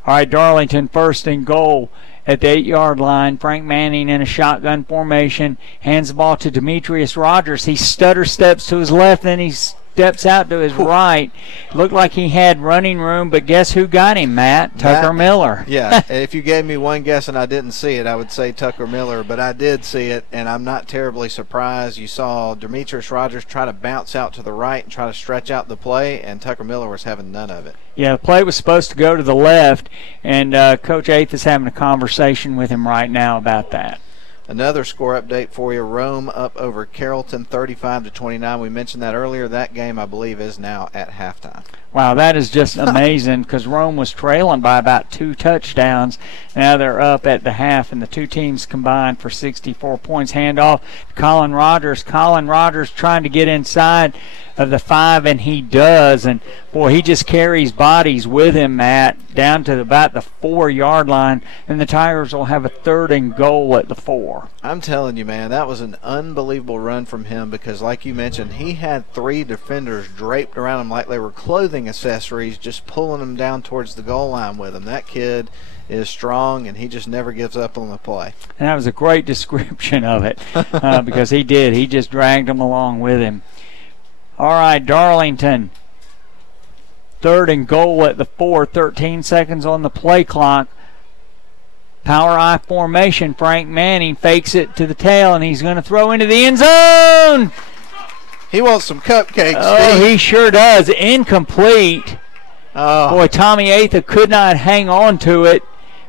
All right, Darlington 1st and goal at the 8-yard line. Frank Manning in a shotgun formation hands the ball to Demetrius Rogers. He stutter steps to his left, then he steps out to his right. Looked like he had running room, but guess who got him, Matt? Tucker Miller. Yeah, if you gave me one guess and I didn't see it, I would say Tucker Miller, but I did see it, and I'm not terribly surprised. You saw Demetrius Rogers try to bounce out to the right and try to stretch out the play, and Tucker Miller was having none of it. Yeah, the play was supposed to go to the left, and Coach Eighth is having a conversation with him right now about that. Another score update for you. Rome up over Carrollton 35-29. We mentioned that earlier. That game, I believe, is now at halftime. Wow, that is just amazing because Rome was trailing by about 2 touchdowns. Now they're up at the half, and the two teams combined for 64 points. Handoff to Colin Rogers. Colin Rogers trying to get inside of the 5, and he does. And, boy, he just carries bodies with him, Matt, down to about the 4-yard line, and the Tigers will have a 3rd and goal at the 4. I'm telling you, man, that was an unbelievable run from him because, like you mentioned, he had 3 defenders draped around him like they were clothing accessories, just pulling them down towards the goal line with him. That kid is strong, and he just never gives up on the play. And that was a great description of it because he did. He just dragged them along with him. All right, Darlington, 3rd and goal at the 4, 13 seconds on the play clock. Power I formation. Frank Manning fakes it to the tail, and he's going to throw into the end zone. He wants some cupcakes, Oh, Steve. he sure does. Incomplete. Oh. Boy, Tommy Atha could not hang on to it,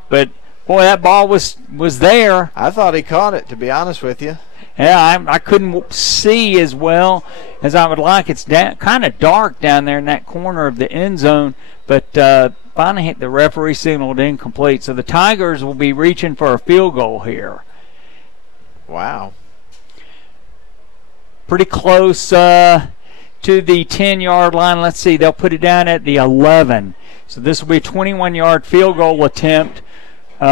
but, boy, that ball was there. I thought he caught it, to be honest with you. Yeah, I couldn't see as well as I would like. It's kind of dark down there in that corner of the end zone, but finally hit the referee signaled incomplete. So the Tigers will be reaching for a field goal here. Wow. Pretty close to the 10-yard line. Let's see, they'll put it down at the 11. So this will be a 21-yard field goal attempt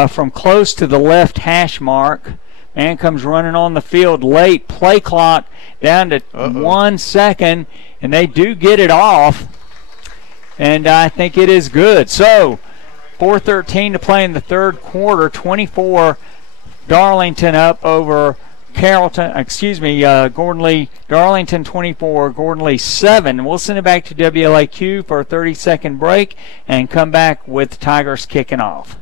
from close to the left hash mark. Man comes running on the field late. Play clock down to 1 second, and they do get it off, and I think it is good. So 4:13 to play in the 3rd quarter. 24 Darlington up over Gordon Lee. Darlington 24, Gordon Lee 7. We'll send it back to WLAQ for a 30-second break and come back with the Tigers kicking off.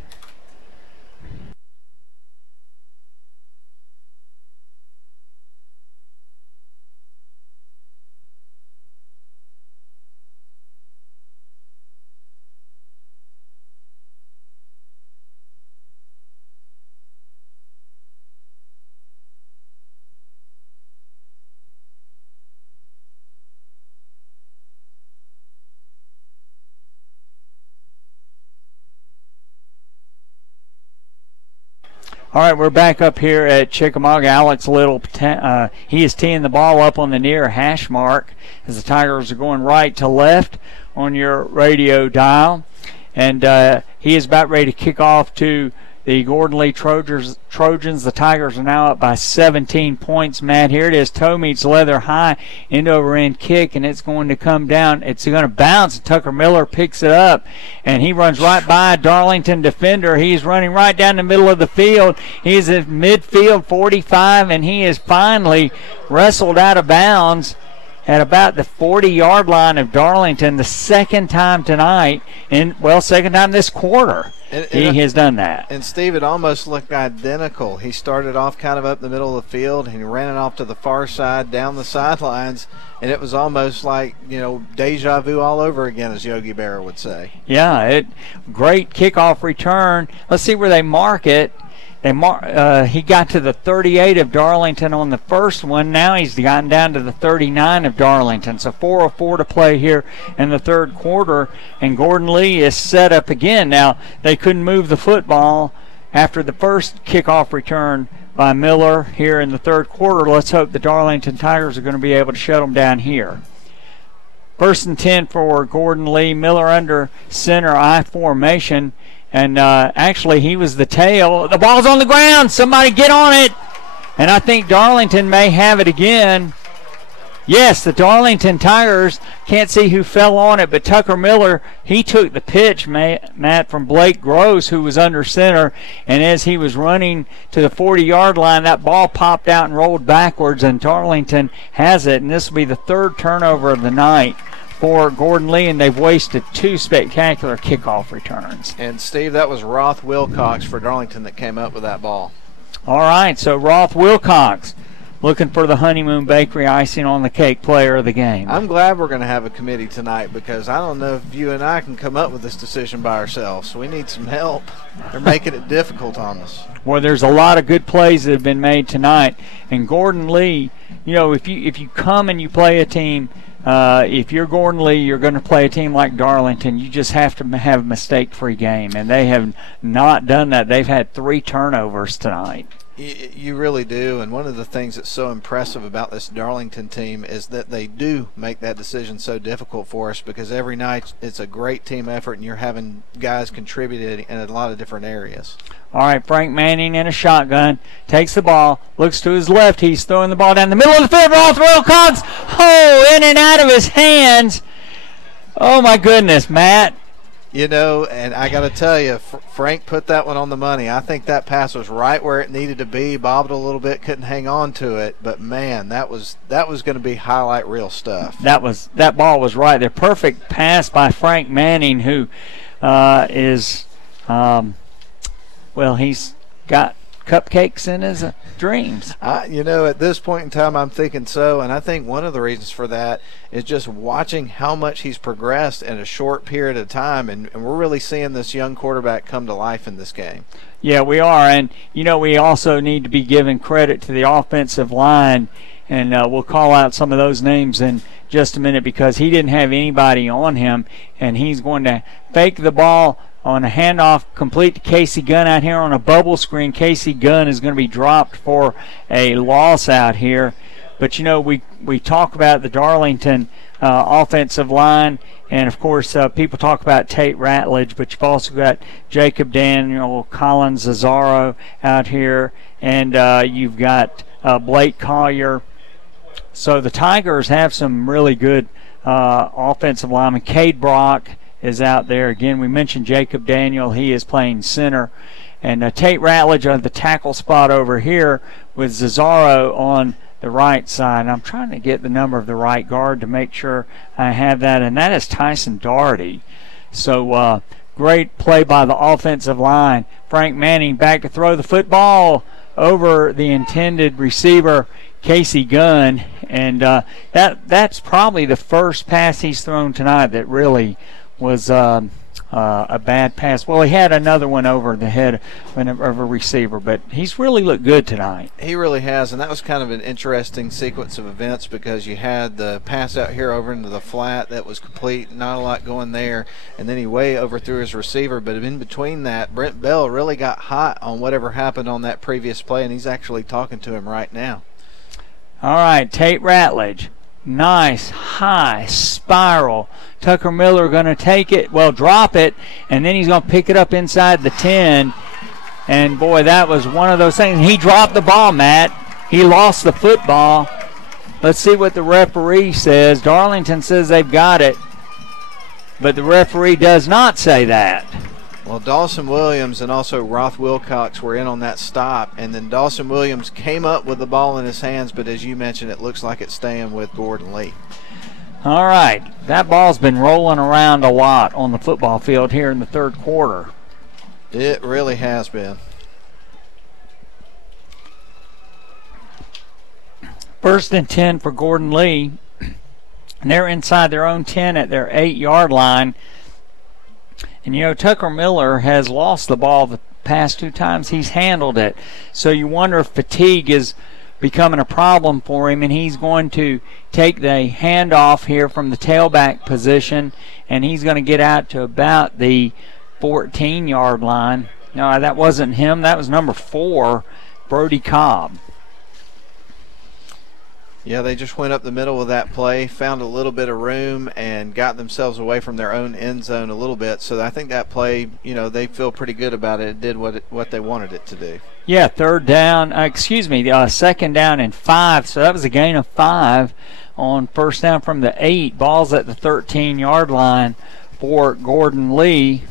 All right, we're back up here at Chickamauga. Alex Little, he is teeing the ball up on the near hash mark as the Tigers are going right to left on your radio dial. And he is about ready to kick off to the Gordon Lee Trojans. The Tigers are now up by 17 points, Matt. Here it is. Toe meets leather high, end over end kick, and it's going to come down. It's going to bounce. Tucker Miller picks it up, and he runs right by a Darlington defender. He's running right down the middle of the field. He's at midfield 45, and he is finally wrestled out of bounds. at about the 40-yard line of Darlington the second time tonight, and second time this quarter. He has done that. And Steve, it almost looked identical. He started off kind of up the middle of the field, and he ran it off to the far side, down the sidelines, and it was almost like, deja vu all over again, as Yogi Berra would say. Yeah, great kickoff return. Let's see where they mark it. He got to the 38 of Darlington on the first one. Now he's gotten down to the 39 of Darlington. So 4:04 to play here in the third quarter, and Gordon Lee is set up again. Now, they couldn't move the football after the first kickoff return by Miller here in the third quarter. Let's hope the Darlington Tigers are going to be able to shut them down here. 1st and 10 for Gordon Lee. Miller under center I formation. And actually, he was the tail. The ball's on the ground. Somebody get on it. And I think Darlington may have it again. Yes, the Darlington Tigers, can't see who fell on it, but Tucker Miller, he took the pitch, Matt, from Blake Gross, who was under center. And as he was running to the 40-yard line, that ball popped out and rolled backwards, and Darlington has it. And this will be the third turnover of the night for Gordon Lee, and they've wasted 2 spectacular kickoff returns. And, Steve, that was Roth Wilcox for Darlington that came up with that ball. All right, so Roth Wilcox looking for the Honeymoon Bakery icing on the cake player of the game. I'm glad we're going to have a committee tonight, because I don't know if you and I can come up with this decision by ourselves. We need some help. They're making it difficult on us. Well, there's a lot of good plays that have been made tonight. And Gordon Lee, if you come and you play a team, if you're Gordon Lee, you're going to play a team like Darlington. You just have to have a mistake-free game, and they have not done that. They've had 3 turnovers tonight. You really do, and one of the things that's so impressive about this Darlington team is that they do make that decision so difficult for us, because every night it's a great team effort, and you're having guys contributing in a lot of different areas. All right, Frank Manning in a shotgun, takes the ball, looks to his left. He's throwing the ball down the middle of the field. Roth Wilcox, in and out of his hands. Oh, my goodness, Matt. And I got to tell you, Frank put that one on the money. I think that pass was right where it needed to be. Bobbed a little bit, couldn't hang on to it, but man, that was going to be highlight reel stuff. That ball was right there. Perfect pass by Frank Manning, who is he's got cupcakes in his dreams. At this point in time, I'm thinking so, and I think one of the reasons for that is just watching how much he's progressed in a short period of time, and we're really seeing this young quarterback come to life in this game. Yeah, we are, and we also need to be giving credit to the offensive line, and we'll call out some of those names in just a minute, because he didn't have anybody on him, and he's going to fake the ball on a handoff complete to Casey Gunn out here on a bubble screen. Casey Gunn is going to be dropped for a loss out here. But, we talk about the Darlington offensive line, and, of course, people talk about Tate Ratledge, but you've also got Jacob Daniel, Colin Zazzaro out here, and you've got Blake Collier. So the Tigers have some really good offensive linemen. Cade Brock is out there. Again, we mentioned Jacob Daniel. He is playing center. And Tate Ratledge on the tackle spot over here with Zazzaro on the right side. I'm trying to get the number of the right guard to make sure I have that, and that is Tyson Doherty. So great play by the offensive line. Frank Manning back to throw the football over the intended receiver, Casey Gunn. And that's probably the first pass he's thrown tonight that really was a bad pass. Well, he had another one over the head of a receiver, but he's really looked good tonight. He really has, and that was kind of an interesting sequence of events, because you had the pass out here over into the flat that was complete, not a lot going there, and then he way overthrew his receiver. But in between that, Brent Bell really got hot on whatever happened on that previous play, and he's actually talking to him right now. All right, Tate Ratledge. Nice high spiral. Tucker Miller going to take it, drop it, and then he's going to pick it up inside the 10. And boy, that was one of those things. He dropped the ball, Matt. He lost the football. Let's see what the referee says. Darlington says they've got it, but the referee does not say that. Well, Dawson Williams and also Roth Wilcox were in on that stop, and then Dawson Williams came up with the ball in his hands, but as you mentioned, it looks like it's staying with Gordon Lee. All right, that ball's been rolling around a lot on the football field here in the third quarter. It really has been. First and 10 for Gordon Lee. And they're inside their own 10 at their 8-yard line. And, you know, Tucker Miller has lost the ball the past 2 times he's handled it. So you wonder if fatigue is becoming a problem for him, and he's going to take the handoff here from the tailback position, and he's going to get out to about the 14-yard line. No, that wasn't him. That was number 4, Brody Cobb. Yeah, they just went up the middle of that play, found a little bit of room, and got themselves away from their own end zone a little bit. So I think that play, you know, they feel pretty good about it. It did what they wanted it to do. Yeah, second down and 5. So that was a gain of 5 on first down from the 8. Ball's at the 13-yard line for Gordon Lee.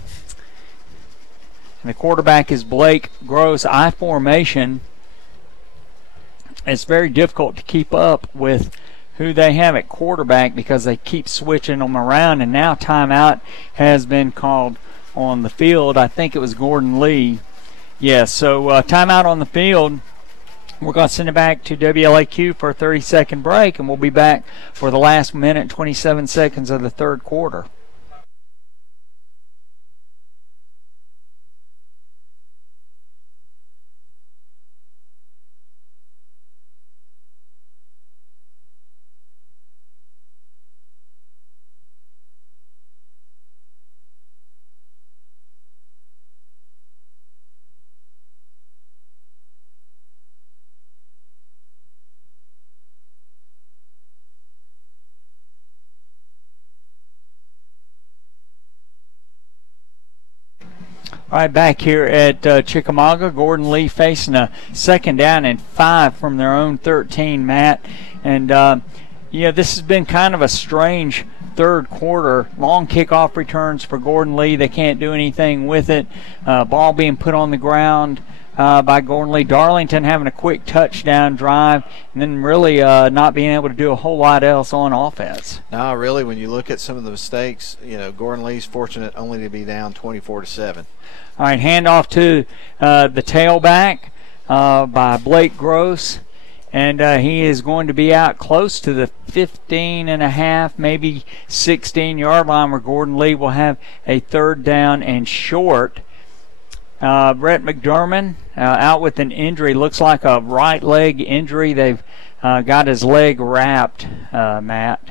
And the quarterback is Blake Gross. I formation. It's very difficult to keep up with who they have at quarterback because they keep switching them around, and now timeout has been called on the field. I think it was Gordon Lee. Yes, so timeout on the field. We're going to send it back to WLAQ for a 30-second break, and we'll be back for the last minute and 27 seconds of the third quarter. All right, back here at Chickamauga, Gordon Lee facing a second down and 5 from their own 13, Matt. And, this has been kind of a strange third quarter. Long kickoff returns for Gordon Lee. They can't do anything with it. Ball being put on the ground by Gordon Lee. Darlington having a quick touchdown drive, and then really not being able to do a whole lot else on offense. No, really, when you look at some of the mistakes, Gordon Lee's fortunate only to be down 24-7. All right, handoff to the tailback by Blake Gross, and he is going to be out close to the 15.5, maybe 16-yard line, where Gordon Lee will have a third down and short. Brett McDermott out with an injury. Looks like a right leg injury. They've got his leg wrapped, Matt.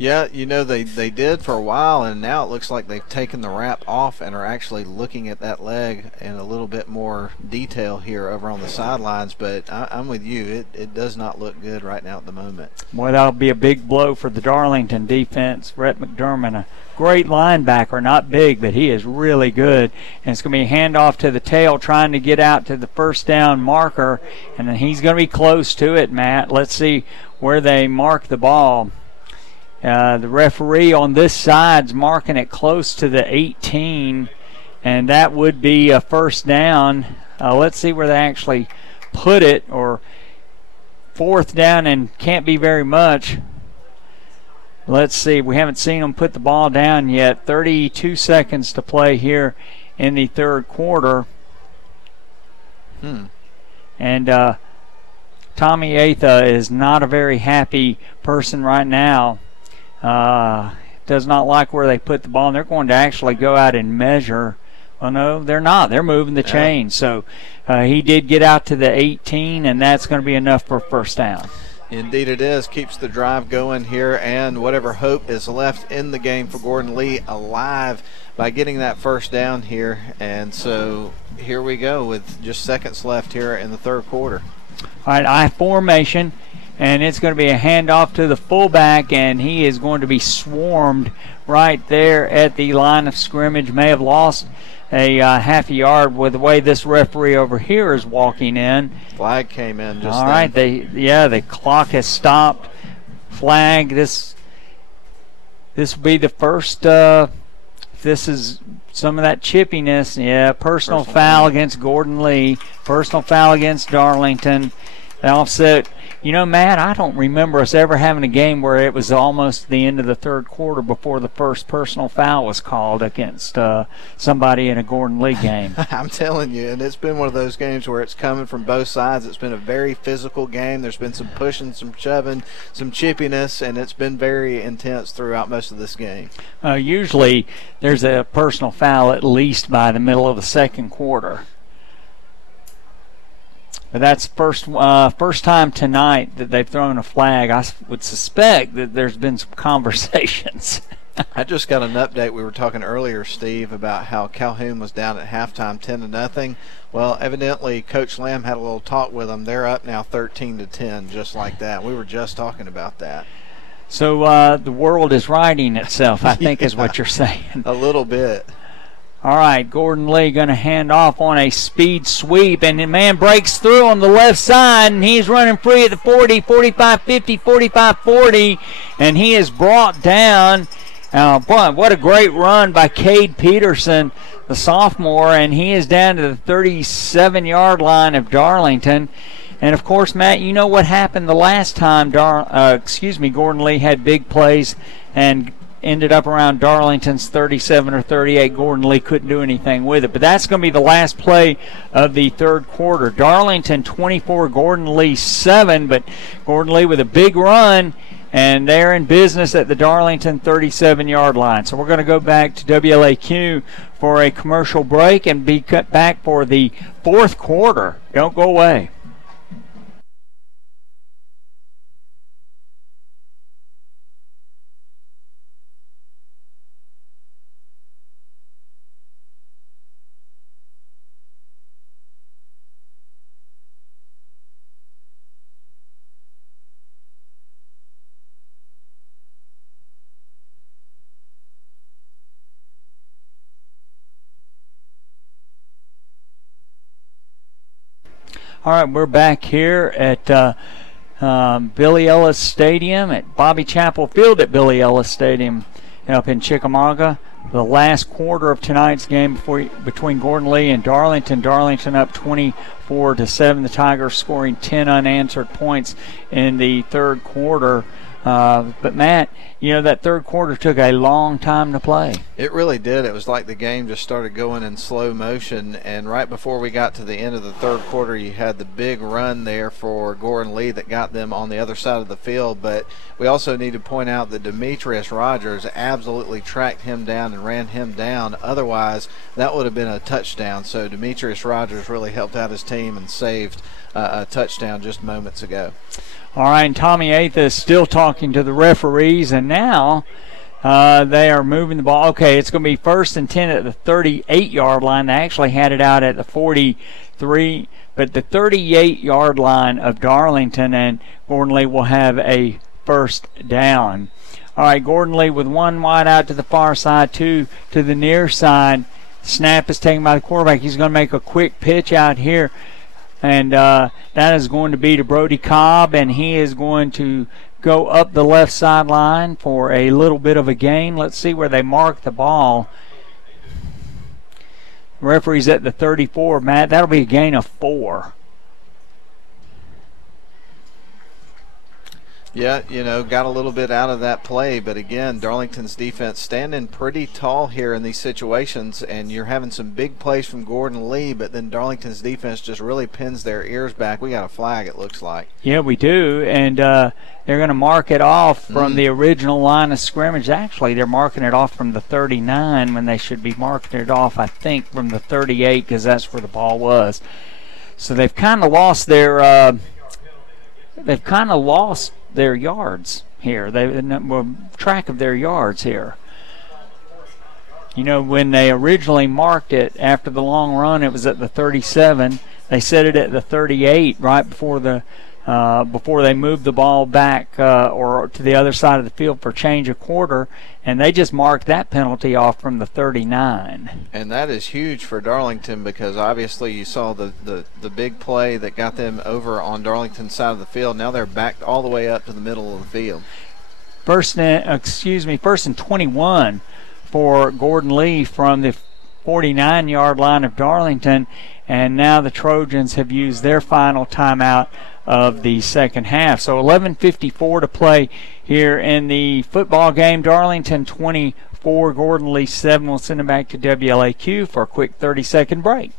Yeah, they did for a while, and now it looks like they've taken the wrap off and are actually looking at that leg in a little bit more detail here over on the sidelines. But I'm with you. It does not look good right now at the moment. Boy, that'll be a big blow for the Darlington defense. Brett McDermott, a great linebacker, not big, but he is really good. And it's going to be a handoff to the tail, trying to get out to the first down marker, and then he's going to be close to it, Matt. Let's see where they mark the ball. The referee on this side's marking it close to the 18, and that would be a first down. Let's see where they actually put it, or fourth down, and can't be very much. Let's see. We haven't seen them put the ball down yet. 32 seconds to play here in the third quarter. And Tommy Atha is not a very happy person right now. Does not like where they put the ball, and they're going to actually go out and measure. Well, no, they're not. They're moving the chain. So he did get out to the 18, and that's going to be enough for first down. Indeed it is. Keeps the drive going here, and whatever hope is left in the game for Gordon Lee alive by getting that first down here. And so here we go with just seconds left here in the third quarter. All right, I formation. And it's going to be a handoff to the fullback, and he is going to be swarmed right there at the line of scrimmage. May have lost a half a yard with the way this referee over here is walking in. Flag came in just All then. right, the clock has stopped. Flag. This will be the first this is some of that chippiness. Yeah, personal foul against Gordon Lee, personal foul against Darlington. They offset. You know, Matt, I don't remember us ever having a game where it was almost the end of the third quarter before the first personal foul was called against somebody in a Gordon Lee game. I'm telling you, and it's been one of those games where it's coming from both sides. It's been a very physical game. There's been some pushing, some shoving, some chippiness, and it's been very intense throughout most of this game. Usually there's a personal foul at least by the middle of the second quarter. But that's first time tonight that they've thrown a flag. I would suspect that there's been some conversations. I just got an update. We were talking earlier, Steve, about how Calhoun was down at halftime 10-0. Well, evidently Coach Lamb had a little talk with them. They're up now 13-10, just like that. We were just talking about that. So the world is righting itself, I think, is what you're saying. A little bit. All right, Gordon Lee going to hand off on a speed sweep, and the man breaks through on the left side, and he's running free at the 40, 45, 50, 45, 40, and he is brought down. Boy, what a great run by Cade Peterson, the sophomore, and he is down to the 37-yard line of Darlington. And, of course, Matt, you know what happened the last time Gordon Lee had big plays and ended up around Darlington's 37 or 38. Gordon Lee couldn't do anything with it. But that's going to be the last play of the third quarter. Darlington 24, Gordon Lee 7, but Gordon Lee with a big run, and they're in business at the Darlington 37-yard line. So we're going to go back to WLAQ for a commercial break and be cut back for the fourth quarter. Don't go away. All right, we're back here at Billy Ellis Stadium at Bobby Chapel Field at Billy Ellis Stadium up in Chickamauga. The last quarter of tonight's game between Gordon Lee and Darlington. Darlington up 24-7. The Tigers scoring 10 unanswered points in the third quarter. But, Matt, you know, that third quarter took a long time to play. It really did. It was like the game just started going in slow motion, and right before we got to the end of the third quarter, you had the big run there for Gordon Lee that got them on the other side of the field. But we also need to point out that Demetrius Rogers absolutely tracked him down and ran him down. Otherwise, that would have been a touchdown. So Demetrius Rogers really helped out his team and saved a touchdown just moments ago. All right, and Tommy Atha is still talking to the referees, and now they are moving the ball. Okay, it's going to be 1st and 10 at the 38-yard line. They actually had it out at the 43, but the 38-yard line of Darlington, and Gordon Lee will have a first down. All right, Gordon Lee with one wide out to the far side, two to the near side. Snap is taken by the quarterback. He's going to make a quick pitch out here. And that is going to be to Brody Cobb, and he is going to go up the left sideline for a little bit of a gain. Let's see where they mark the ball. Referee's at the 34, Matt. That'll be a gain of 4. Yeah, you know, got a little bit out of that play, but again, Darlington's defense standing pretty tall here in these situations, and you're having some big plays from Gordon Lee, but then Darlington's defense just really pins their ears back. We got a flag, it looks like. Yeah, we do, and they're going to mark it off from the original line of scrimmage. Actually, they're marking it off from the 39 when they should be marking it off, I think, from the 38, because that's where the ball was. So they've kind of lost their their yards here. They track of their yards here. You know, when they originally marked it after the long run, it was at the 37. They set it at the 38 right before they moved the ball back or to the other side of the field for change of quarter, and they just marked that penalty off from the 39. And that is huge for Darlington, because obviously you saw the big play that got them over on Darlington's side of the field. Now they're backed all the way up to the middle of the field. First and 21 for Gordon Lee from the 49-yard line of Darlington, and now the Trojans have used their final timeout of the second half. So 11:54 to play here in the football game. Darlington 24, Gordon Lee 7. We'll send it back to WLAQ for a quick 30-second break.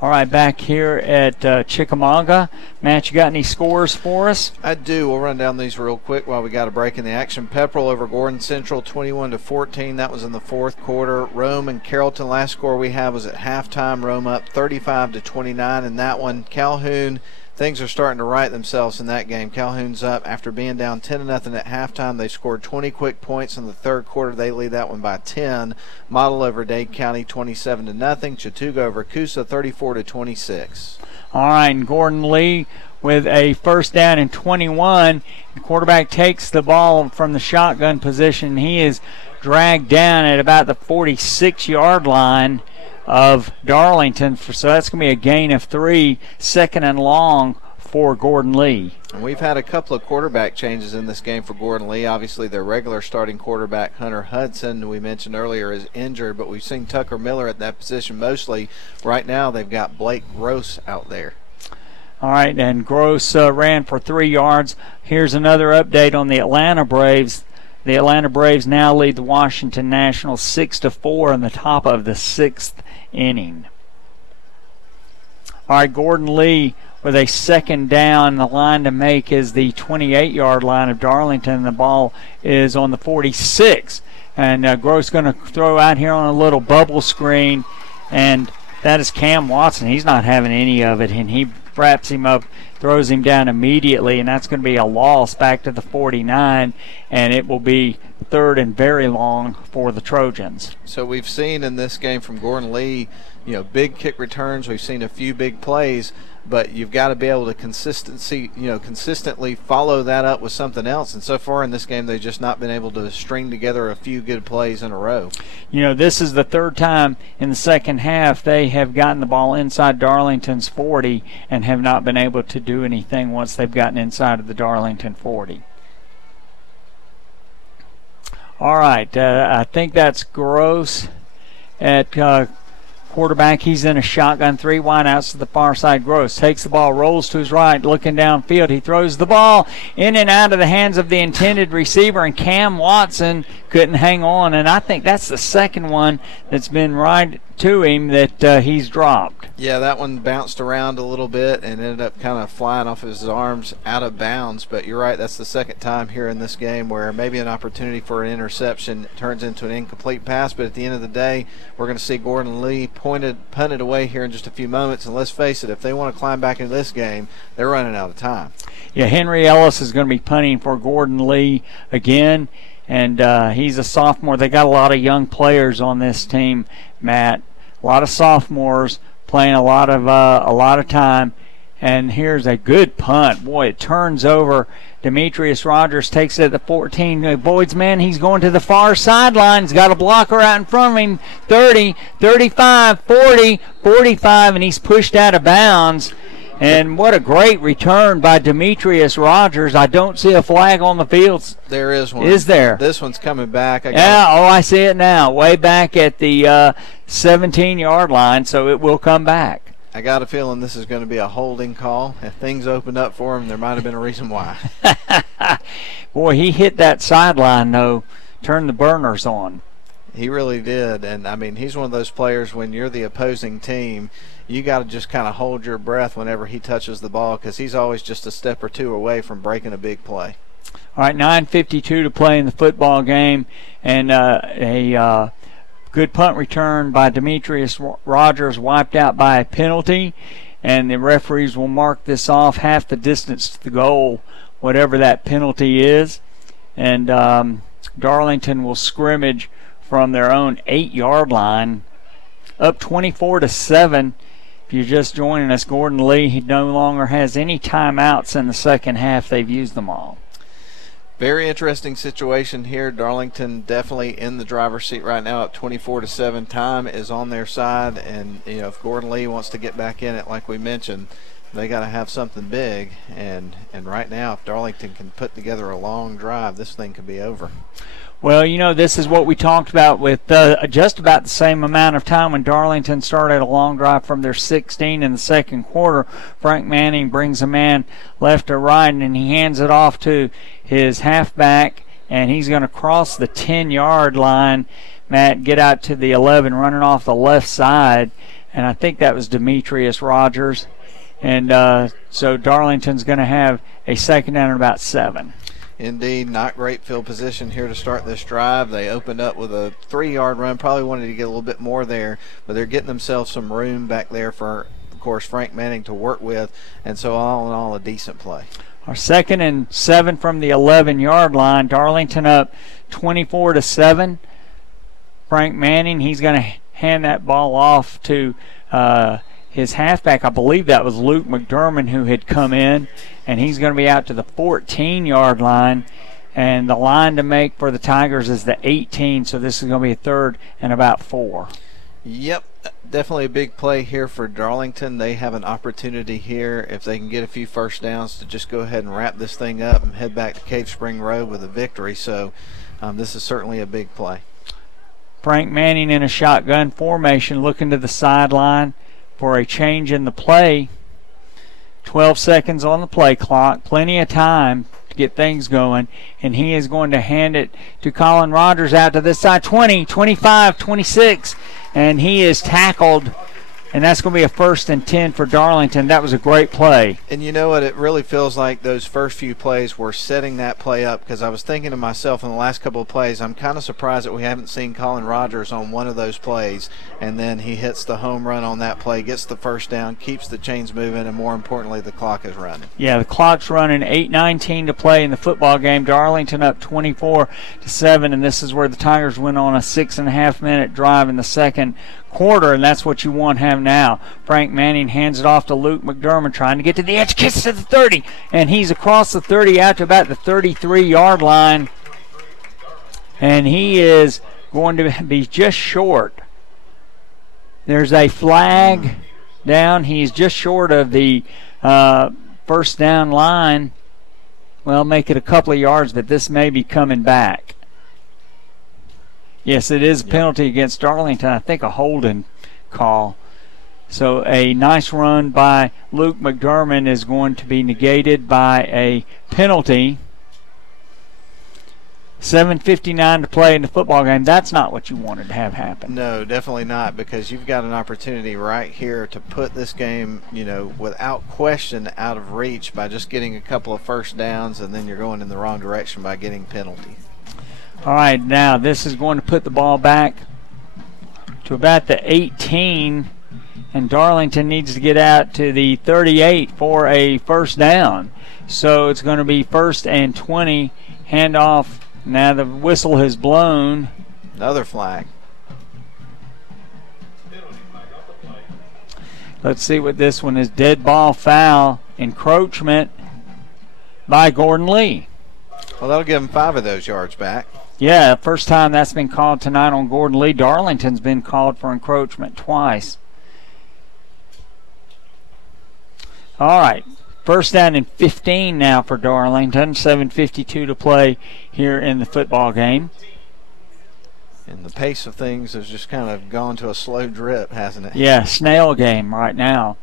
All right, back here at Chickamauga. Matt, you got any scores for us? I do. We'll run down these real quick while we got a break in the action. Pepperell over Gordon Central, 21-14. That was in the fourth quarter. Rome and Carrollton, last score we have was at halftime. Rome up 35-29 in that one. Calhoun, things are starting to right themselves in that game. Calhoun's up after being down 10-0 at halftime. They scored 20 quick points in the third quarter. They lead that one by 10. Model over Dade County 27-0. Chattooga over Coosa 34-26. All right, and Gordon Lee with a first down and 21. The quarterback takes the ball from the shotgun position. He is dragged down at about the 46-yard line of Darlington. So that's going to be a gain of 3, second and long for Gordon Lee. And we've had a couple of quarterback changes in this game for Gordon Lee. Obviously, their regular starting quarterback, Hunter Hudson, who we mentioned earlier, is injured, but we've seen Tucker Miller at that position mostly. Right now, they've got Blake Gross out there. All right, and Gross ran for 3 yards. Here's another update on the Atlanta Braves. The Atlanta Braves now lead the Washington Nationals 6-4 in the top of the 6th inning. All right, Gordon Lee with a second down. The line to make is the 28-yard line of Darlington. The ball is on the 46. And Gross going to throw out here on a little bubble screen. And that is Cam Watson. He's not having any of it. And he wraps him up, throws him down immediately. And that's going to be a loss back to the 49. And it will be third and very long for the Trojans. So we've seen in this game from Gordon Lee, big kick returns. We've seen a few big plays, but you've got to be able to consistently follow that up with something else. And so far in this game, they've just not been able to string together a few good plays in a row. This is the third time in the second half they have gotten the ball inside Darlington's 40 and have not been able to do anything once they've gotten inside of the Darlington 40. All right, I think that's Gross at quarterback. He's in a shotgun, 3 wideouts to the far side. Gross takes the ball, rolls to his right, looking downfield. He throws the ball in and out of the hands of the intended receiver, and Cam Watson couldn't hang on. And I think that's the second one that's been right to him that he's dropped. Yeah, that one bounced around a little bit and ended up kind of flying off his arms out of bounds. But you're right, that's the second time here in this game where maybe an opportunity for an interception turns into an incomplete pass. But at the end of the day, we're going to see Gordon Lee punted away here in just a few moments. And let's face it, if they want to climb back into this game, they're running out of time. Yeah, Henry Ellis is going to be punting for Gordon Lee again. And he's a sophomore. They got a lot of young players on this team, Matt. A lot of sophomores playing a lot of time. And here's a good punt. Boy, it turns over. Demetrius Rogers takes it at the 14. Boyd's man, he's going to the far sideline. He's got a blocker out in front of him. 30, 35, 40, 45, and he's pushed out of bounds. And what a great return by Demetrius Rogers. I don't see a flag on the field. There is one. Is there? This one's coming back. I see it now. Way back at the 17-yard line, so it will come back. I got a feeling this is going to be a holding call. If things opened up for him, there might have been a reason why. Boy, he hit that sideline, though. Turned the burners on. He really did. And, I mean, he's one of those players when you're the opposing team, you got to just kind of hold your breath whenever he touches the ball because he's always just a step or two away from breaking a big play. All right, 9:52 to play in the football game, and a good punt return by Demetrius Rogers wiped out by a penalty, and the referees will mark this off half the distance to the goal, whatever that penalty is, and Darlington will scrimmage from their own 8-yard line, up 24-7. If you're just joining us, Gordon Lee, he no longer has any timeouts in the second half. They've used them all. Very interesting situation here. Darlington definitely in the driver's seat right now at 24-7. Time is on their side, and if Gordon Lee wants to get back in it, like we mentioned, they got to have something big. And right now, if Darlington can put together a long drive, this thing could be over. Well, this is what we talked about with just about the same amount of time when Darlington started a long drive from their 16 in the second quarter. Frank Manning brings a man left to right, and he hands it off to his halfback, and he's going to cross the 10-yard line. Matt, get out to the 11, running off the left side, and I think that was Demetrius Rogers. And so Darlington's going to have a second down and about 7. Indeed, not great field position here to start this drive. They opened up with a 3-yard run, probably wanted to get a little bit more there, but they're getting themselves some room back there for, of course, Frank Manning to work with, and so all in all, a decent play. Our second and 7 from the 11-yard line. Darlington up 24-7. Frank Manning, he's going to hand that ball off to his halfback. I believe that was Luke McDermott who had come in, and he's going to be out to the 14-yard line, and the line to make for the Tigers is the 18, so this is going to be a third and about 4. Yep, definitely a big play here for Darlington. They have an opportunity here, if they can get a few first downs, to just go ahead and wrap this thing up and head back to Cave Spring Road with a victory, so this is certainly a big play. Frank Manning in a shotgun formation, looking to the sideline for a change in the play. 12 seconds on the play clock, plenty of time to get things going, and he is going to hand it to Colin Rogers out to this side, 20, 25, 26, and he is tackled, and that's going to be a 1st and 10 for Darlington. That was a great play. And you know what? It really feels like those first few plays were setting that play up, because I was thinking to myself in the last couple of plays, I'm kind of surprised that we haven't seen Colin Rogers on one of those plays, and then he hits the home run on that play, gets the first down, keeps the chains moving, and more importantly, the clock is running. Yeah, the clock's running, 8:19 to play in the football game. Darlington up 24-7, and this is where the Tigers went on a 6.5-minute drive in the second quarter, and that's what you want to have now. Frank Manning hands it off to Luke McDermott, trying to get to the edge, kicks to the 30, and he's across the 30 out to about the 33-yard line, and he is going to be just short. There's a flag down. He's just short of the first down line. Well, make it a couple of yards, but this may be coming back. Yes, it is a penalty against Darlington. I think a holding call. So a nice run by Luke McDermott is going to be negated by a penalty. 7:59 to play in the football game. That's not what you wanted to have happen. No, definitely not, because you've got an opportunity right here to put this game, without question out of reach by just getting a couple of first downs, and then you're going in the wrong direction by getting penalty. All right, now this is going to put the ball back to about the 18, and Darlington needs to get out to the 38 for a first down. So it's going to be 1st and 20, handoff. Now the whistle has blown. Another flag. Let's see what this one is. Dead ball foul, encroachment by Gordon Lee. Well, that'll give him 5 of those yards back. Yeah, first time that's been called tonight on Gordon Lee. Darlington's been called for encroachment twice. All right, 1st down and 15 now for Darlington. 7:52 to play here in the football game. And the pace of things has just kind of gone to a slow drip, hasn't it? Yeah, snail game right now.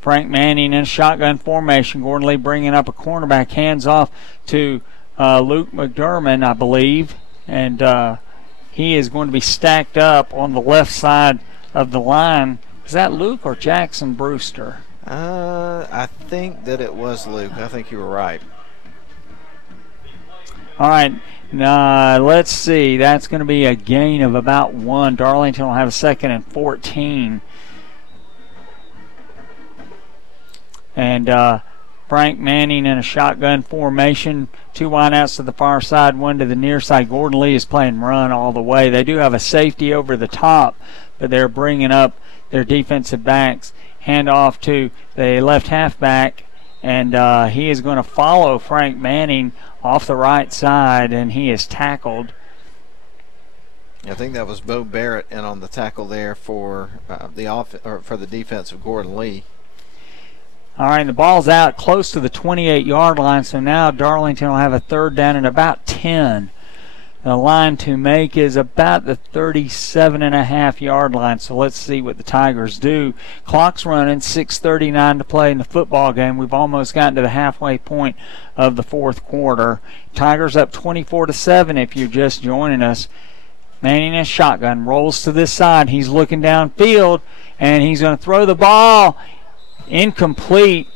Frank Manning in shotgun formation. Gordon Lee bringing up a cornerback, hands off to Luke McDermott, I believe, and he is going to be stacked up on the left side of the line. Is that Luke or Jackson Brewster? I think that it was Luke. I think you were right. All right, let's see. That's going to be a gain of about 1. Darlington will have a 2nd and 14. And Frank Manning in a shotgun formation. 2 wideouts to the far side, 1 to the near side. Gordon Lee is playing run all the way. They do have a safety over the top, but they're bringing up their defensive backs. Hand off to the left halfback, and he is going to follow Frank Manning off the right side, and he is tackled. I think that was Bo Barrett in on the tackle there for for the defense of Gordon Lee. All right, the ball's out close to the 28-yard line, so now Darlington will have a 3rd down and about 10. The line to make is about the 37.5-yard line, so let's see what the Tigers do. Clock's running, 6:39 to play in the football game. We've almost gotten to the halfway point of the 4th quarter. Tigers up 24-7 if you're just joining us. Manning in a shotgun, rolls to this side. He's looking downfield, and he's going to throw the ball. Incomplete,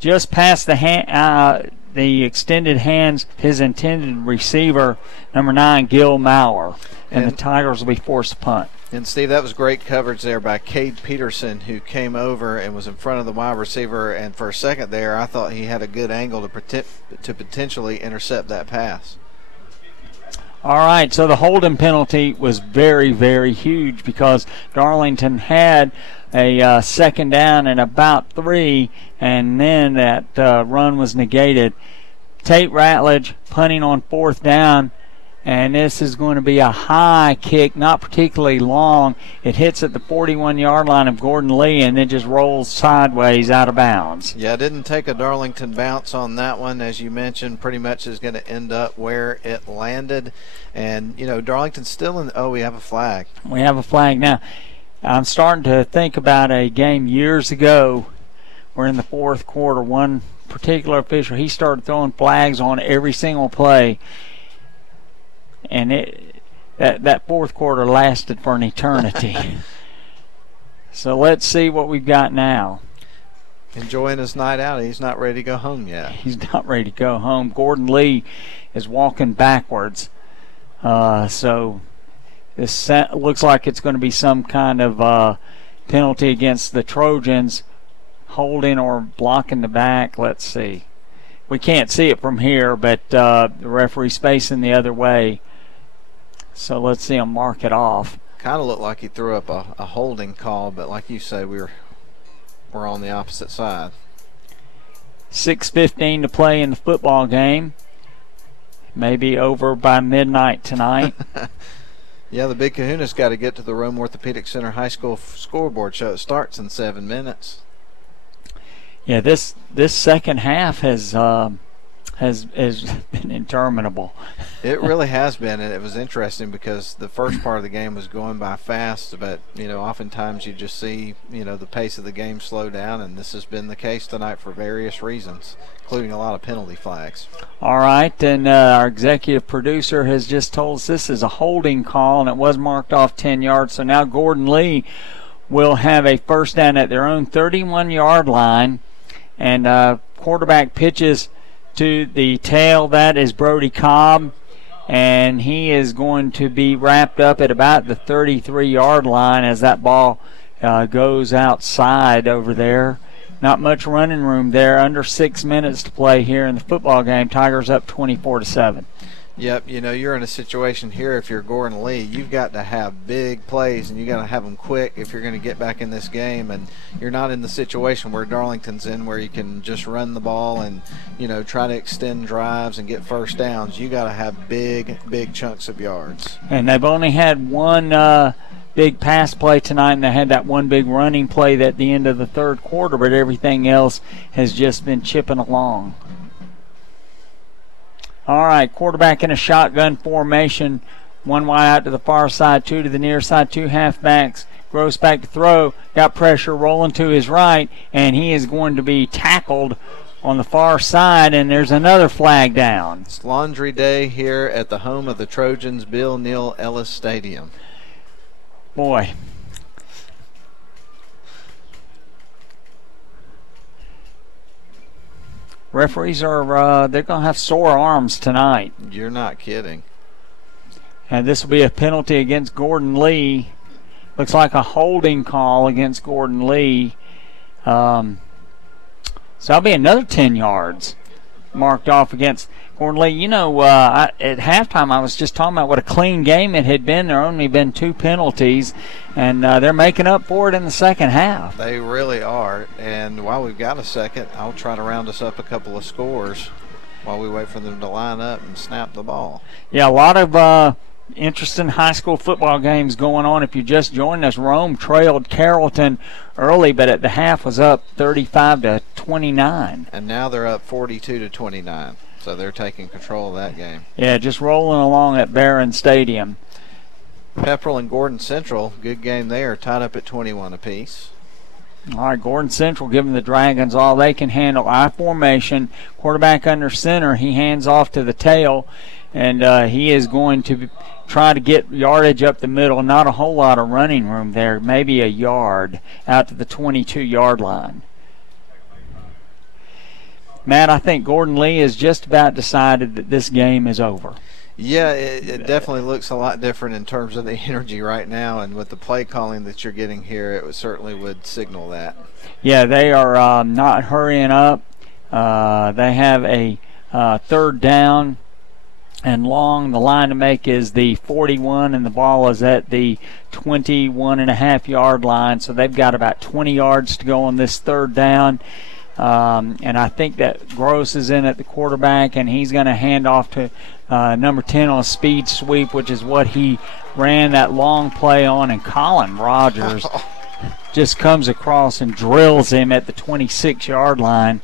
just past the extended hands, his intended receiver, number 9, Gil Maurer. And the Tigers will be forced to punt. And, Steve, that was great coverage there by Cade Peterson, who came over and was in front of the wide receiver. And for a second there, I thought he had a good angle to potentially intercept that pass. All right, so the holding penalty was very, very huge because Darlington had a 2nd down and about 3, and then that run was negated. Tate Ratledge punting on 4th down, and this is going to be a high kick, not particularly long. It hits at the 41-yard line of Gordon Lee and then just rolls sideways out of bounds. Yeah, didn't take a Darlington bounce on that one. As you mentioned, pretty much is going to end up where it landed. And, you know, Darlington's still in – oh, we have a flag. We have a flag now. I'm starting to think about a game years ago. We're in the 4th quarter. One particular official, he started throwing flags on every single play. And that 4th quarter lasted for an eternity. So let's see what we've got now. Enjoying his night out. He's not ready to go home yet. He's not ready to go home. Gordon Lee is walking backwards. So this looks like it's going to be some kind of penalty against the Trojans, holding or blocking the back. Let's see. We can't see it from here, but the referee's facing the other way. So let's see him mark it off. Kind of looked like he threw up a holding call, but like you say, we're on the opposite side. 6:15 to play in the football game. Maybe over by midnight tonight. Yeah, the Big Kahuna's got to get to the Rome Orthopedic Center High School scoreboard show. It starts in 7 minutes. Yeah, this second half has been interminable. It really has been, and it was interesting because the first part of the game was going by fast, but, you know, oftentimes you just see, you know, the pace of the game slow down, and this has been the case tonight for various reasons, including a lot of penalty flags. All right, and our executive producer has just told us this is a holding call, and it was marked off 10 yards, so now Gordon Lee will have a 1st down at their own 31-yard line, and quarterback pitches to the tail. That is Brody Cobb, and he is going to be wrapped up at about the 33-yard line as that ball goes outside over there. Not much running room there. Under 6 minutes to play here in the football game. Tigers up 24-7. Yep, you know, you're in a situation here if you're Gordon Lee. You've got to have big plays, and you got to have them quick if you're going to get back in this game. And you're not in the situation where Darlington's in where you can just run the ball and, you know, try to extend drives and get 1st downs. You got to have big chunks of yards. And they've only had one big pass play tonight, and they had that one big running play at the end of the 3rd quarter, but everything else has just been chipping along. All right, quarterback in a shotgun formation. 1 wide out to the far side, 2 to the near side, 2 halfbacks. Gross back to throw, got pressure rolling to his right, and he is going to be tackled on the far side, and there's another flag down. It's laundry day here at the home of the Trojans, Bill Neal Ellis Stadium. Boy. Referees are they're going to have sore arms tonight. You're not kidding. And this will be a penalty against Gordon Lee. Looks like a holding call against Gordon Lee. So that'll be another 10 yards marked off against Gordon Lee. You know, at halftime I was just talking about what a clean game it had been. There only been 2 penalties, and they're making up for it in the second half. They really are. And while we've got a second, I'll try to round us up a couple of scores while we wait for them to line up and snap the ball. Yeah, a lot of interesting high school football games going on. If you just joined us, Rome trailed Carrollton early, but at the half was up 35-29. And now they're up 42-29. So they're taking control of that game. Yeah, just rolling along at Barron Stadium. Pepperell and Gordon Central, good game there, tied up at 21 apiece. All right, Gordon Central giving the Dragons all they can handle. I formation, quarterback under center. He hands off to the tail, and he is going to try to get yardage up the middle. Not a whole lot of running room there, maybe a yard out to the 22-yard line. Matt, I think Gordon Lee has just about decided that this game is over. Yeah, it definitely looks a lot different in terms of the energy right now, and with the play calling that you're getting here, it certainly would signal that. Yeah, they are not hurrying up. They have a third down and long. The line to make is the 41, and the ball is at the 21.5-yard line, so they've got about 20 yards to go on this third down. And I think that Gross is in at the quarterback, and he's going to hand off to number 10 on a speed sweep, which is what he ran that long play on. And Colin Rogers just comes across and drills him at the 26-yard line.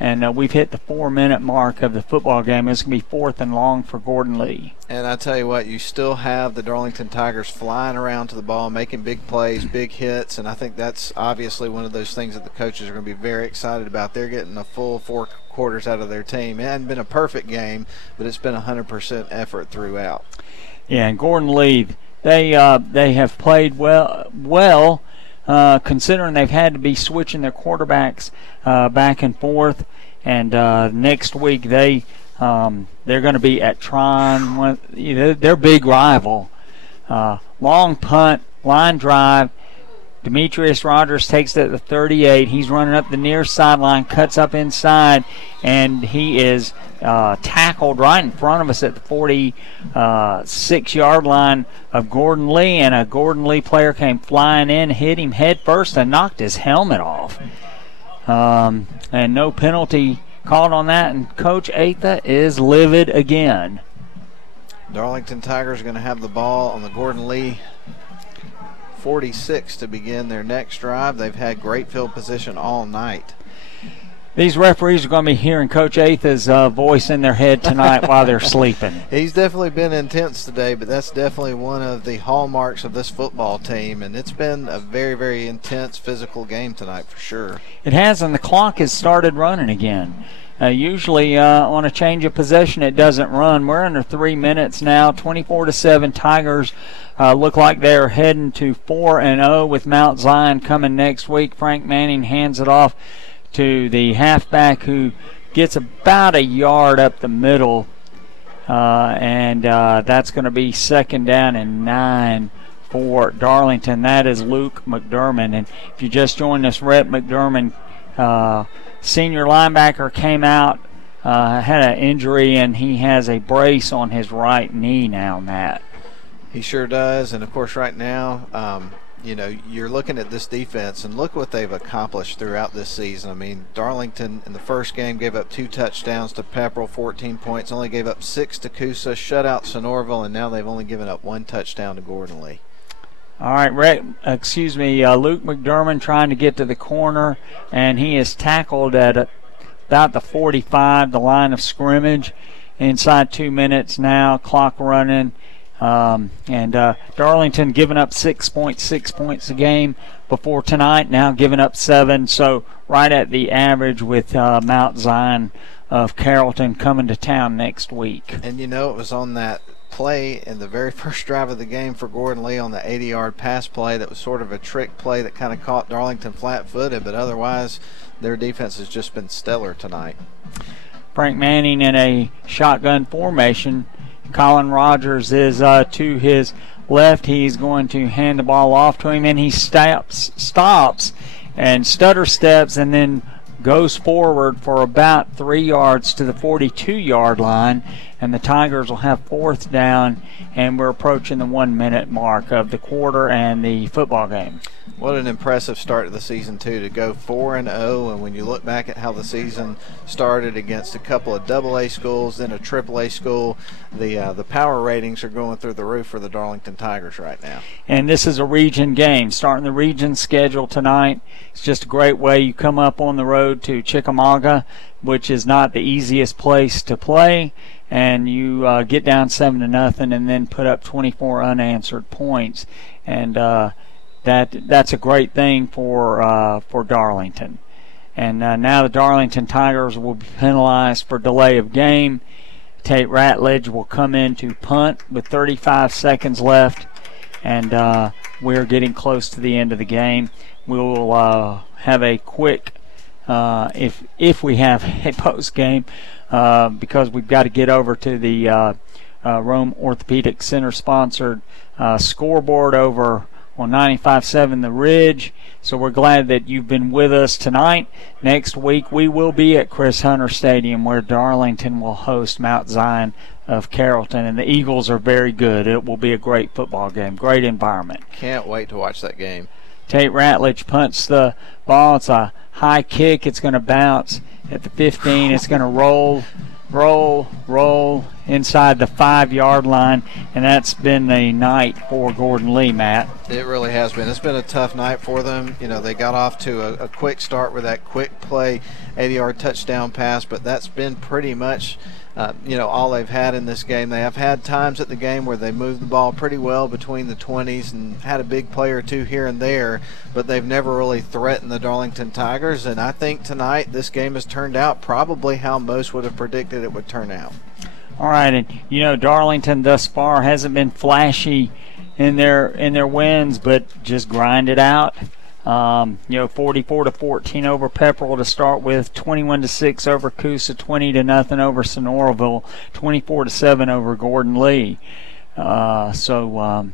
And we've hit the 4-minute mark of the football game. It's going to be 4th and long for Gordon Lee. And I tell you what, you still have the Darlington Tigers flying around to the ball, making big plays, big hits, and I think that's obviously one of those things that the coaches are going to be very excited about. They're getting a full 4 quarters out of their team. It hasn't been a perfect game, but it's been 100% effort throughout. Yeah, and Gordon Lee, they have played well. Considering they've had to be switching their quarterbacks back and forth, and next week they're going to be at Tryon, their big rival. Long punt, line drive. Demetrius Rogers takes it at the 38. He's running up the near sideline, cuts up inside, and he is tackled right in front of us at the 46-yard line of Gordon Lee, and a Gordon Lee player came flying in, hit him head first, and knocked his helmet off. And no penalty called on that, and Coach Atha is livid again. Darlington Tigers are going to have the ball on the Gordon Lee 46 to begin their next drive. They've had great field position all night. These referees are going to be hearing Coach Atha's voice in their head tonight while they're sleeping. He's definitely been intense today, but that's definitely one of the hallmarks of this football team, and it's been a very, very intense physical game tonight for sure. It has, and the clock has started running again. Usually on a change of possession it doesn't run. We're under 3 minutes now, 24-7. Tigers look like they're heading to 4-0 with Mount Zion coming next week. Frank Manning hands it off to the halfback, who gets about a yard up the middle, and that's going to be 2nd down and 9 for Darlington. That is Luke McDermott. And if you just joined us, Rhett McDermott, senior linebacker, came out, had an injury, and he has a brace on his right knee now, Matt. He sure does, and of course right now, you're looking at this defense, and look what they've accomplished throughout this season. I mean, Darlington in the first game gave up 2 touchdowns to Pepperell, 14 points, only gave up 6 to Coosa, shut out Sonorville, and now they've only given up 1 touchdown to Gordon Lee. All right, Luke McDermott trying to get to the corner, and he is tackled at about the 45, the line of scrimmage. Inside 2 minutes now, clock running. And Darlington giving up 6.6 points a game before tonight, now giving up 7, so right at the average with Mount Zion of Carrollton coming to town next week. And it was on that play in the very first drive of the game for Gordon Lee on the 80-yard pass play that was sort of a trick play that kind of caught Darlington flat-footed, but otherwise their defense has just been stellar tonight. Frank Manning in a shotgun formation. Colin Rogers is to his left. He's going to hand the ball off to him, and he stops and stutter steps and then goes forward for about 3 yards to the 42-yard line, and the Tigers will have 4th down, and we're approaching the 1-minute mark of the quarter and the football game. What an impressive start to the season, too, to go 4-0. And when you look back at how the season started against a couple of AA schools, then a AAA school, the power ratings are going through the roof for the Darlington Tigers right now. And this is a region game. Starting the region schedule tonight. It's just a great way. You come up on the road to Chickamauga, which is not the easiest place to play, and you get down 7-0 and then put up 24 unanswered points. And that's a great thing for Darlington. And now the Darlington Tigers will be penalized for delay of game. Tate Ratledge will come in to punt with 35 seconds left, and we're getting close to the end of the game. We'll have a quick, if we have a post game, because we've got to get over to the Rome Orthopedic Center sponsored scoreboard over on 95.7 The Ridge. So we're glad that you've been with us tonight. Next week we will be at Chris Hunter Stadium, where Darlington will host Mount Zion of Carrollton, and the Eagles are very good. It will be a great football game, great environment. Can't wait to watch that game. Tate Ratledge punts the ball. It's a high kick. It's going to bounce at the 15. It's going to roll inside the 5-yard line, and that's been a night for Gordon Lee, Matt. It really has been. It's been a tough night for them. You know, they got off to a quick start with that quick play, 80-yard touchdown pass, but that's been pretty much all they've had in this game. They have had times at the game where they moved the ball pretty well between the 20s and had a big play or two here and there, but they've never really threatened the Darlington Tigers. And I think tonight this game has turned out probably how most would have predicted it would turn out. All right, and Darlington thus far hasn't been flashy in their wins, but just grind it out. 44-14 over Pepperell to start with, 21-6 over Coosa, 20-0 over Sonoraville, 24-7 over Gordon Lee. So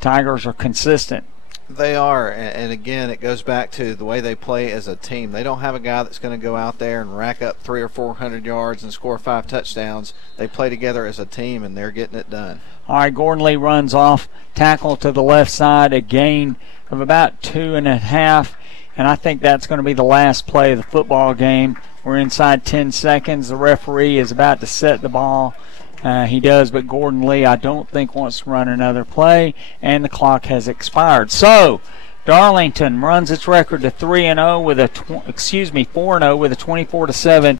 Tigers are consistent. They are, and again, it goes back to the way they play as a team. They don't have a guy that's going to go out there and rack up 300 or 400 yards and score 5 touchdowns. They play together as a team, and they're getting it done. All right, Gordon Lee runs off, tackle to the left side, a gain of about 2.5, and I think that's going to be the last play of the football game. We're inside 10 seconds. The referee is about to set the ball. He does, but Gordon Lee, I don't think, wants to run another play, and the clock has expired. So Darlington runs its record to 4-0 with a 24-7